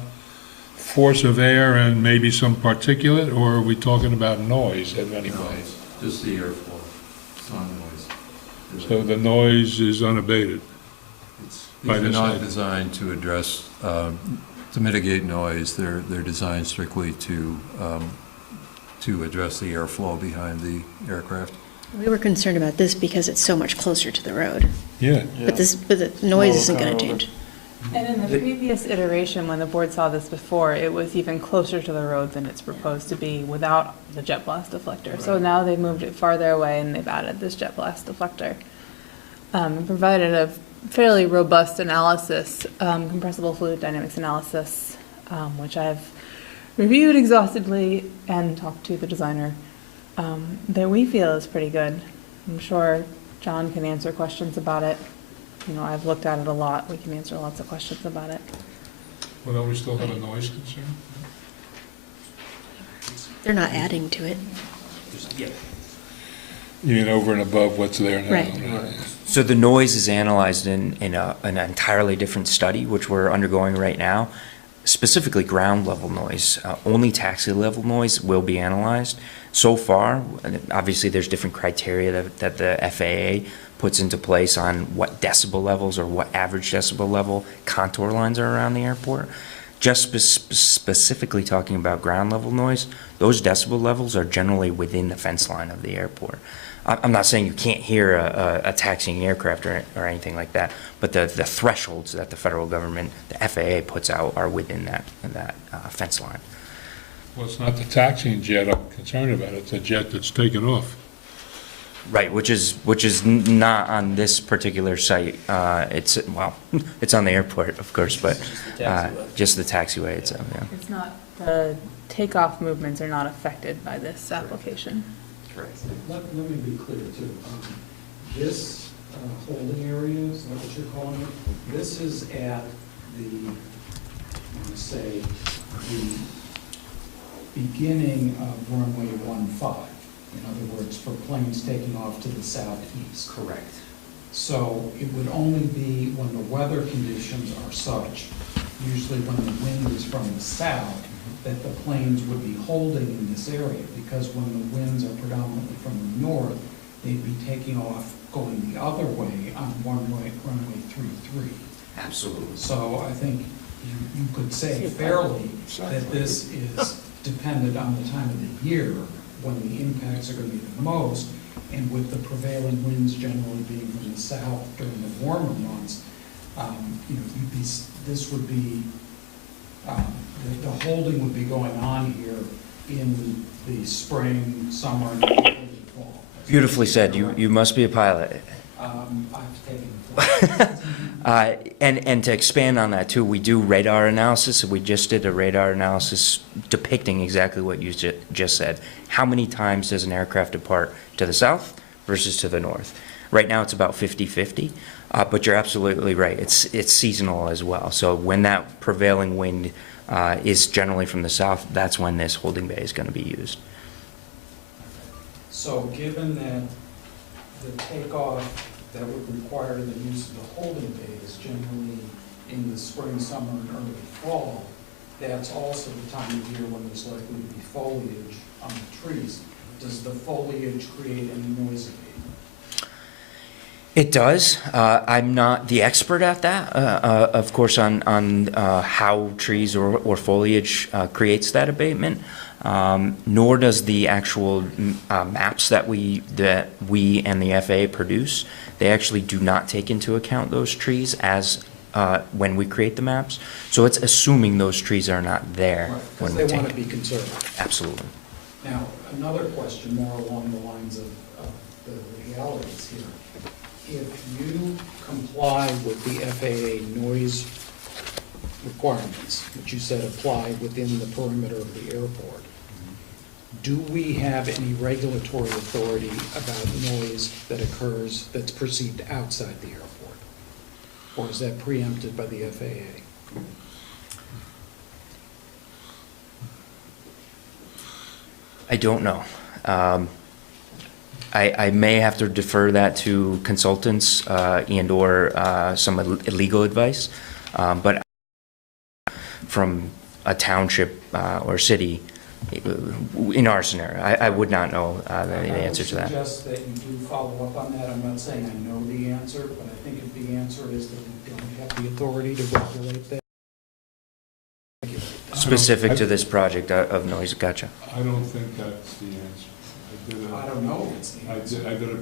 force of air and maybe some particulate, or are we talking about noise in any way? Just the airflow, it's not noise. So the noise is unabated? These are not designed to address, to mitigate noise. They're designed strictly to address the airflow behind the aircraft. We were concerned about this because it's so much closer to the road. Yeah. But the noise isn't going to change. And in the previous iteration, when the board saw this before, it was even closer to the road than it's proposed to be without the jet blast deflector. So now they've moved it farther away and they've added this jet blast deflector. And provided a fairly robust analysis, compressible fluid dynamics analysis, which I've reviewed exhaustively and talked to the designer, that we feel is pretty good. I'm sure John can answer questions about it. You know, I've looked at it a lot. We can answer lots of questions about it. Well, don't we still have a noise concern? They're not adding to it. You mean over and above what's there now? Right. So the noise is analyzed in an entirely different study, which we're undergoing right now. Specifically ground level noise. Only taxi level noise will be analyzed. So far, and obviously there's different criteria that the FAA puts into place on what decibel levels or what average decibel level contour lines are around the airport. Just specifically talking about ground level noise, those decibel levels are generally within the fence line of the airport. I'm not saying you can't hear a taxiing aircraft or anything like that, but the thresholds that the federal government, the FAA puts out are within that fence line. Well, it's not the taxiing jet I'm concerned about, it's a jet that's taken off. Right, which is not on this particular site. It's on the airport, of course, but just the taxiway itself. Yeah. It's not, the takeoff movements are not affected by this application. Let me be clear too. This holding area, is that what you're calling it? This is at the, say, the beginning of runway 15. In other words, for planes taking off to the southeast. Correct. So it would only be when the weather conditions are such, usually when the wind is from the south, that the planes would be holding in this area, because when the winds are predominantly from the north, they'd be taking off going the other way on runway 33. Absolutely. So I think you could say fairly that this is dependent on the time of the year when the impacts are going to be the most, and with the prevailing winds generally being from the south during the warmer months, this would be, the holding would be going on here in the spring, summer, and early fall. Beautifully said. You must be a pilot. I've taken And to expand on that too, we do radar analysis. We just did a radar analysis depicting exactly what you just said. How many times does an aircraft depart to the south versus to the north? Right now it's about 50-50, but you're absolutely right. It's seasonal as well. So when that prevailing wind is generally from the south, that's when this holding bay is going to be used. So given that the takeoff that would require the use of the holding bay is generally in the spring, summer, and early fall. That's also the time of year when there's likely to be foliage on the trees. Does the foliage create any noise abatement? It does. I'm not the expert at that, of course, on how trees or foliage creates that abatement. Nor does the actual maps that we and the FAA produce. They actually do not take into account those trees as when we create the maps. So it's assuming those trees are not there when we Because they take want to it. be conservative. Absolutely. Now, another question more along the lines of the legalities here. If you comply with the FAA noise requirements, which you said apply within the perimeter of the airport, do we have any regulatory authority about noise that occurs that's perceived outside the airport? Or is that preempted by the FAA? I don't know. I may have to defer that to consultants and/or some legal advice, but from a township or city, in our scenario, I would not know the answer to that. I would suggest that you do follow up on that. I'm not saying I know the answer, but I think if the answer is that we don't have the authority to regulate that. Specific to this project of noise, gotcha. I don't think that's the answer. I don't know if it's the answer. I did a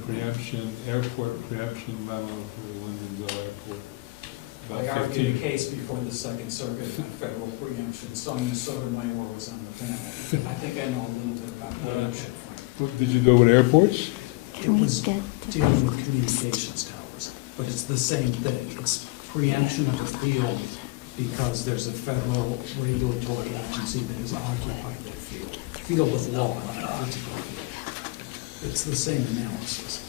airport preemption memo for Lindenville Airport. I About argued 15 a case before the Second Circuit on federal preemption. Some Sotomayor was on the panel. I think I know a little bit about preemption. Did you go with airports? It was dealing with communications towers, but it's the same thing. It's preemption of a field because there's a federal regulatory agency that has occupied that field. Field of law, not a physical field. It's the same analysis.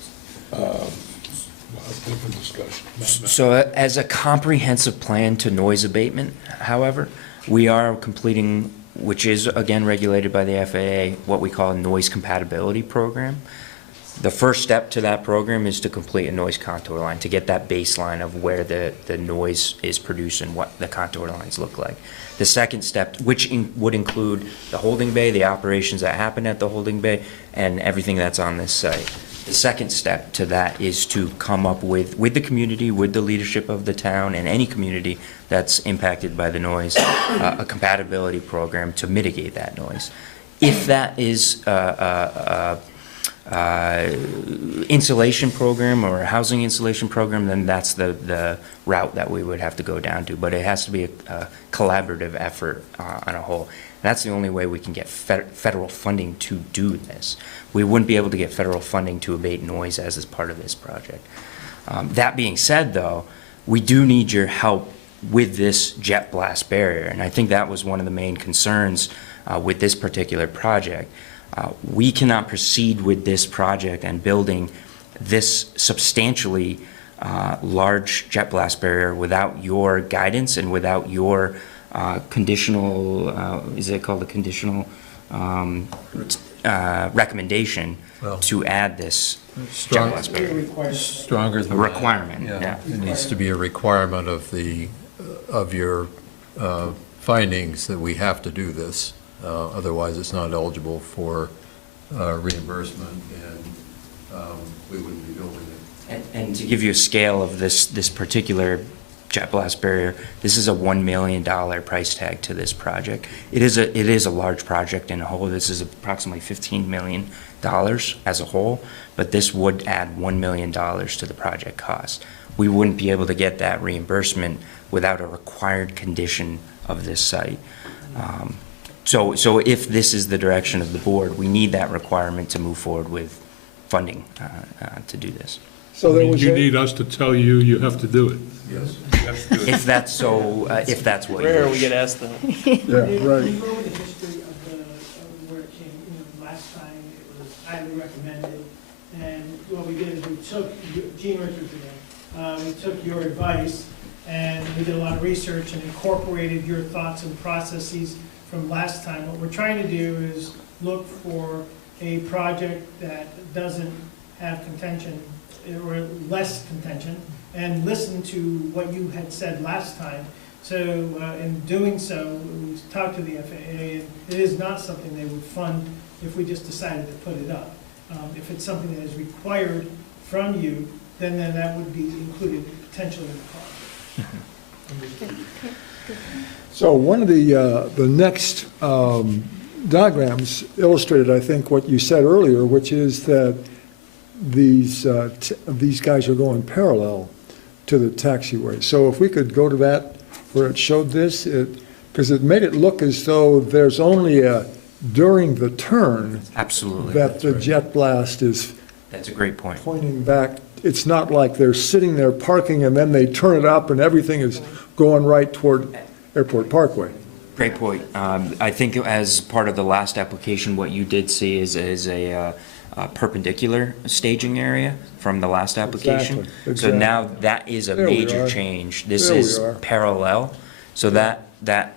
Different discussion. So as a comprehensive plan to noise abatement, however, we are completing, which is again regulated by the FAA, what we call a noise compatibility program. The first step to that program is to complete a noise contour line, to get that baseline of where the noise is produced and what the contour lines look like. The second step, which would include the holding bay, the operations that happen at the holding bay, and everything that's on this site. The second step to that is to come up with the community, with the leadership of the town and any community that's impacted by the noise, a compatibility program to mitigate that noise. If that is insulation program or a housing insulation program, then that's the route that we would have to go down to. But it has to be a collaborative effort on a whole. That's the only way we can get federal funding to do this. We wouldn't be able to get federal funding to abate noise as is part of this project. That being said, though, we do need your help with this jet blast barrier, and I think that was one of the main concerns with this particular project. We cannot proceed with this project and building this substantially large jet blast barrier without your guidance and without your conditional, is it called a conditional recommendation to add this jet blast barrier? Stronger than A requirement, that. yeah. It needs to be a requirement of your findings that we have to do this. Otherwise, it's not eligible for reimbursement, and we wouldn't be building it. And to give you a scale of this particular jet blast barrier, this is a $1 million price tag to this project. It is a large project in a whole. This is approximately $15 million as a whole, but this would add $1 million to the project cost. We wouldn't be able to get that reimbursement without a required condition of this site. So if this is the direction of the board, we need that requirement to move forward with funding to do this. So there was You need us to tell you you have to do it. Yes. If that's so, if that's what you Rare we wish. get asked that. Yeah, If right. you go over the history of where it came, last time it was highly recommended, and what we did is we took, Gene Richards again, we took your advice, and we did a lot of research and incorporated your thoughts and processes from last time. What we're trying to do is look for a project that doesn't have contention or less contention, and listen to what you had said last time. So in doing so, we talked to the FAA, and it is not something they would fund if we just decided to put it up. If it's something that is required from you, then that would be included potentially in the cost. So one of the next diagrams illustrated, I think, what you said earlier, which is that these guys are going parallel to the taxiway. So if we could go to that where it showed this, because it made it look as though there's only during the turn Absolutely. that the jet blast is That's a great point. pointing back. It's not like they're sitting there parking and then they turn it up and everything is going right toward Airport Parkway. Great point. I think as part of the last application, what you did see is a perpendicular staging area from the last application. Exactly. So now that is a There we major are. change. This There we is are. parallel. So that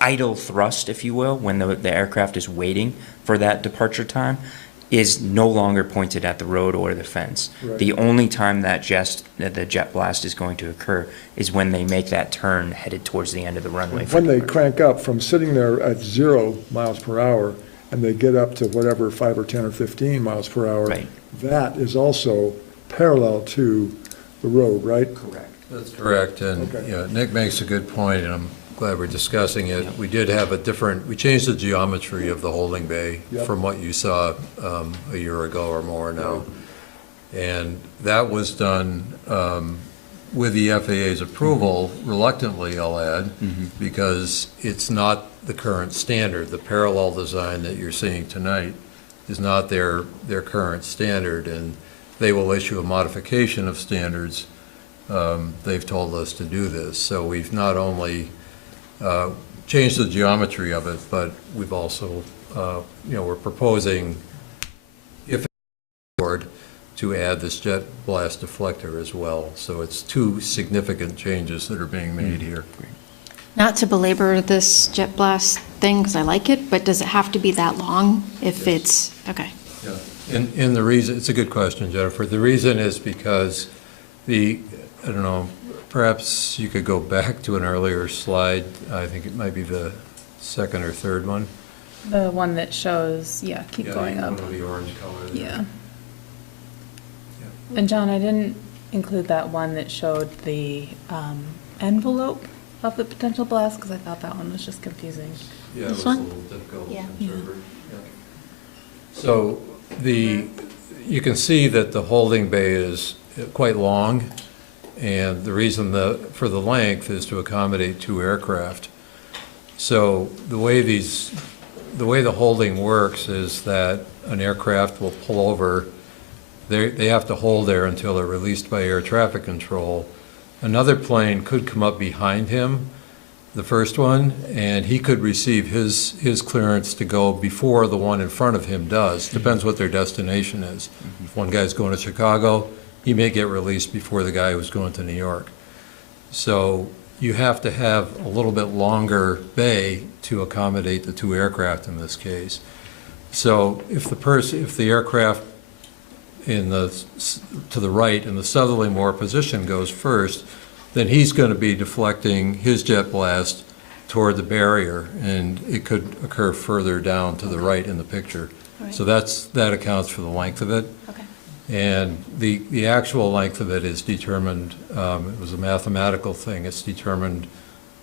idle thrust, if you will, when the aircraft is waiting for that departure time, is no longer pointed at the road or the fence. Right. The only time that the jet blast is going to occur is when they make that turn headed towards the end of the runway. for When they departure. crank up from sitting there at 0 miles per hour and they get up to whatever, 5 or 10 or 15 miles per hour, Right. that is also parallel to the road, right? Correct. That's correct, and, Okay. you know, Nick makes a good point, and I'm glad we're discussing it. We did have we changed the geometry of the holding bay Yep. from what you saw a year ago or more now. And that was done with the FAA's approval, reluctantly, I'll add, because it's not the current standard. The parallel design that you're seeing tonight is not their current standard, and they will issue a modification of standards. They've told us to do this. So we've not only changed the geometry of it, but we've also, we're proposing, if board, to add this jet blast deflector as well. So it's two significant changes that are being made here. Not to belabor this jet blast thing, because I like it, but does it have to be that long if it's, okay. And the reason, it's a good question, Jennifer. The reason is because I don't know, perhaps you could go back to an earlier slide. I think it might be the second or third one. The one that shows, keep going up. One of the orange color there. Yeah. And John, I didn't include that one that showed the envelope of the potential blast, because I thought that one was just confusing. Yeah, it This was a one? little difficult to Yeah. interpret. Yeah. So you can see that the holding bay is quite long, and the reason for the length is to accommodate 2 aircraft. So the way the holding works is that an aircraft will pull over. They have to hold there until they're released by air traffic control. Another plane could come up behind him, the first one, and he could receive his clearance to go before the one in front of him does. Depends what their destination is. If one guy's going to Chicago, he may get released before the guy who's going to New York. So you have to have a little bit longer bay to accommodate the 2 aircraft in this case. So if the aircraft to the right in the southerly-more position goes first, then he's going to be deflecting his jet blast toward the barrier, and it could occur further down to the right in the picture. All right. So that accounts for the length of it. Okay. And the actual length of it is determined, it was a mathematical thing, it's determined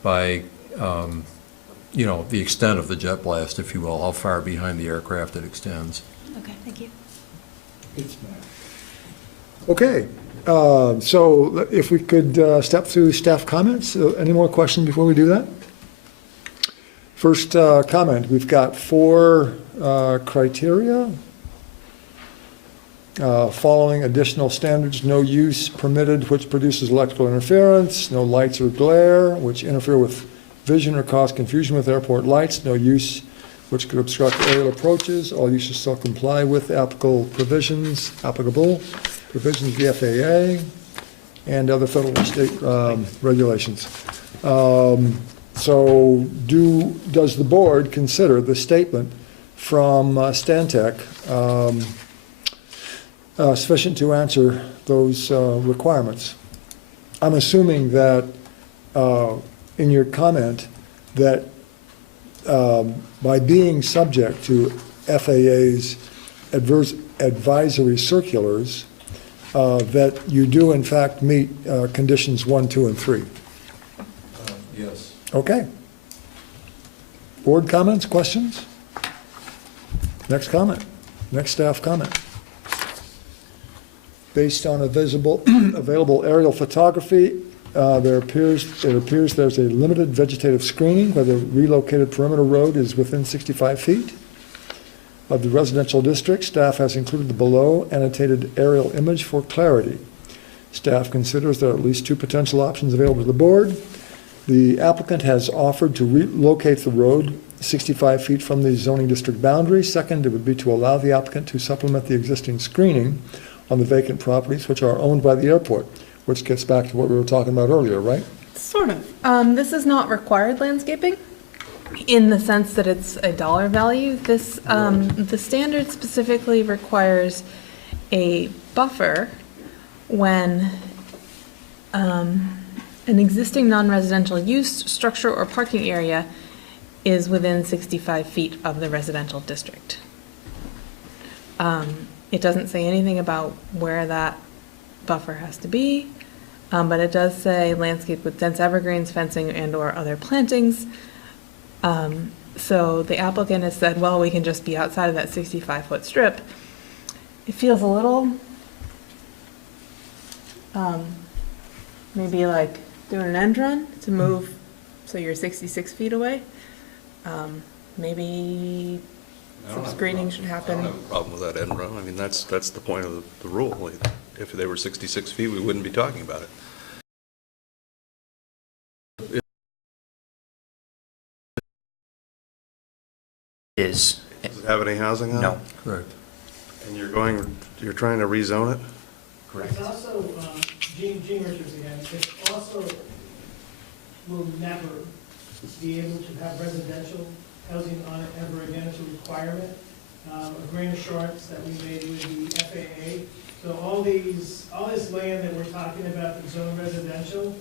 by, the extent of the jet blast, if you will, how far behind the aircraft it extends. Okay, thank you. Okay, so if we could step through staff comments. Any more questions before we do that? First comment, we've got 4 criteria. Following additional standards: no use permitted which produces electrical interference, no lights or glare which interfere with vision or cause confusion with airport lights, no use which could obstruct aerial approaches. All uses shall comply with applicable provisions of the FAA and other federal and state regulations. So does the board consider the statement from Stantec sufficient to answer those requirements. I'm assuming that in your comment that by being subject to FAA's advisory circulars, that you do in fact meet conditions 1, 2, and 3. Yes. Okay. Board comments, questions? Next comment, next staff comment. Based on available aerial photography, it appears there's a limited vegetative screening where the relocated perimeter road is within 65 feet of the residential district. Staff has included the below annotated aerial image for clarity. Staff considers there are at least 2 potential options available to the board. The applicant has offered to relocate the road 65 feet from the zoning district boundary. Second, it would be to allow the applicant to supplement the existing screening on the vacant properties which are owned by the airport, which gets back to what we were talking about earlier, right? Sort of. This is not required landscaping in the sense that it's a dollar value. This, the standard specifically requires a buffer when an existing non-residential use, structure, or parking area is within 65 feet of the residential district. It doesn't say anything about where that buffer has to be, but it does say landscape with dense evergreens, fencing, and/or other plantings. So the applicant has said, well, we can just be outside of that 65-foot strip. It feels a little, maybe like doing an end run to move so you're 66 feet away. Maybe some screening should happen. I don't have a problem with that end run. I mean, that's the point of the rule. If they were 66 feet, we wouldn't be talking about it. Is, Does it have any housing on it? no. Correct. And you're trying to rezone it? Correct. It's also, Gene Richards again, it also will never be able to have residential housing on it ever again. It's a requirement, a green assurance that we made with the FAA. So all this land that we're talking about that's zone residential,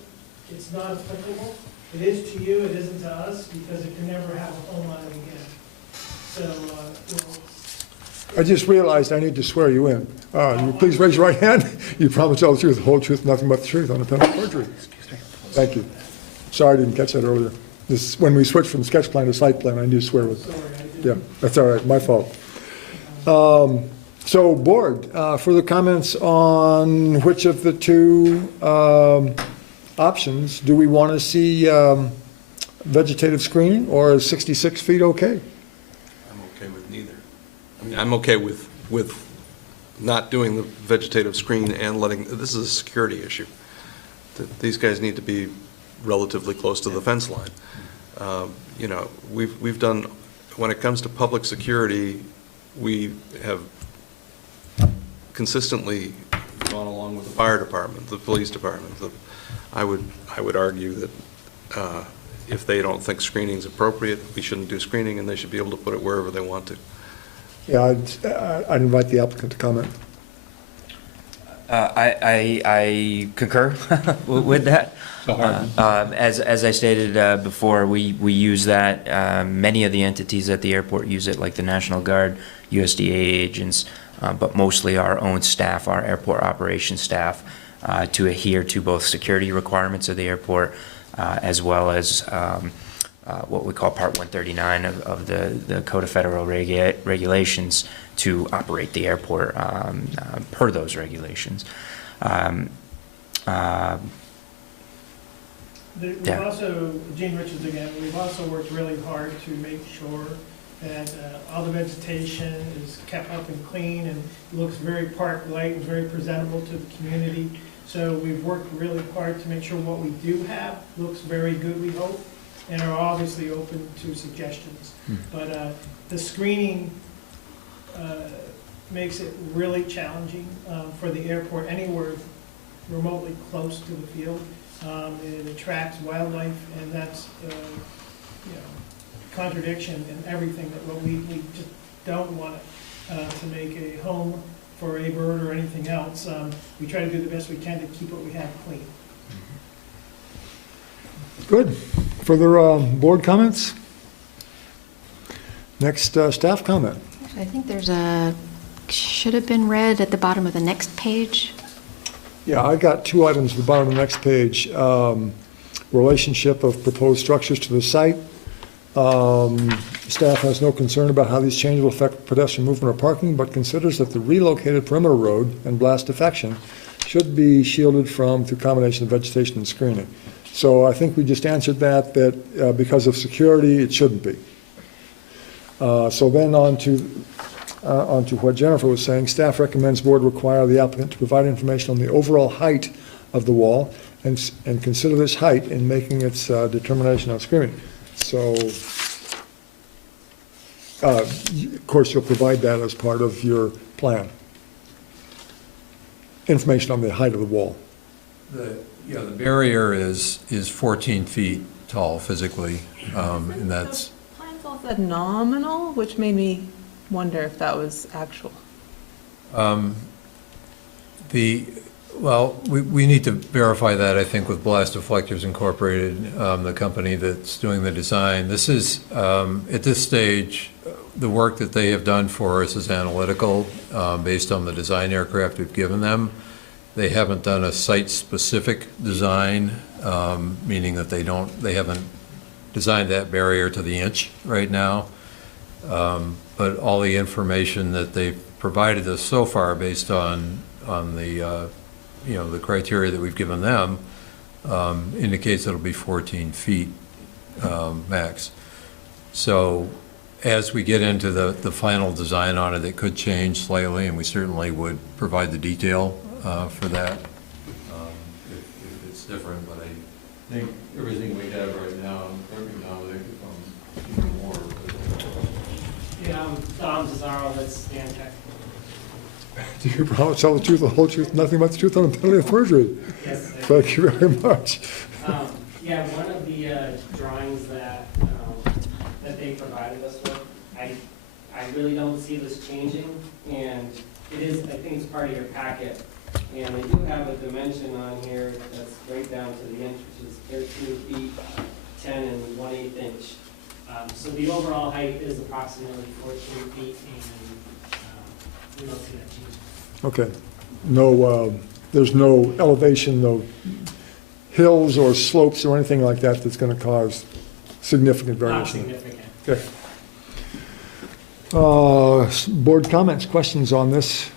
it's not applicable. It is to you, it isn't to us, because it can never have a home on it again. So, I just realized I need to swear you in. You please raise your right hand. You promise to tell the truth, the whole truth, nothing but the truth on the penalty of perjury. Thank you. Sorry I didn't catch that earlier. This, when we switched from sketch plan to site plan, I knew to swear with. Yeah, that's all right, my fault. So, board, further comments on which of the 2 options do we want to see vegetative screening, or is 66 feet okay? I'm okay with neither. I mean, I'm okay with not doing the vegetative screen and letting, this is a security issue. These guys need to be relatively close to the fence line. You know, we've done, when it comes to public security, we have consistently gone along with the fire department, the police department. I would argue that if they don't think screening is appropriate, we shouldn't do screening, and they should be able to put it wherever they want to. Yeah, I'd invite the applicant to comment. I concur with that. As I stated before, we use that. Many of the entities at the airport use it, like the National Guard, USDA agents, but mostly our own staff, our airport operations staff, to adhere to both security requirements of the airport as well as what we call Part 139 of the Code of Federal Regulations to operate the airport per those regulations. we've also, Gene Richards again, we've also worked really hard to make sure that all the vegetation is kept up and clean and looks very park-like and very presentable to the community. So we've worked really hard to make sure what we do have looks very good, we hope, and are obviously open to suggestions. But the screening makes it really challenging for the airport anywhere remotely close to the field. It attracts wildlife, and that's contradiction in everything that what we just don't want to make a home for a bird or anything else. We try to do the best we can to keep what we have clean. Good. Further board comments? Next, staff comment. I think there's a, should have been read at the bottom of the next page. Yeah, I got two items at the bottom of the next page. Relationship of proposed structures to the site. Staff has no concern about how these changes will affect pedestrian movement or parking, but considers that the relocated perimeter road and blast defection should be shielded from through combination of vegetation and screening. So I think we just answered that because of security, it shouldn't be. So then on to what Jennifer was saying, staff recommends board require the applicant to provide information on the overall height of the wall and consider this height in making its determination on screening. So, of course, you'll provide that as part of your plan. Information on the height of the wall. The barrier is 14 feet tall physically, and that's, The plans all said nominal, which made me wonder if that was actual. we need to verify that, I think, with Blast Deflectors Incorporated, the company that's doing the design. This is, at this stage, the work that they have done for us is analytical, based on the design aircraft we've given them. They haven't done a site-specific design, meaning that they haven't designed that barrier to the inch right now. But all the information that they've provided us so far, based on the the criteria that we've given them, indicates it'll be 14 feet max. So as we get into the final design on it, it could change slightly, and we certainly would provide the detail for that if it's different. But I think everything we have right now, they could come even more. Yeah, I'm Don Cesaro, that's Stantec. Do you promise to tell the truth, the whole truth, nothing but the truth on the penalty of perjury? Yes. Thank you very much. Yeah, one of the drawings that they provided us with, I really don't see this changing, and it is, I think it's part of your packet, and they do have a dimension on here that's right down to the inch, which is 13 feet, 10 and 1/8 inch. So the overall height is approximately 14 feet, and we don't see that changing. Okay. No, there's no elevation, no hills or slopes or anything like that that's going to cause significant variation? Not significant. Okay. Board comments, questions on this?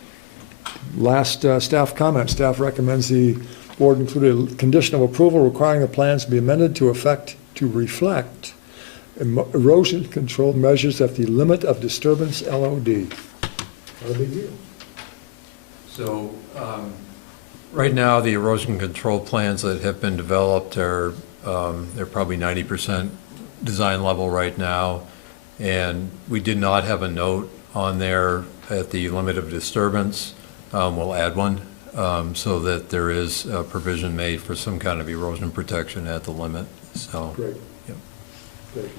Last staff comment. Staff recommends the board include a condition of approval requiring the plans to be amended to reflect erosion control measures at the limit of disturbance LOD. Not a big deal. So right now, the erosion control plans that have been developed are they're probably 90% design level right now, and we did not have a note on there at the limit of disturbance. We'll add one so that there is a provision made for some kind of erosion protection at the limit. So Great. Yep. Great.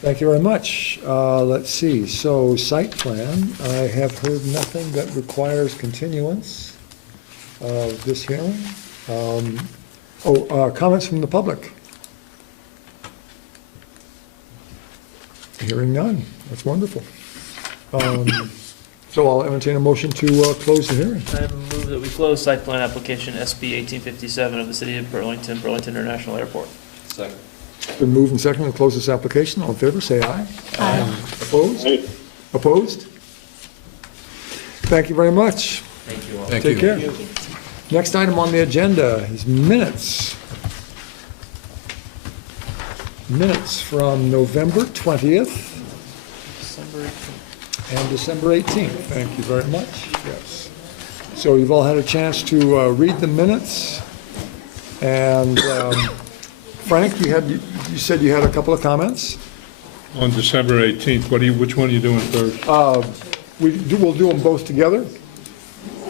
Thank you very much. Let's see, so site plan, I have heard nothing that requires continuance of this hearing. Comments from the public? Hearing none, that's wonderful. So I'll entertain a motion to close the hearing. I move that we close site plan application SB 1857 of the City of Burlington, Burlington International Airport. Second. Been moved and seconded to close this application. All in favor, say aye. Aye. Opposed? Aye. Opposed? Thank you very much. Thank you all. Thank Take you. care. Next item on the agenda is minutes. Minutes from November 20th December and December 18th. Thank you very much. Yes. So you've all had a chance to read the minutes. And Frank, you said you had a couple of comments? On December 18th, which one are you doing first? We'll do them both together,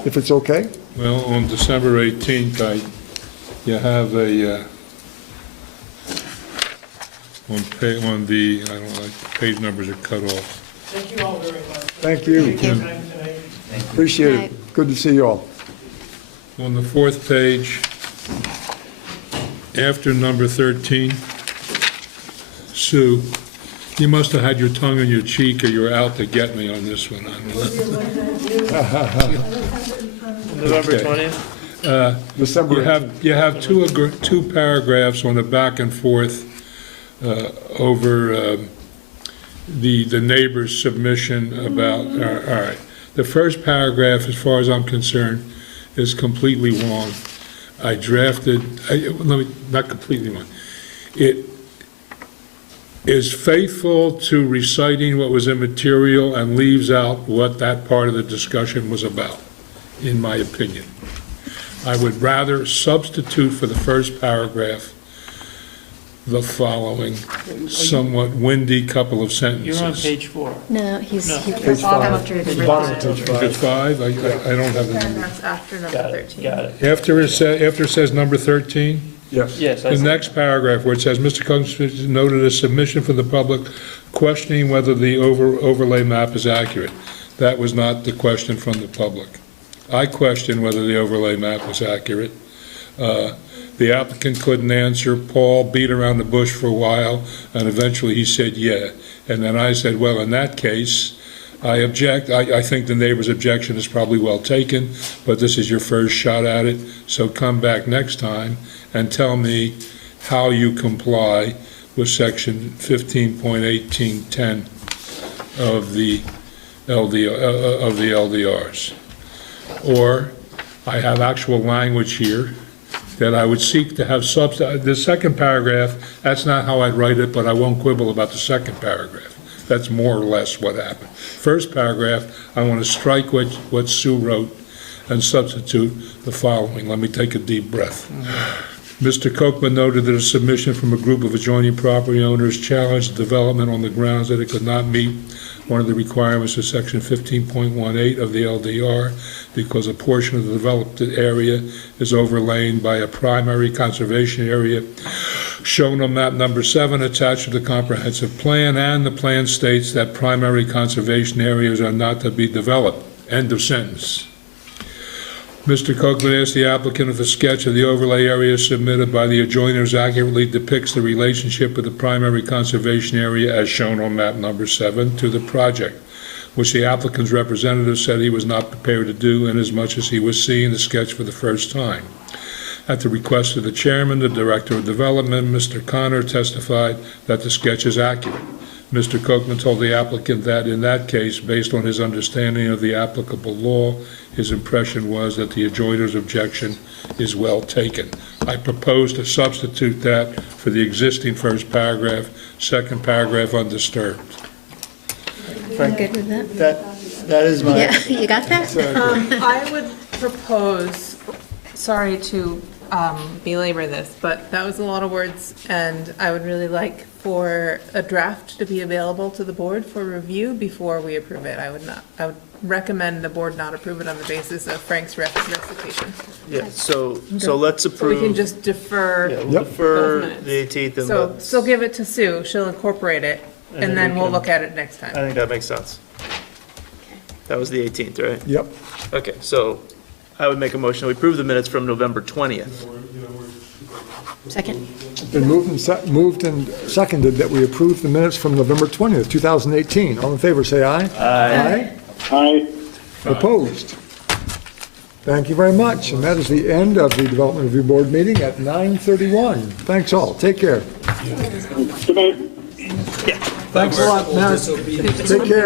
if it's okay. Well, on December 18th, you have a, on the, I don't like, page numbers are cut off. Thank you all very much. Thank you. Thank you for your time tonight. Appreciate Night. it. Good to see you all. On the fourth page, after number 13, Sue, you must have had your tongue in your cheek or you're out to get me on this one. November Okay. 20th? December. You have two paragraphs on the back and forth over the neighbor's submission about, all right. The first paragraph, as far as I'm concerned, is completely wrong. I drafted, not completely wrong. It is faithful to reciting what was immaterial and leaves out what that part of the discussion was about, in my opinion. I would rather substitute for the first paragraph the following somewhat windy couple of sentences. You're on page 4. No, he's, he Page goes five. after the The bottom of page Is it 5? I don't have the number. Paragraphs after number Got 13. it, got it. After it says number 13, Yes. Yes, I the see. next paragraph where it says, Mr. Coates noted a submission from the public questioning whether the overlay map is accurate. That was not the question from the public. I questioned whether the overlay map was accurate. The applicant couldn't answer. Paul beat around the bush for a while, and eventually he said, yeah. And then I said, well, in that case, I object. I think the neighbor's objection is probably well taken, but this is your first shot at it, so come back next time and tell me how you comply with section 15.1810 of the LDRs. Or I have actual language here that I would seek to have the second paragraph, that's not how I'd write it, but I won't quibble about the second paragraph. That's more or less what happened. First paragraph, I want to strike what Sue wrote and substitute the following. Let me take a deep breath. Mr. Kochman noted that a submission from a group of adjoining property owners challenged the development on the grounds that it could not meet one of the requirements of section 15.18 of the LDR because a portion of the developed area is overlain by a primary conservation area shown on map number 7 attached to the comprehensive plan, and the plan states that primary conservation areas are not to be developed. End of sentence. Mr. Kochman asked the applicant if a sketch of the overlay area submitted by the adjoiners accurately depicts the relationship of the primary conservation area as shown on map number 7 to the project, which the applicant's representative said he was not prepared to do inasmuch as he was seeing the sketch for the first time. At the request of the chairman, the director of development, Mr. Connor, testified that the sketch is accurate. Mr. Kochman told the applicant that in that case, based on his understanding of the applicable law, his impression was that the adjoiner's objection is well taken. I propose to substitute that for the existing first paragraph, second paragraph undisturbed. I'm good with that. That is my, Yeah, you got that? I would propose, sorry to belabor this, but that was a lot of words, and I would really like for a draft to be available to the board for review before we approve it. I would recommend the board not approve it on the basis of Frank's recitation. yeah, so let's So we approve. can just defer. Yeah, we'll Yep. defer Those minutes. the 18th and So, let's. give it to Sue, she'll incorporate it, And and then then we we'll can- look at it next I time. think that makes sense. That was the 18th, right? Yep. Okay, so I would make a motion, we approve the minutes from November 20th. Second. Been moved and seconded that we approve the minutes from November 20th, 2018. All in favor, say aye. Aye. Aye. Opposed? Thank you very much, and that is the end of the Development Review Board meeting at 9:31. Thanks all, take care. Good night. Thanks a lot, Matt. Take care.